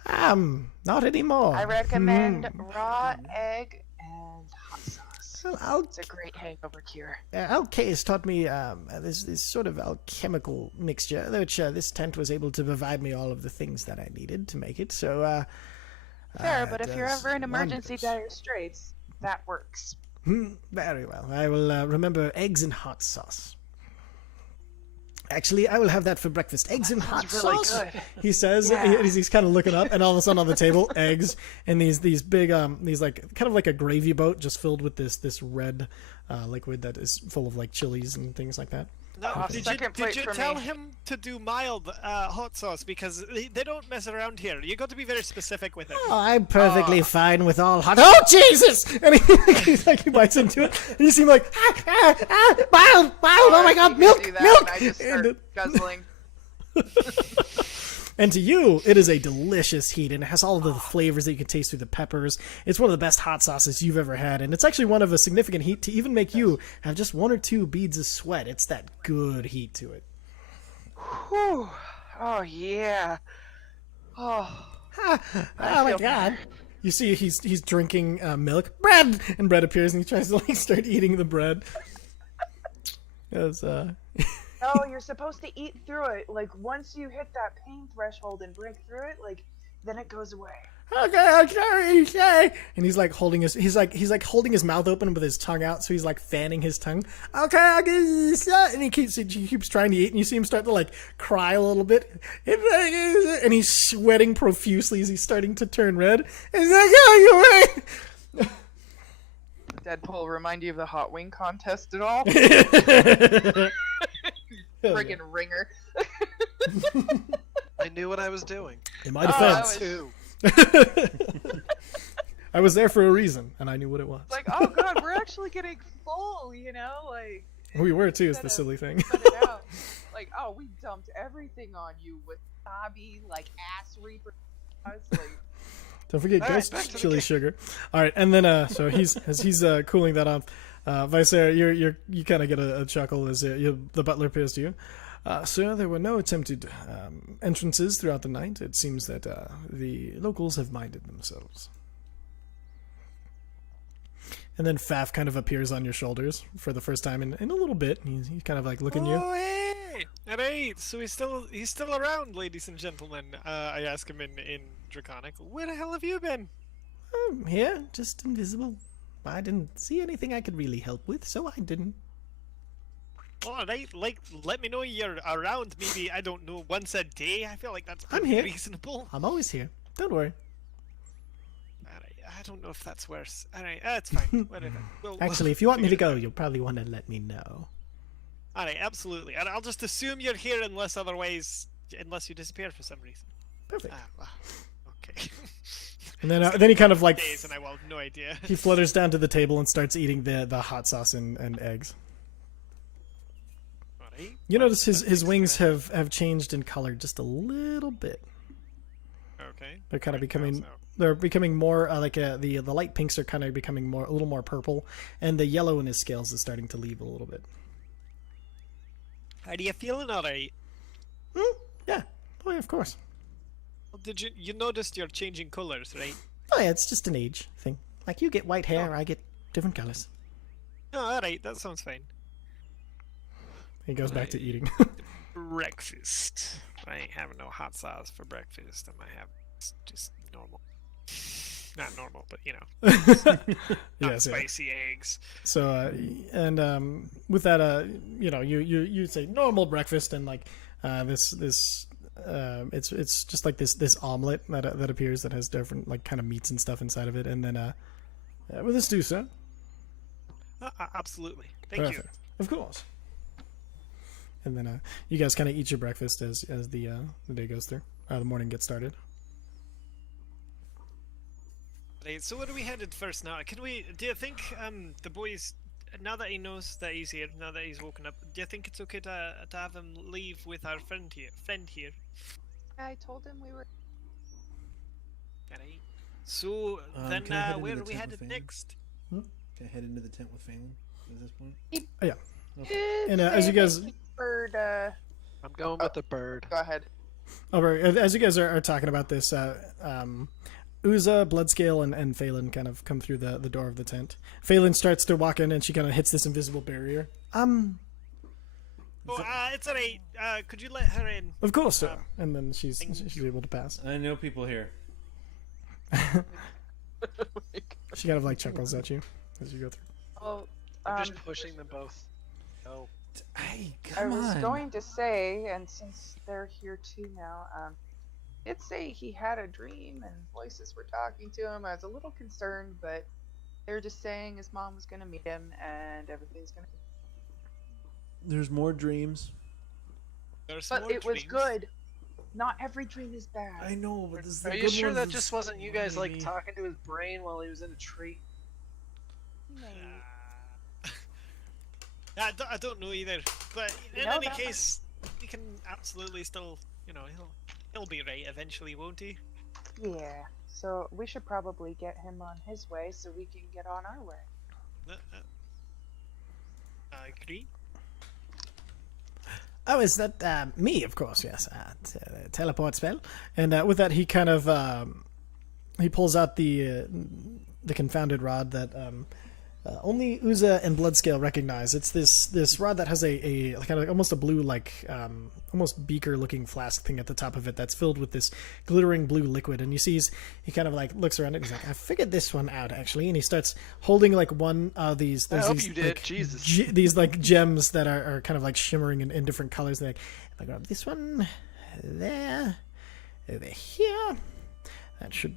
Not anymore. I recommend raw egg and hot sauce. Well, It's a great hangover cure. Alkay has taught me this sort of alchemical mixture, which this tent was able to provide me all of the things that I needed to make it. So, Fair, but it if you're does ever in emergency wonders. dire straits, that works. Very well. I will remember eggs and hot sauce. Actually, I will have that for breakfast. Eggs and hot Sounds really sauce. good. He says. Yeah. He's kind of looking up, and all of a sudden on the table, eggs and these big these like kind of like a gravy boat, just filled with this red liquid that is full of like chilies and things like that. No, Second plate did you for tell me. him to do mild hot sauce? Because they don't mess around here. You got to be very specific with it. Oh, I'm perfectly fine with all hot. Oh Jesus! And he bites into it, and you see him like mild. Oh my God, You milk, do that milk. And I just And, start guzzling. and to you, it is a delicious heat, and it has all of the flavors that you can taste through the peppers. It's one of the best hot sauces you've ever had, and it's actually one of a significant heat to even make you have just 1 or 2 beads of sweat. It's that good heat to it. Whew. Oh yeah. Oh. Oh my feel God! You see, he's drinking milk. Bread, and bread appears, and he tries to like start eating the bread. Yes, No, you're supposed to eat through it. Like once you hit that pain threshold and break through it, like then it goes away. okay. And he's like holding holding his mouth open with his tongue out, so he's like fanning his tongue. Okay, and he keeps trying to eat, and you see him start to like cry a little bit, and he's sweating profusely as he's starting to turn red. And he's like, "Oh, you're right." Deadpool remind you of the hot wing contest at all? Friggin' ringer. I knew what I was doing. In my I defense, Two. I was there for a reason, and I knew what it was. Like, oh god, we're actually getting full, you know? Like, We were too, is the instead silly of thing. put it out. Like, oh, we dumped everything on you with wasabi, like ass reaper. I was like, Don't forget All right, ghost back to the chili game. sugar. All right, and then so he's cooling that off. Vicer, you kind of get a chuckle as the butler appears to you. Sir, there were no attempted entrances throughout the night. It seems that the locals have minded themselves. And then Faf kind of appears on your shoulders for the first time in a little bit. He's kind of like looking you. Oh, hey! Alright, so he's still around, ladies and gentlemen. I ask him in Draconic, where the hell have you been? Here, just invisible. I didn't see anything I could really help with, so I didn't. Alright, like, let me know you're around, maybe, I don't know, once a day? I feel like that's I'm pretty here. reasonable. I'm always here. Don't worry. Alright, I don't know if that's worse. Alright, it's fine, whatever. Actually, if you want me to go, you'll probably want to let me know. Alright, absolutely. And I'll just assume you're here unless you disappear for some reason. Perfect. Well, okay. And then he kind of like Days and I will have no idea. he flutters down to the table and starts eating the hot sauce and eggs. Alright. You notice his wings have changed in color just a little bit. Okay. They're kind of Right, becoming so- they're becoming more the light pinks are kind of becoming a little more purple, and the yellow in his scales is starting to leave a little bit. Are you feeling alright? Yeah. Oh yeah, of course. Did you noticed you're changing colors, right? Oh yeah, it's just an age thing. Like you get white hair, I get different colors. Oh, alright, that sounds fine. He goes back to eating. Breakfast. I ain't having no hot sauce for breakfast. I might have just normal. Not normal, but you know, not Yes, yeah. spicy eggs. So with that, you say normal breakfast, and like this it's just like this omelet that appears that has different like kind of meats and stuff inside of it, and then with a stew, sir. Absolutely. Thank you. Perfect. Of course. And then you guys kind of eat your breakfast as the day goes through. The morning gets started. Right, so where are we headed first now? Do you think the boys, now that he knows that he's here, now that he's woken up, do you think it's okay to have him leave with our friend here? I told him we were. Alright. So then can I head into where the are we tent headed with Phelan? next? Can I head into the tent with Phelan at this point? Oh, yeah. And as you guys, Bird, I'm going with the bird. go ahead. as you guys are talking about this, Uza, Bloodscale, and Phelan kind of come through the door of the tent. Phelan starts to walk in, and she kind of hits this invisible barrier. Oh, it's alright. Could you let her in? Of course, sir. And then she's able to pass. I know people here. She kind of like chuckles at you as you go through. Well, I'm just pushing them both. No. Hey, I come was on. going to say, and since they're here too now, did say he had a dream and voices were talking to him. I was a little concerned, but they were just saying his mom was going to meet him and everything's going to. There's more dreams. There's But more it was dreams. good. Not every dream is bad. I know, but this is the Are you good sure ones that that's just wasn't you guys like maybe- talking to his brain while he was in a tree? I don't know either, but in know any that case, he can absolutely still, he'll be right eventually, won't he? Yeah. So we should probably get him on his way so we can get on our way. I agree. Oh, is that me? Of course, yes. Teleport spell, and with that, he kind of he pulls out the confounded rod that only Uza and Bloodscale recognize. It's this rod that has a kind of almost a blue almost beaker looking flask thing at the top of it that's filled with this glittering blue liquid. And you see he kind of like looks around it and he's like, I figured this one out actually. And he starts holding like one of these. I hope these, you did. like, Jesus. these like gems that are kind of like shimmering in different colors. And they're like, if I grab this one, there, over here, that should.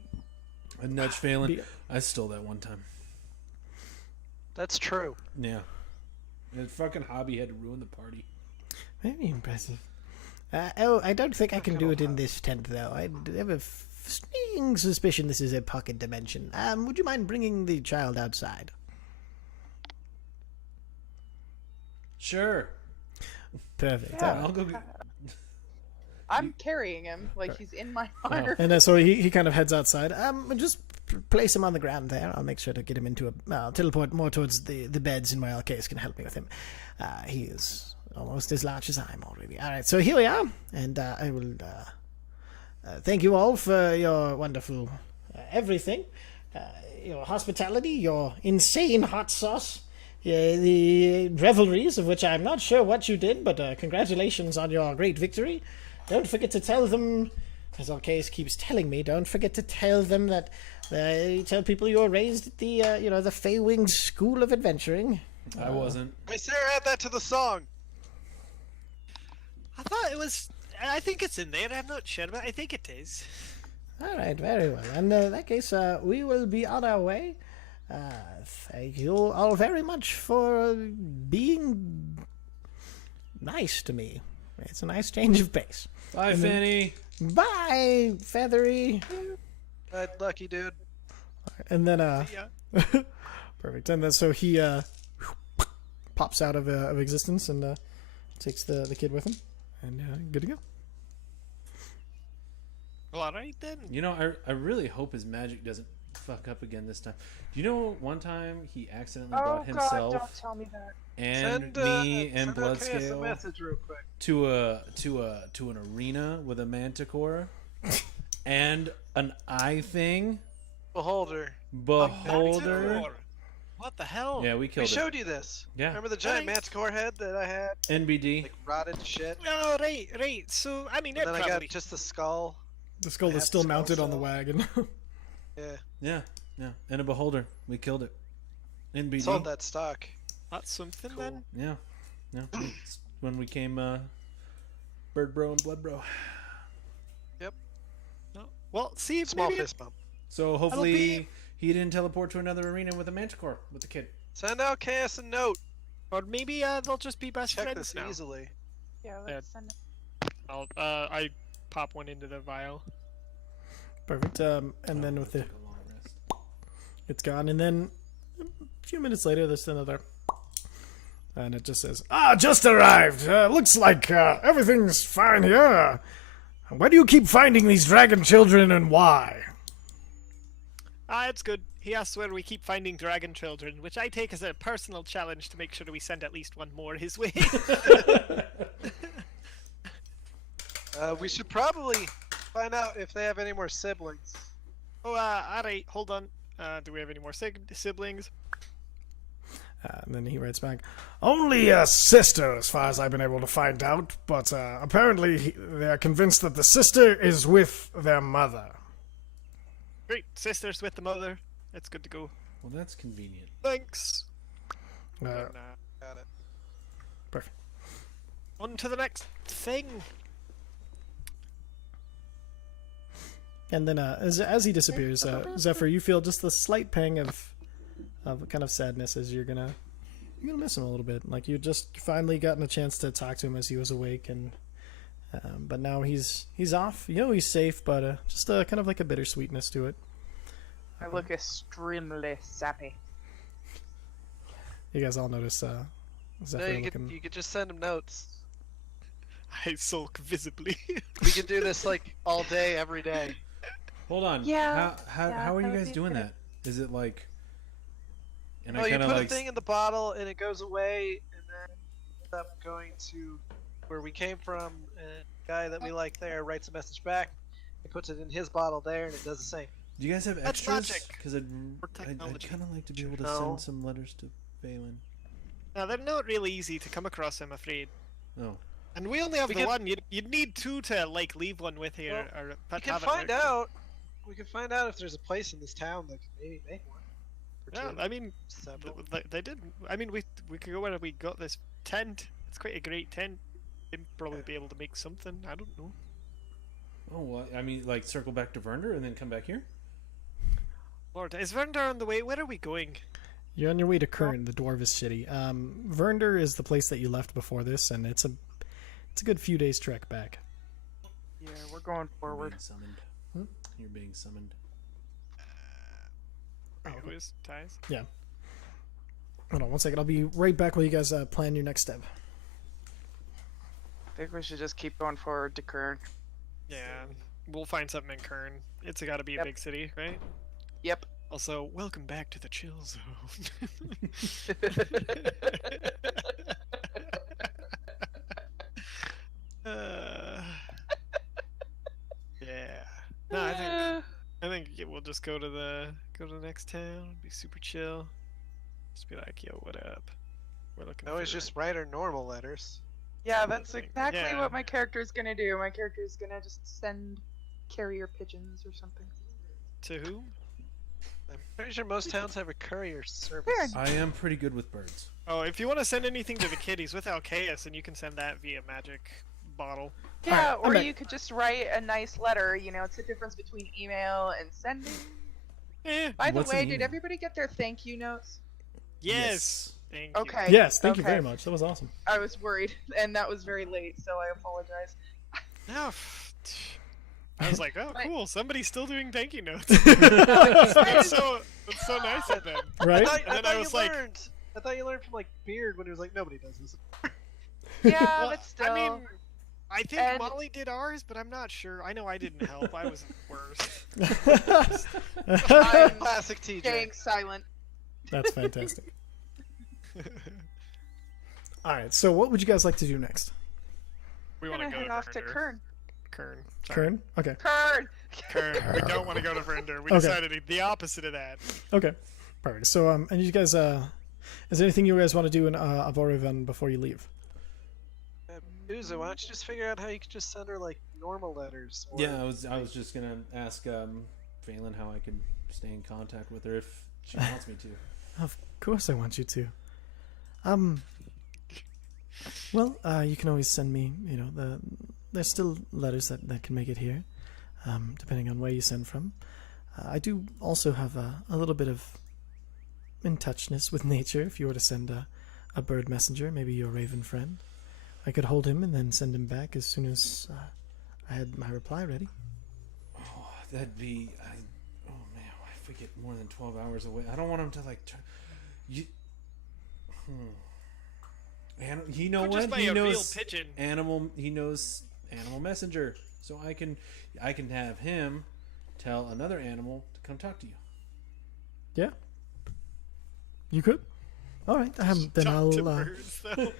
I nudged Phelan. Be- I stole that one time. That's true. Yeah. That fucking hobby had to ruin the party. Very impressive. I don't think I can do it in this tent, though. I have a sneaking suspicion this is a pocket dimension. Would you mind bringing the child outside? Sure. Perfect. Yeah. I'll go get... I'm carrying him like he's in my arm. And so he kind of heads outside. Just place him on the ground there. I'll make sure to get him into I'll teleport more towards the beds, and my case can help me with him. He is almost as large as I am already. All right, so here we are, and I will thank you all for your wonderful everything, your hospitality, your insane hot sauce, the revelries of which I'm not sure what you did, but congratulations on your great victory. Don't forget to tell them, as our case keeps telling me, don't forget to tell them that tell people you were raised at the the Feywing School of Adventuring. I wasn't. Hey, Sarah, add that to the song. I thought it was. I think it's in there. I'm not sure, but I think it is. All right, very well. In that case, we will be on our way. Thank you all very much for being nice to me. It's a nice change of pace. Bye, Fanny. Bye, Feathery. That lucky dude. And then, Yeah. perfect. And then, so he pops out of existence and takes the kid with him, and good to go. Well, all right then. You know, I really hope his magic doesn't fuck up again this time. Do you know one time he accidentally Oh brought God! himself Don't tell me that. and me and send Octavius a Bloodscale message real quick. to an arena with a manticore and an eye thing Beholder. beholder? Manticore. What the hell? Yeah, we We killed it. showed you this. Yeah. Remember the giant Right. manticore head that I had? NBD. Like rotted to shit. Oh, right. So, I mean, And it then I probably. got just the skull. The skull I is have still the skull mounted on the still. wagon. Yeah. Yeah. And a beholder. We killed it. In BD. Sold that stock. That's something Cool. then. Yeah. It's when we came Bird Bro and Blood Bro. Oh. Well, see, Small maybe fist bump. So hopefully he didn't teleport to another arena with a Manticore with the kid. Send out Chaos a note. or maybe they'll just be best Check friends this now. easily. Yeah, let's send it. I pop one into the vial. Perfect. And then with the, Take a long rest. it's gone, and then a few minutes later, there's another, and it just says, just arrived. Looks like everything's fine here. Where do you keep finding these dragon children, and why? It's good. He asks where we keep finding dragon children, which I take as a personal challenge to make sure that we send at least one more his way. We should probably find out if they have any more siblings. Alright, hold on. Do we have any more siblings? And then he writes back, only a sister, as far as I've been able to find out, but apparently they are convinced that the sister is with their mother. Great, sisters with the mother. That's good to go. Well, that's convenient. Thanks. Uh, Got it. perfect. On to the next thing. And then as he disappears, Zephyr, you feel just the slight pang of kind of sadness as you're gonna miss him a little bit. Like you just finally gotten a chance to talk to him as he was awake, and but now he's off. You know he's safe, but just kind of like a bittersweetness to it. I look extremely sappy. You guys all notice No, Zephyr you looking. could just send him notes. I sulk visibly. We could do this like all day, every day. Hold on. Yeah, How are you that would guys be doing good. that? Is it like? And Oh, I you kind put of a like. thing in the bottle and it goes away, and then end up going to where we came from. And the guy that we like there writes a message back. He puts it in his bottle there, and it does the same. Do you guys have That's extras? logic. Because I'd technology. kind of like to be able to No. send some letters to Phelan. Now, they're not really easy to come across, I'm afraid. Oh. And we only have We the can- one. You'd need two to like leave one with you, or We can have it find there. out. We can find out if there's a place in this town that can maybe make one. Or Yeah, two. I mean, Several. they did. I mean, we could go where we got this tent. It's quite a great tent. They'd probably be able to make something. I don't know. Oh, well, I mean, like circle back to Vernder and then come back here. Lord, is Vernder on the way? Where are we going? You're on your way to Khirn, the dwarvish city. Vernder is the place that you left before this, and it's a good few days trek back. Yeah, we're going You're forward. being summoned. You're being summoned. Who's ties? Hold on one second. I'll be right back while you guys plan your next step. I think we should just keep going forward to Khirn. Yeah, we'll find something in Khirn. It's got to be a Yep. big city, right? Yep. Also, welcome back to the chill zone. Yeah. No, I think we'll just go to the next town. Be super chill. Just be like, yo, what up? We're looking. Always for... just write our normal letters. Yeah, that's Thing. exactly Yeah. what my character's gonna do. My character's gonna just send carrier pigeons or something. To whom? I'm pretty sure most towns have a courier service. Weird. I am pretty good with birds. Oh, if you want to send anything to the kid, he's with Alcaeus, and you can send that via magic bottle. Yeah, Alright, or I'm back. you could just write a nice letter. You know, it's the difference between email and sending. Eh. By the What's an way, did email? everybody get their thank you notes? Yes. Thank you. Okay. Yes, thank you okay. very much. That was awesome. I was worried, and that was very late, so I apologize. No. I was like, oh, cool. Somebody's still doing thank you notes. Right? That's so nice of them. I thought, And then I was like- I thought you learned from like Beard when he was like, nobody does this. Yeah, Well, but still. I mean, I think And- Molly did ours, but I'm not sure. I know I didn't help. I was worse. I'm Classic TJ. staying silent. That's fantastic. All right, so what would you guys like to do next? We We're want gonna to go head off to Khirn. Khirn. Khirn. Khirn? Okay. Khirn! Khirn. We don't want to go to Vernder. We Okay. decided the opposite of that. Okay. Perfect. So, and you guys, is there anything you guys want to do in Avorivan before you leave? Uzo, why don't you just figure out how you could just send her like normal letters? Or, Yeah, I was just gonna ask Phelan how I can stay in contact with her if she wants me to. Of course I want you to. Well, you can always send me, there's still letters that can make it here, depending on where you send from. I do also have a little bit of in touchness with nature. If you were to send a bird messenger, maybe your raven friend, I could hold him and then send him back as soon as I had my reply ready. Oh, that'd be... oh, man, if we get more than 12 hours away, I don't want him to, like... He know Could just what? buy He a real knows pigeon. He knows animal messenger. So I can have him tell another animal to come talk to you. Yeah. You could. All right. Then Talk to birds, though.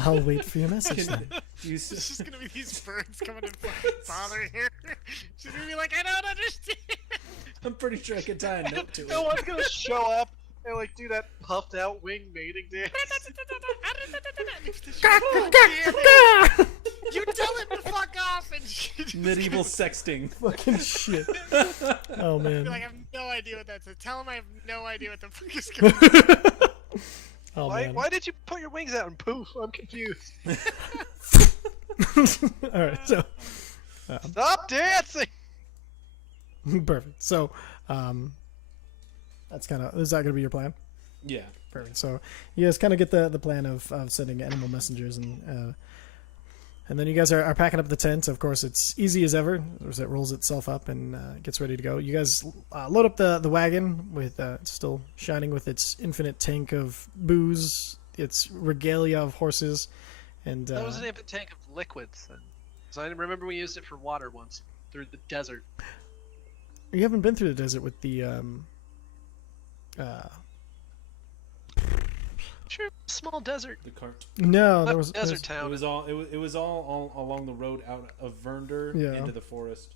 I'll wait for your message. Then. It's just gonna be these birds coming and fucking bothering her. She's gonna be like, I don't understand. I'm pretty sure I could tie a note to it. No one's gonna show up and like do that puffed out wing mating dance. You tell him to fuck off, and she Medieval sexting. Fucking shit. Oh man. be like, I have no idea what that's. Tell him I have no idea what the fuck is going on. Oh man. Why did you put your wings out and poof? I'm confused. All right. So. Stop dancing! Perfect. So, that's kind of, is that going to be your plan? Yeah. Perfect. So you guys kind of get the plan of sending animal messengers, and then you guys are packing up the tent. Of course, it's easy as ever. It rolls itself up and gets ready to go. You guys load up the wagon with it's still shining with its infinite tank of booze, its regalia of horses, and That was an infinite tank of liquids. So I remember we used it for water once through the desert. you haven't been through the desert with the Sure, small desert. The cart. no, there was Desert town. It was all along the road out of Vernder Yeah. into the forest.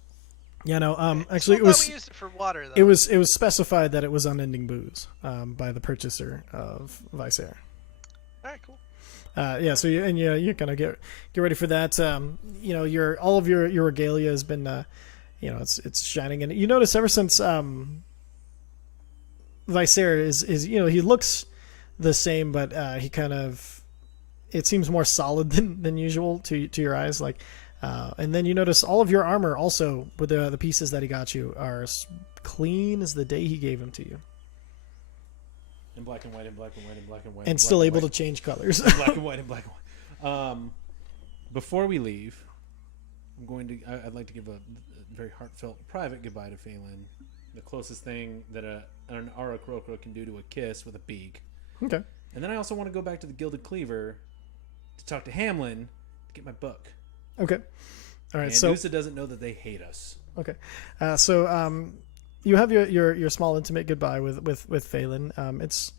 Yeah, no. Actually, Still it was. thought we used it for water though. It was specified that it was unending booze by the purchaser of Visair. All right, cool. Yeah, so you kind of get ready for that. All of your regalia has been, it's shining, and you notice ever since Visair is he looks the same, but he kind of, it seems more solid than usual to your eyes, like. And then you notice all of your armor also, with the pieces that he got you, are clean as the day he gave them to you, In black and white, in black and white, in black and white. and still able to change colors. Black and white, in black and white. Before we leave, I'd like to give a very heartfelt, private goodbye to Phelan. The closest thing that an Aarakocra can do to a kiss with a beak. Okay. And then I also want to go back to the Gilded Cleaver to talk to Hamlin to get my book. Okay. All right. And So Noosa doesn't know that they hate us. okay. So you have your small intimate goodbye with Phelan. It's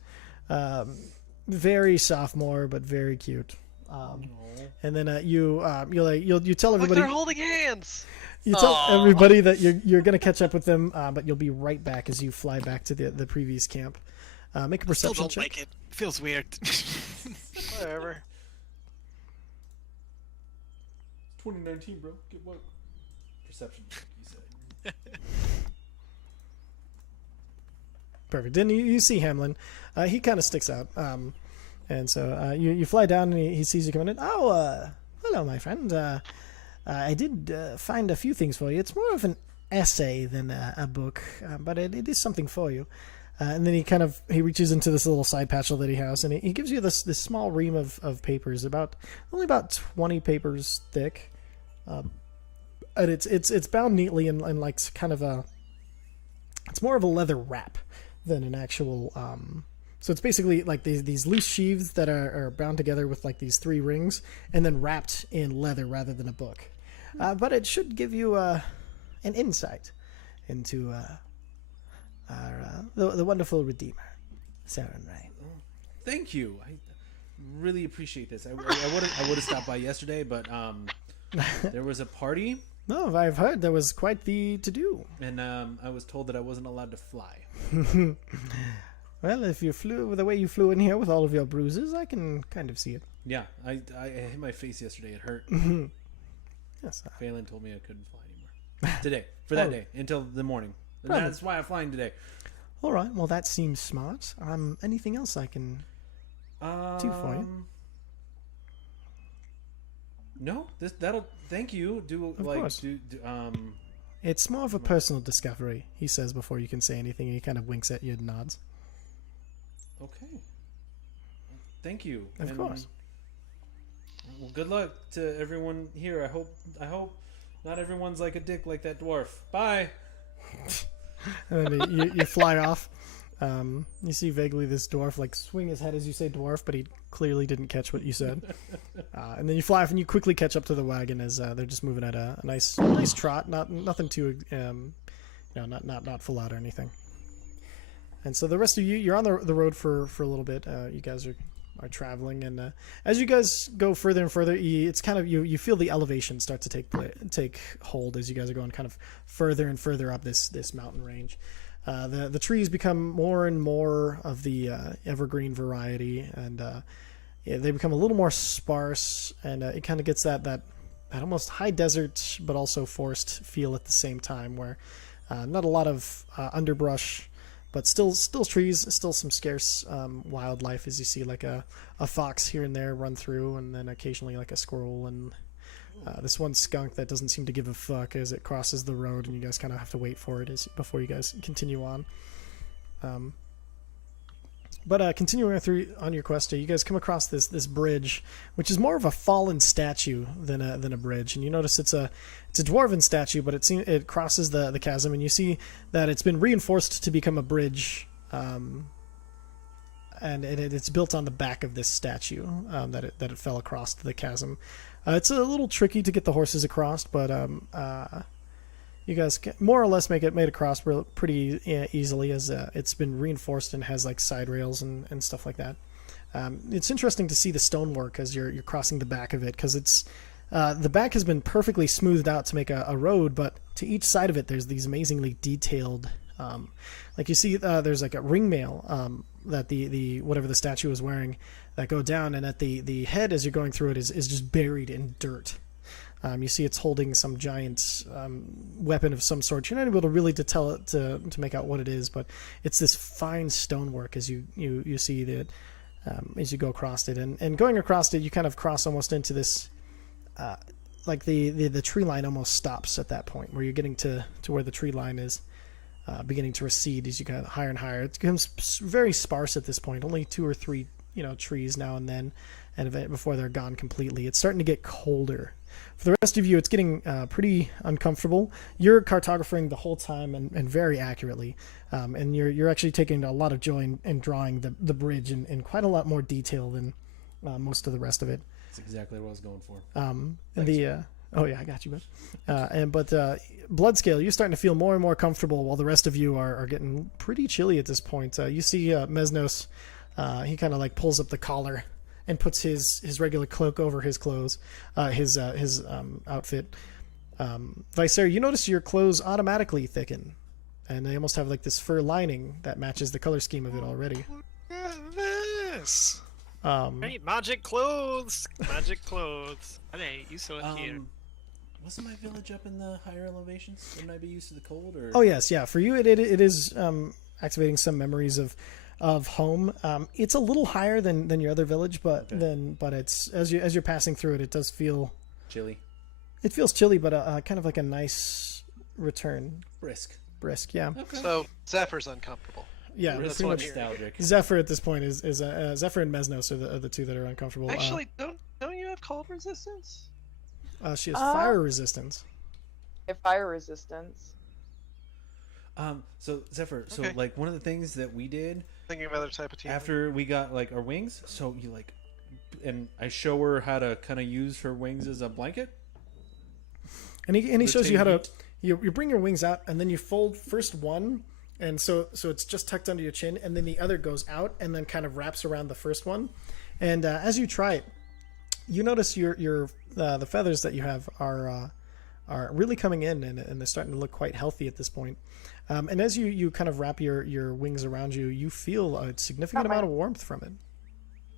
very sophomore but very cute. And then you'll tell Look, everybody. they're holding hands. You tell Aw. everybody that you're gonna catch up with them, but you'll be right back as you fly back to the previous camp. Make a Still perception don't check. like it. Feels weird. Whatever. 2019, bro. Get what? Perception, you said. Perfect. Then you see Hamlin. He kind of sticks out. And so you fly down and he sees you coming in. Oh, hello, my friend. I did find a few things for you. It's more of an essay than a book, but it is something for you. And then he reaches into this little side satchel that he has, and he gives you this small ream of papers, only about 20 papers thick, and it's bound neatly in like kind of it's more of a leather wrap than an actual. So it's basically like these loose sheaths that are bound together with like these 3 rings, and then wrapped in leather rather than a book. But it should give you an insight into. The wonderful Redeemer, Saren Ray. Thank you. I really appreciate this. I would have stopped by yesterday, but there was a party, No, I've heard there was quite the to-do. and I was told that I wasn't allowed to fly. Well, if you flew the way you flew in here with all of your bruises, I can kind of see it. Yeah, I hit my face yesterday. It hurt. Yes. Phelan told me I couldn't fly anymore. Today, for that Oh. day, until the morning. And that's why I'm flying today. All right. Well, that seems smart. Anything else I can do for you? No, that'll. Thank you. Of course. It's more of a personal discovery, he says before you can say anything, and he kind of winks at you and nods. Okay. Thank you. Of course. Well, good luck to everyone here. I hope not everyone's like a dick like that dwarf. Bye. And then you fly off. You see vaguely this dwarf like swing his head as you say dwarf, but he clearly didn't catch what you said. And then you fly off and you quickly catch up to the wagon as they're just moving at a nice trot, nothing too, not full out or anything. And so the rest of you're on the road for a little bit. You guys are traveling, and as you guys go further and further, it's kind of you feel the elevation start to take hold as you guys are going kind of further and further up this mountain range. The trees become more and more of the evergreen variety, and they become a little more sparse, and it kind of gets that almost high desert but also forest feel at the same time, where not a lot of underbrush, but still trees, still some scarce wildlife, as you see like a fox here and there run through, and then occasionally like a squirrel and this one skunk that doesn't seem to give a fuck as it crosses the road, and you guys kind of have to wait for it before you guys continue on. But continuing through on your quest, you guys come across this bridge, which is more of a fallen statue than a bridge. And you notice it's a dwarven statue, but it crosses the chasm, and you see that it's been reinforced to become a bridge. And it's built on the back of this statue that it fell across the chasm. It's a little tricky to get the horses across, but you guys can more or less made across pretty easily, as it's been reinforced and has like side rails and stuff like that. It's interesting to see the stonework as you're crossing the back of it, because it's the back has been perfectly smoothed out to make a road, but to each side of it there's these amazingly detailed, like you see there's like a ring mail that the whatever the statue is wearing that go down, and at the head as you're going through it is just buried in dirt. You see it's holding some giant weapon of some sort. You're not able to really tell it to make out what it is, but it's this fine stonework as you see that as you go across it. And going across it, you kind of cross almost into this, like the tree line almost stops at that point, where you're getting to where the tree line is beginning to recede as you go higher and higher. It becomes very sparse at this point, only 2 or 3 trees now and then, and before they're gone completely. It's starting to get colder. For the rest of you, it's getting pretty uncomfortable. You're cartographing the whole time and very accurately, and you're actually taking a lot of joy in drawing the bridge in quite a lot more detail than most of the rest of it. That's exactly what I was going for. Oh yeah, I got you, bud. But Bloodscale, you're starting to feel more and more comfortable, while the rest of you are getting pretty chilly at this point. You see Mesnos, he kind of like pulls up the collar and puts his regular cloak over his clothes, his outfit. Vicer, you notice your clothes automatically thicken, and they almost have like this fur lining that matches the color scheme of it already. Look at this! Hey, magic clothes! Magic clothes. Hey, you saw it here. Wasn't my village up in the higher elevations? Wouldn't I be used to the cold? Or? Oh yes, yeah. For you, it is activating some memories of home. It's a little higher than your other village, but it's as you're passing through it, it does feel chilly. It feels chilly, but kind of like a nice return. Brisk, yeah. Okay. So Zephyr's uncomfortable. Yeah, that's pretty much. nostalgic. Zephyr at this point is Zephyr and Mesnos are the two that are uncomfortable. Actually, don't you have cold resistance? She has fire resistance. Fire resistance. So Zephyr, Okay. like one of the things that we did Thinking of other type of team. after we got like our wings, so you like, and I show her how to kind of use her wings as a blanket. And he shows you how to heat. you bring your wings out, and then you fold first one, and so it's just tucked under your chin, and then the other goes out and then kind of wraps around the first one. And as you try it, you notice your the feathers that you have are really coming in, and they're starting to look quite healthy at this point. And as you kind of wrap your wings around you, you feel a significant amount of warmth from it.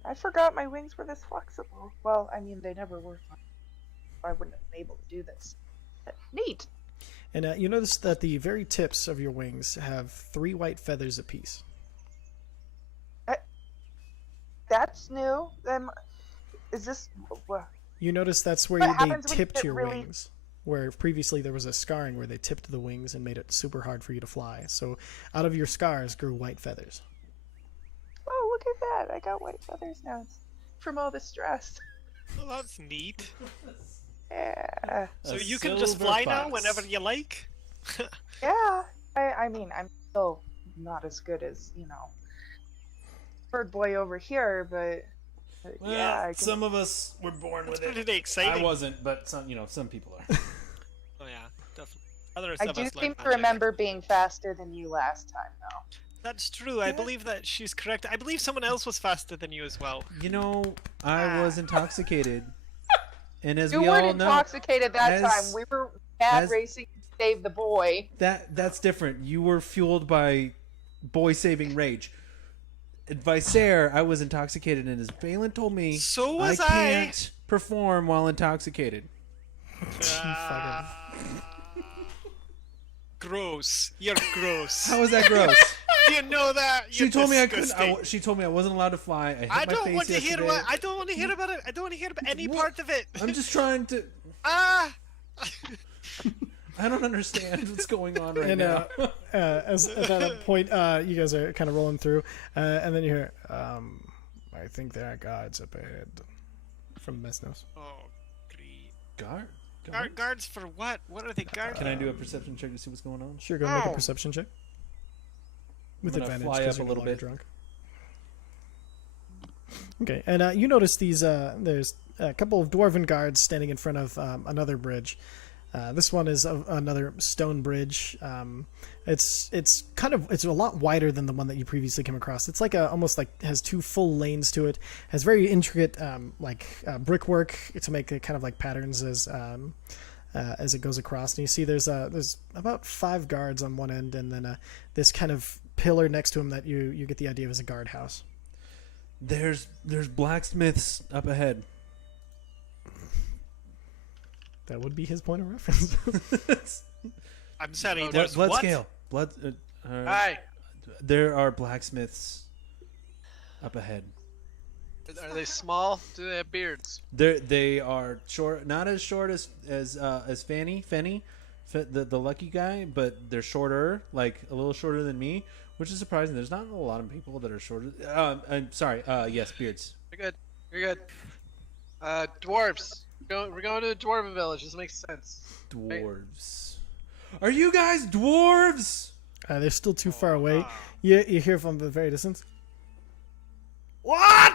I forgot my wings were this flexible. Well, I mean, they never were. I wouldn't have been able to do this. But neat. And you notice that the very tips of your wings have 3 white feathers apiece. That's new. Is this? You notice that's where What they happens when you tipped get your really- wings. Where previously there was a scarring where they tipped the wings and made it super hard for you to fly. So out of your scars grew white feathers. Oh, look at that! I got white feathers now from all the stress. Well, that's neat. Yeah. So A you can just silver fly now fox. whenever you like? Yeah. I mean, I'm still not as good as bird boy over here, but Well, yeah. I can... some of us were born That's with it. pretty exciting. I wasn't, but some people are. Oh yeah, definitely. Others I of do us learn seem to magic. remember being faster than you last time, though. That's true. I believe that she's correct. I believe someone else was faster than you as well. You know, I was intoxicated, and as You we weren't all know, intoxicated that as- time. We were mad as- racing to save the boy. that's different. You were fueled by boy-saving rage. At Visair, I was intoxicated, and as Balin told me, So was I. can't perform while intoxicated. Gross. You're gross. How is that gross? Do you know that? She You're told me I disgusting. couldn't. She told me I wasn't allowed to fly. I hit I my don't face want to hear yesterday. what. I don't want to hear about it. I don't want to hear about any What? part of it. I'm just trying to. Ah. I don't understand what's going on right And now. as at that point, you guys are kind of rolling through, and then you hear, "I think there are guards up ahead," from Mesnos. Oh, great. Guard? Guards for what? What are they guards? Can I do a perception check to see what's going on? Sure, go make a Oh. perception check with I'm gonna advantage fly because up a you're little no longer bit. drunk. Okay, and you notice these. There's a couple of dwarven guards standing in front of another bridge. This one is another stone bridge. It's a lot wider than the one that you previously came across. It's like almost like has 2 full lanes to it. Has very intricate brickwork to make it kind of like patterns as it goes across. And you see there's about 5 guards on one end, and then this kind of pillar next to him that you get the idea of as a guardhouse. There's blacksmiths up ahead. That would be his point of reference. I'm sorry. Blood There's what? scale. Blood. Hi. There are blacksmiths up ahead. Are they small? Do they have beards? They are short, not as short as Fenny, the lucky guy, but they're shorter, like a little shorter than me, which is surprising. There's not a lot of people that are shorter. I'm sorry. Yes, beards. You're good. You're good. Dwarves. We're going to the dwarven village. This makes sense. Dwarves. Are you guys dwarves? They're still too far away. You hear from the very distance. What?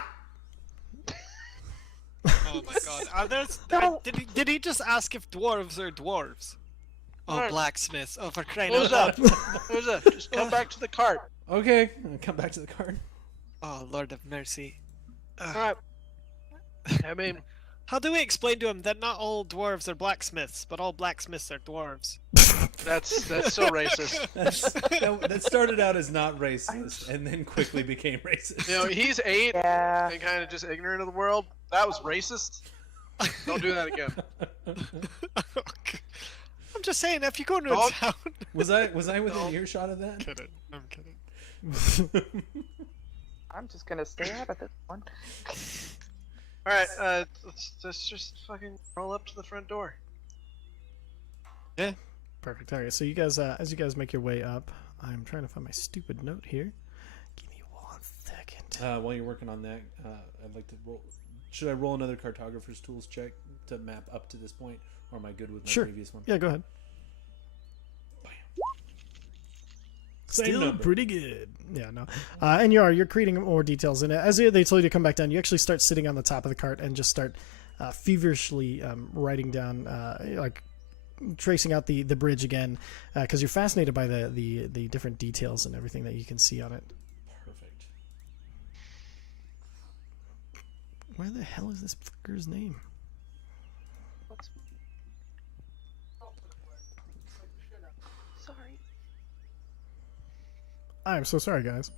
Oh my god. Are there? No. Did he just ask if dwarves are dwarves? Oh, Alright. blacksmiths. Oh, for crying Who's out up? loud. Who's up? Just come back to the cart. Okay, I'll come back to the card. Oh, Lord of mercy. All right. I mean, How do we explain to him that not all dwarves are blacksmiths, but all blacksmiths are dwarves? that's so racist. That started out as not racist, and then quickly became racist. You know, he's 8 Yeah. and kind of just ignorant of the world. That was racist. Don't do that again. I'm just saying, if you go into a Don't- town. Was I within earshot of that? kidding. I'm kidding. I'm just gonna stay out of this one. All right, let's just fucking roll up to the front door. Perfect. All right. So you guys, as you guys make your way up, I'm trying to find my stupid note here. Give me 1 second. While you're working on that, I'd like to roll. Should I roll another cartographer's tools check to map up to this point, or am I good with my Sure. previous one? Yeah, go ahead. Same Still number. pretty good. Yeah, no. And you're creating more details in it. As they tell you to come back down, you actually start sitting on the top of the cart and just start feverishly writing down, like tracing out the bridge again, because you're fascinated by the different details and everything that you can see on it. Perfect. Where the hell is this fucker's name? Sorry. I'm so sorry, guys.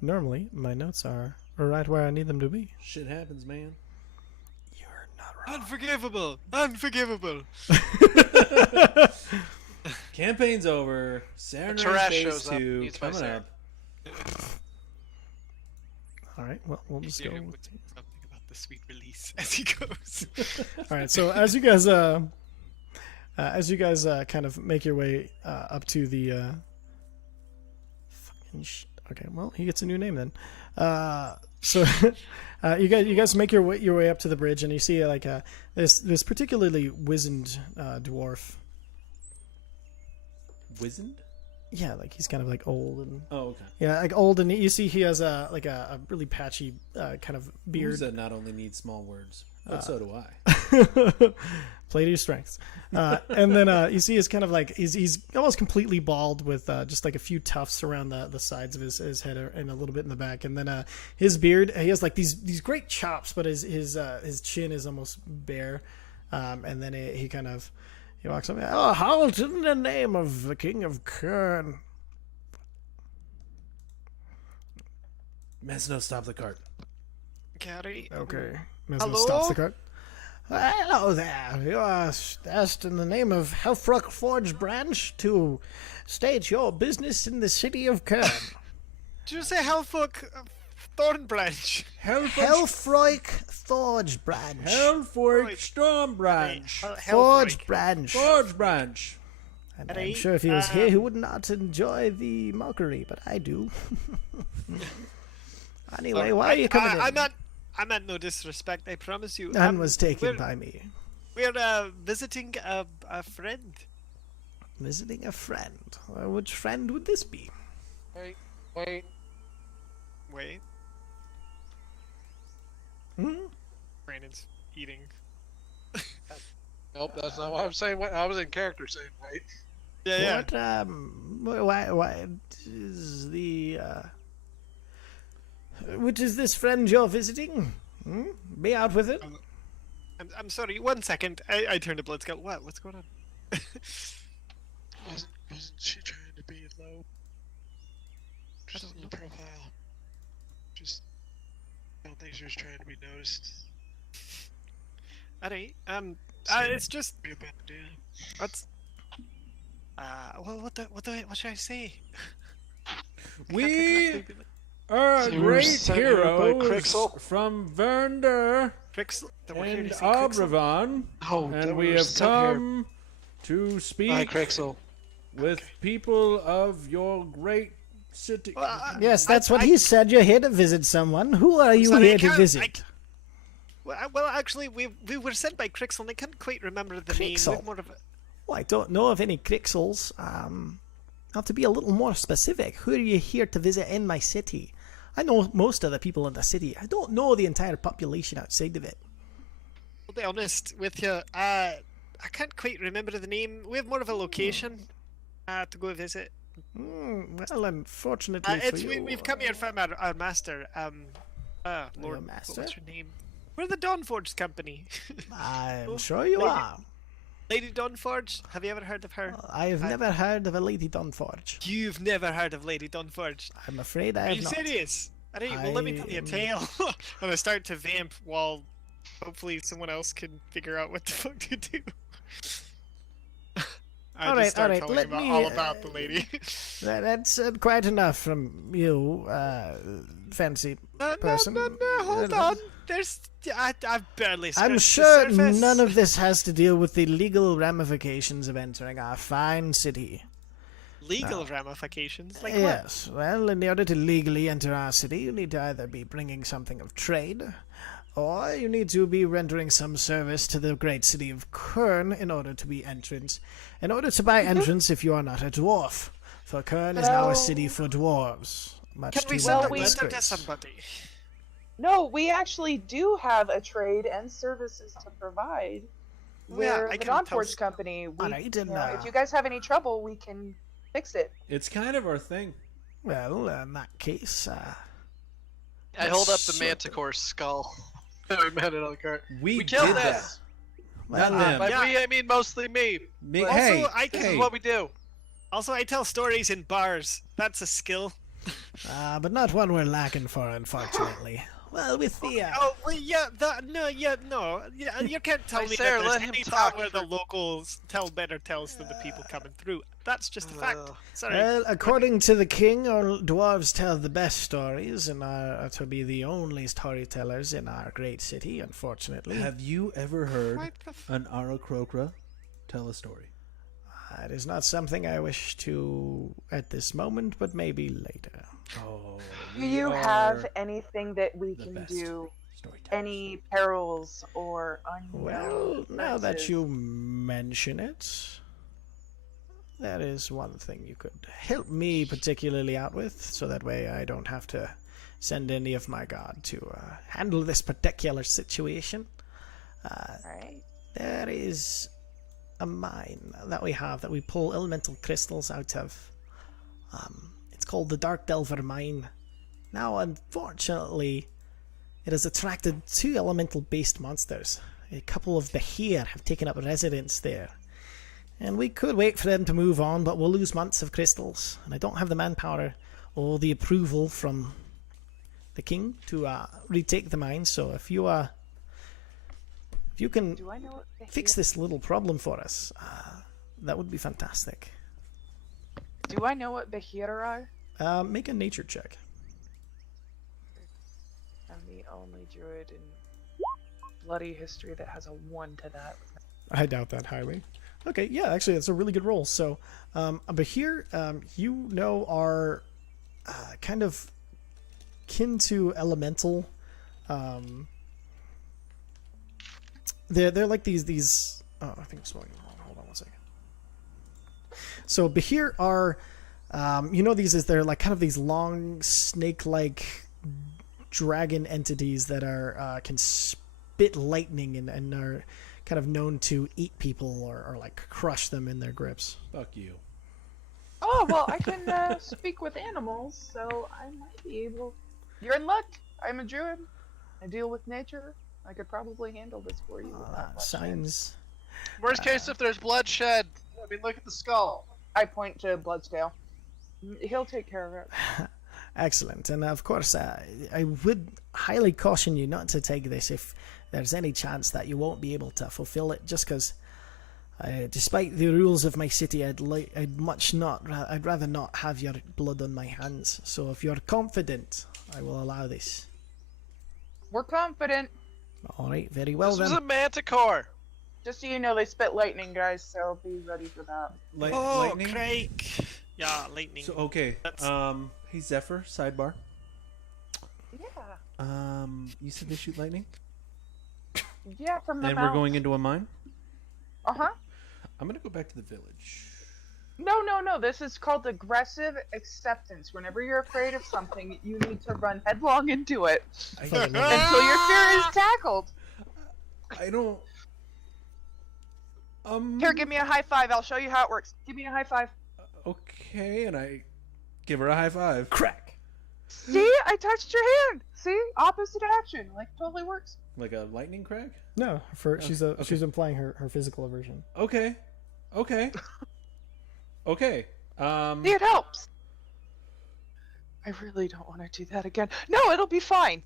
Normally, my notes are right where I need them to be. Shit happens, man. You're not wrong. Unforgivable! Unforgivable! Campaign's over. Serenade Tarash Phase shows up. 2 Needs my coming Saren. up. All right, well, we'll just go. Hear him with- saying something about the sweet release as he goes. All right, so as you guys kind of make your way up to the okay, well, he gets a new name then. So you guys make your way up to the bridge, and you see like this particularly wizened dwarf. Wizened? Yeah, like he's kind of like old and Oh, okay. yeah, like old, and you see he has a really patchy kind of beard. Who's that not only needs small words, but so do I. Play to your strengths. And then you see he's kind of like he's almost completely bald with just like a few tufts around the sides of his head and a little bit in the back. And then his beard, he has like these great chops, but his chin is almost bare. And then he kind of he walks up. Oh, halt in the name of the King of Khirn. Mesno, stop the cart. Gary. Okay. Mesno Hello? stops the cart. Hello there. You are asked in the name of Dawnforge branch to state your business in the city of Khirn. Did you say Hellfuck Thornbranch? Helfroik Forge branch. Hellforge Storm Branch. Forge branch. Forge Branch. And I'm Ready? sure if he was here, he would not enjoy the mockery, but I do. Anyway, why are you coming in? I meant no disrespect, I promise you. None was taken we're- by me. We're visiting a friend. Visiting a friend. Which friend would this be? Wait. Wait, Hmm? Brandon's eating. Nope, that's not what I'm saying. I was in character saying, wait. Yeah, What, why is the, which is this friend you're visiting? Hmm? Be out with it. I'm sorry, 1 second. I turned to Bloodskull. What's going on? Wasn't she trying to be low? Just don't on the profile. Just, I don't think she was trying to be noticed. Alright, it's just, Be a bad idea. what's, well, what should I say? We are So we were great sent here by heroes Crixel? from Vernder Crixel? Then we're here and to see Crixel? Abravan, Oh, and we have come to Hi, speak Crixel. with people of your great city. Well, Yes, that's what he said. You're here to visit someone. Who are you sorry, I here to can't- visit? Well, actually, we were sent by Crixel, and I couldn't quite remember the name. Crixel? We're more of a, Well, I don't know of any Crixels. I'll have to be a little more specific. Who are you here to visit in my city? I know most of the people in the city. I don't know the entire population outside of it. I'll be honest with you. I can't quite remember the name. We have more of a location to go visit. Well, unfortunately for you, We've come here from our master. Lord, master? what's your name? We're the Dawnforge company. I'm sure you Lady- are. Lady Dawnforge. Have you ever heard of her? I have never heard of a Lady Dawnforge. You've never heard of Lady Dawnforge. I'm afraid I Are have you not. serious? Alright, well, let me tell you a tale. And I start to vamp while hopefully someone else can figure out what the fuck to do. I Alright, just start alright, telling let about me, all about the lady. That's quite enough from you, fancy person. No, hold on. There's, I've barely scratched I'm the sure surface. none of this has to deal with the legal ramifications of entering our fine city. legal ramifications. Like what? Yes, well, in order to legally enter our city, you need to either be bringing something of trade, or you need to be rendering some service to the great city of Khirn in order to be entrance. In order to buy entrance, if you are not a dwarf, for Khirn is now a city for dwarves. Much Can to we my send a we- letter to disgrace. somebody? No, we actually do have a trade and services to provide. Oh, yeah, We're I the can tell Dawnforge company. We, Alright, you and, know, if you guys have any trouble, we can fix it. It's kind of our thing. Well, in that case, I hold up the So- Manticore's skull. I met it on the cart. We, We killed did that. that. well, Not them. By Yeah. we, I mean mostly me. Me- Also, hey, I This can- is what we do. Also, I tell stories in bars. That's a skill. but not one we're lacking for, unfortunately. Well, with the Oh, well, yeah, no, yeah, you can't tell Hey, me Sarah, that there's let him any talk town where the for- locals tell better tales than the people coming through. That's just a fact. Ugh. Sorry. well, according to the king, our dwarves tell the best stories and are to be the only storytellers in our great city. Unfortunately, Have you ever heard What the f- an Aarakocra tell a story? it is not something I wish to at this moment, but maybe later. Oh, Do we you are have anything that we the can best do? storytellers. Any perils or unknown Well, now that occurrences? you mention it, that is one thing you could help me particularly out with, so that way I don't have to send any of my guard to handle this particular situation. Alright. There is a mine that we have that we pull elemental crystals out of. It's called the Dark Delver Mine. Now, unfortunately, it has attracted 2 elemental-based monsters. A couple of the here have taken up residence there. And we could wait for them to move on, but we'll lose months of crystals. And I don't have the manpower or the approval from the king to retake the mine. So if you can Do I know what the fix this little problem for us, that would be fantastic. Do I know what Bahira are? Make a nature check. I'm the only druid in bloody history that has a 1 to that. I doubt that highly. Okay, yeah, actually, that's a really good roll. So, but here, you know, are kind of kin to elemental. They're like these. Oh, I think I'm spelling it wrong. Hold on one second. So, Bahir are, you know, they're like kind of these long snake-like dragon entities that are can spit lightning and are kind of known to eat people or like crush them in their grips. Fuck you. Oh, well, I can speak with animals, so I might be able. You're in luck. I'm a druid. I deal with nature. I could probably handle this for you. without much. Signs. Worst case, if there's bloodshed. I mean, look at the skull. I point to Bloodscale. He'll take care of it. Excellent. And of course, I would highly caution you not to take this if there's any chance that you won't be able to fulfill it, just because despite the rules of my city, I'd rather not have your blood on my hands. So if you're confident, I will allow this. We're confident. All right, very well This was then. a manticore. Just so you know, they spit lightning, guys, so be ready for that. Oh, Lightning. Craig. Yeah, lightning. So okay. That's- Hey Zephyr. Sidebar. Yeah. You said they shoot lightning, Yeah, from the and mouth. we're going into a mine. Uh-huh. I'm gonna go back to the village. No. This is called aggressive acceptance. Whenever you're afraid of something, you need to run headlong into it until your fear is tackled. I don't. Here, give me a high five. I'll show you how it works. Give me a high five. Okay, and I give her a high five. Crack. See? I touched your hand. See? Opposite action. Like, totally works. Like a lightning crack. No, she's okay. implying her physical aversion. Okay. Okay. Okay. See, it helps. I really don't want to do that again. No, it'll be fine.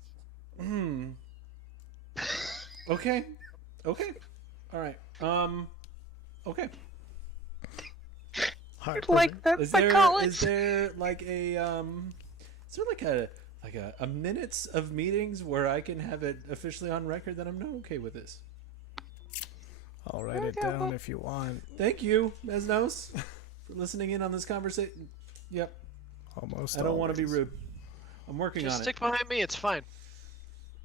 Okay. Okay. All right. Okay. Like, that's Is my there college. is there like a minutes of meetings where I can have it officially on record that I'm not okay with this? I'll write it down if you want. Thank you, Mesnos, for listening in on this conversation. Yep. Almost. I don't want to be always. rude. I'm working Just on stick it. behind me. It's fine.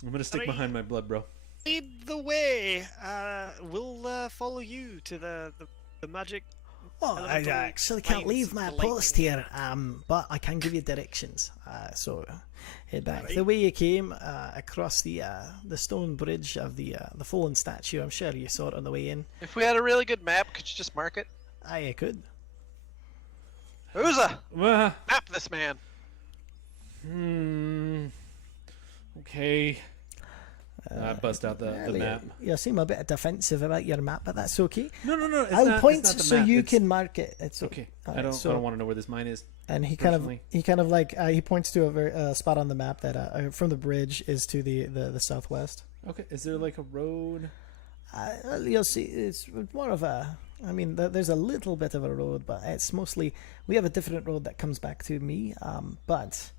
I'm gonna stick Three. behind my blood, bro. Lead the way. We'll follow you to the magic. Well, I elemental actually can't lines leave of my the post lightning. here, but I can give you directions. So head back Right. the way you came, across the stone bridge of the fallen statue. I'm sure you saw it on the way in. If we had a really good map, could you just mark it? I could. Uza, Ah, map this man. Okay. I bust out the Really, map. You seem a bit defensive about your map, but that's okay. No. It's I'll not, point it's not the so map. you It's- can mark it. It's Okay. All I right, don't want to know where this mine is. And he personally. kind of like he points to a spot on the map that from the bridge is to the southwest. Okay. Is there like a road? You'll see, it's more of a. I mean, there's a little bit of a road, but it's mostly we have a different road that comes back to me. But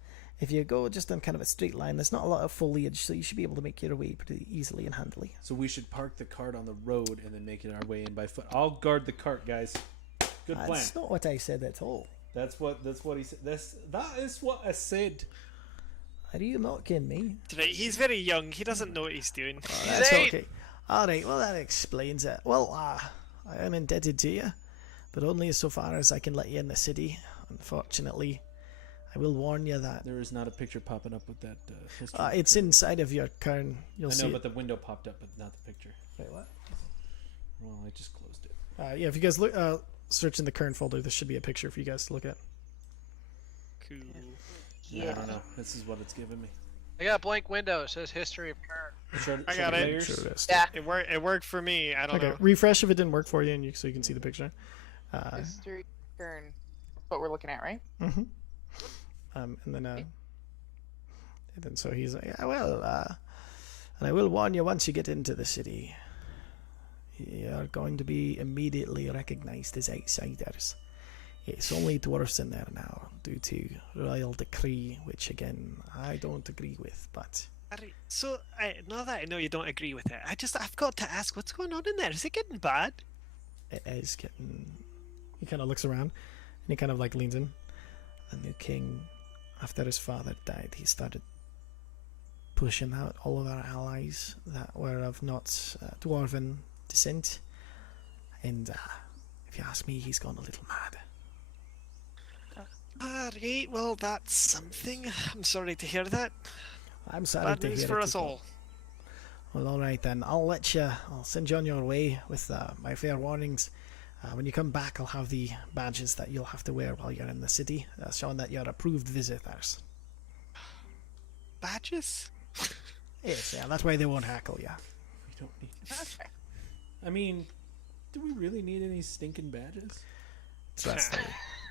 if you go just on kind of a straight line, there's not a lot of foliage, so you should be able to make your way pretty easily and handily. So we should park the cart on the road and then make it our way in by foot. I'll guard the cart, guys. Good plan. That's not what I said at all. That's what he said. That is what I said. Are you mocking me? Right, he's very young. He doesn't know what he's doing. That's okay. All right. Well, that explains it. Well, I am indebted to you, but only so far as I can let you in the city. Unfortunately, I will warn you that There is not a picture popping up with that history. it's inside of your Khirn. You'll I see. know, it. but the window popped up, but not the picture. Wait, what? Well, I just closed it. Yeah, if you guys look, search in the Khirn folder, there should be a picture for you guys to look at. Cool. I don't know. This is what it's giving me. I got a blank window. It says history of Khirn. I got it. Players? Sure it is. Yeah. It worked for me. I don't Okay, know. refresh if it didn't work for you, and so you can see the picture. History Khirn. That's what we're looking at, right? Mm-hmm. And then so he's like, yeah, well, and I will warn you, once you get into the city, you're going to be immediately recognized as outsiders. It's only dwarfs in there now, due to royal decree, which again I don't agree with. But Alright, so now that I know you don't agree with it, I've got to ask, what's going on in there? Is it getting bad? it is getting. He kind of looks around, and he kind of like leans in. The new king, after his father died, he started pushing out all of our allies that were of not dwarven descent. And if you ask me, he's gone a little mad. Alright, well, that's something. I'm sorry to hear that. I'm sorry Bad to news hear for it us as well. all. Well, all right then. I'll send you on your way with my fair warnings. When you come back, I'll have the badges that you'll have to wear while you're in the city, showing that you're approved visitors. Badges? Yes, yeah, that way they won't hackle you. We don't need. Okay. I mean, do we really need any stinking badges? Trust me.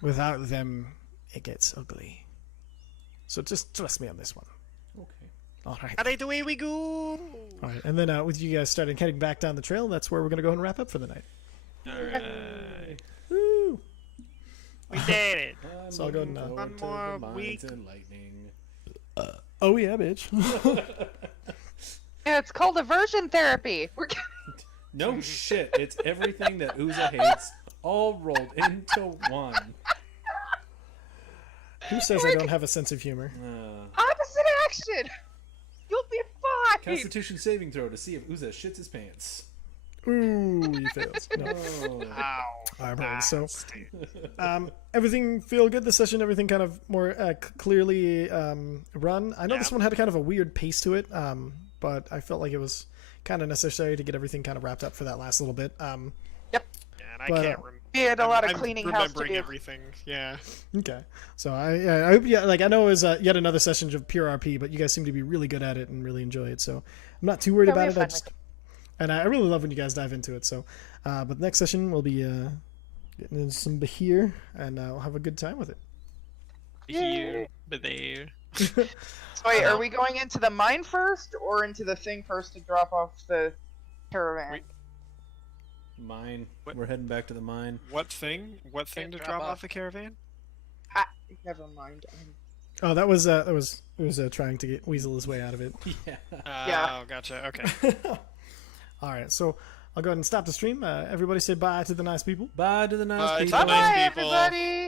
Without them, it gets ugly. So just trust me on this one. Okay. All right. Alright, away we go! All right. And then with you guys starting heading back down the trail, that's where we're going to go and wrap up for the night. Alright. Woo! We did it! So I'll go and, Forward One to more the mines week. and lightning. Oh, yeah, bitch. Yeah, it's called aversion therapy. We're No shit. It's everything that Uza hates all rolled into one. Who says I don't have a sense of humor? opposite action. You'll be fine. Constitution saving throw to see if Uza shits his pants. Ooh, he fails. No. Oh. Ow. All right, so Nasty. everything feel good this session? Everything kind of more clearly run? I know this Yeah. one had a kind of a weird pace to it, but I felt like it was kind of necessary to get everything kind of wrapped up for that last little bit. Yeah, and I But, can't remember. We had a lot of I'm cleaning house to remembering do. everything. Yeah. Okay, so I hope like I know it was yet another session of pure RP, but you guys seem to be really good at it and really enjoy it. So I'm not too worried Yeah, we about have it. fun with And I really love when you guys dive into it. So, but the next session we'll be getting into some Bahir, and we'll have a good time with it. Here, but there. So wait, are we going into the mine first or into the thing first to drop off the caravan? Wait. Mine. What? We're heading back to the mine. What thing? What thing to Drop drop off. off the caravan? Never mind. Oh, that was trying to get weasel his way out of it. Yeah. Yeah. Oh, gotcha. Okay. All right, so I'll go ahead and stop the stream. Everybody say bye to the nice people. Bye to the nice Bye to people. the nice Bye, people. everybody.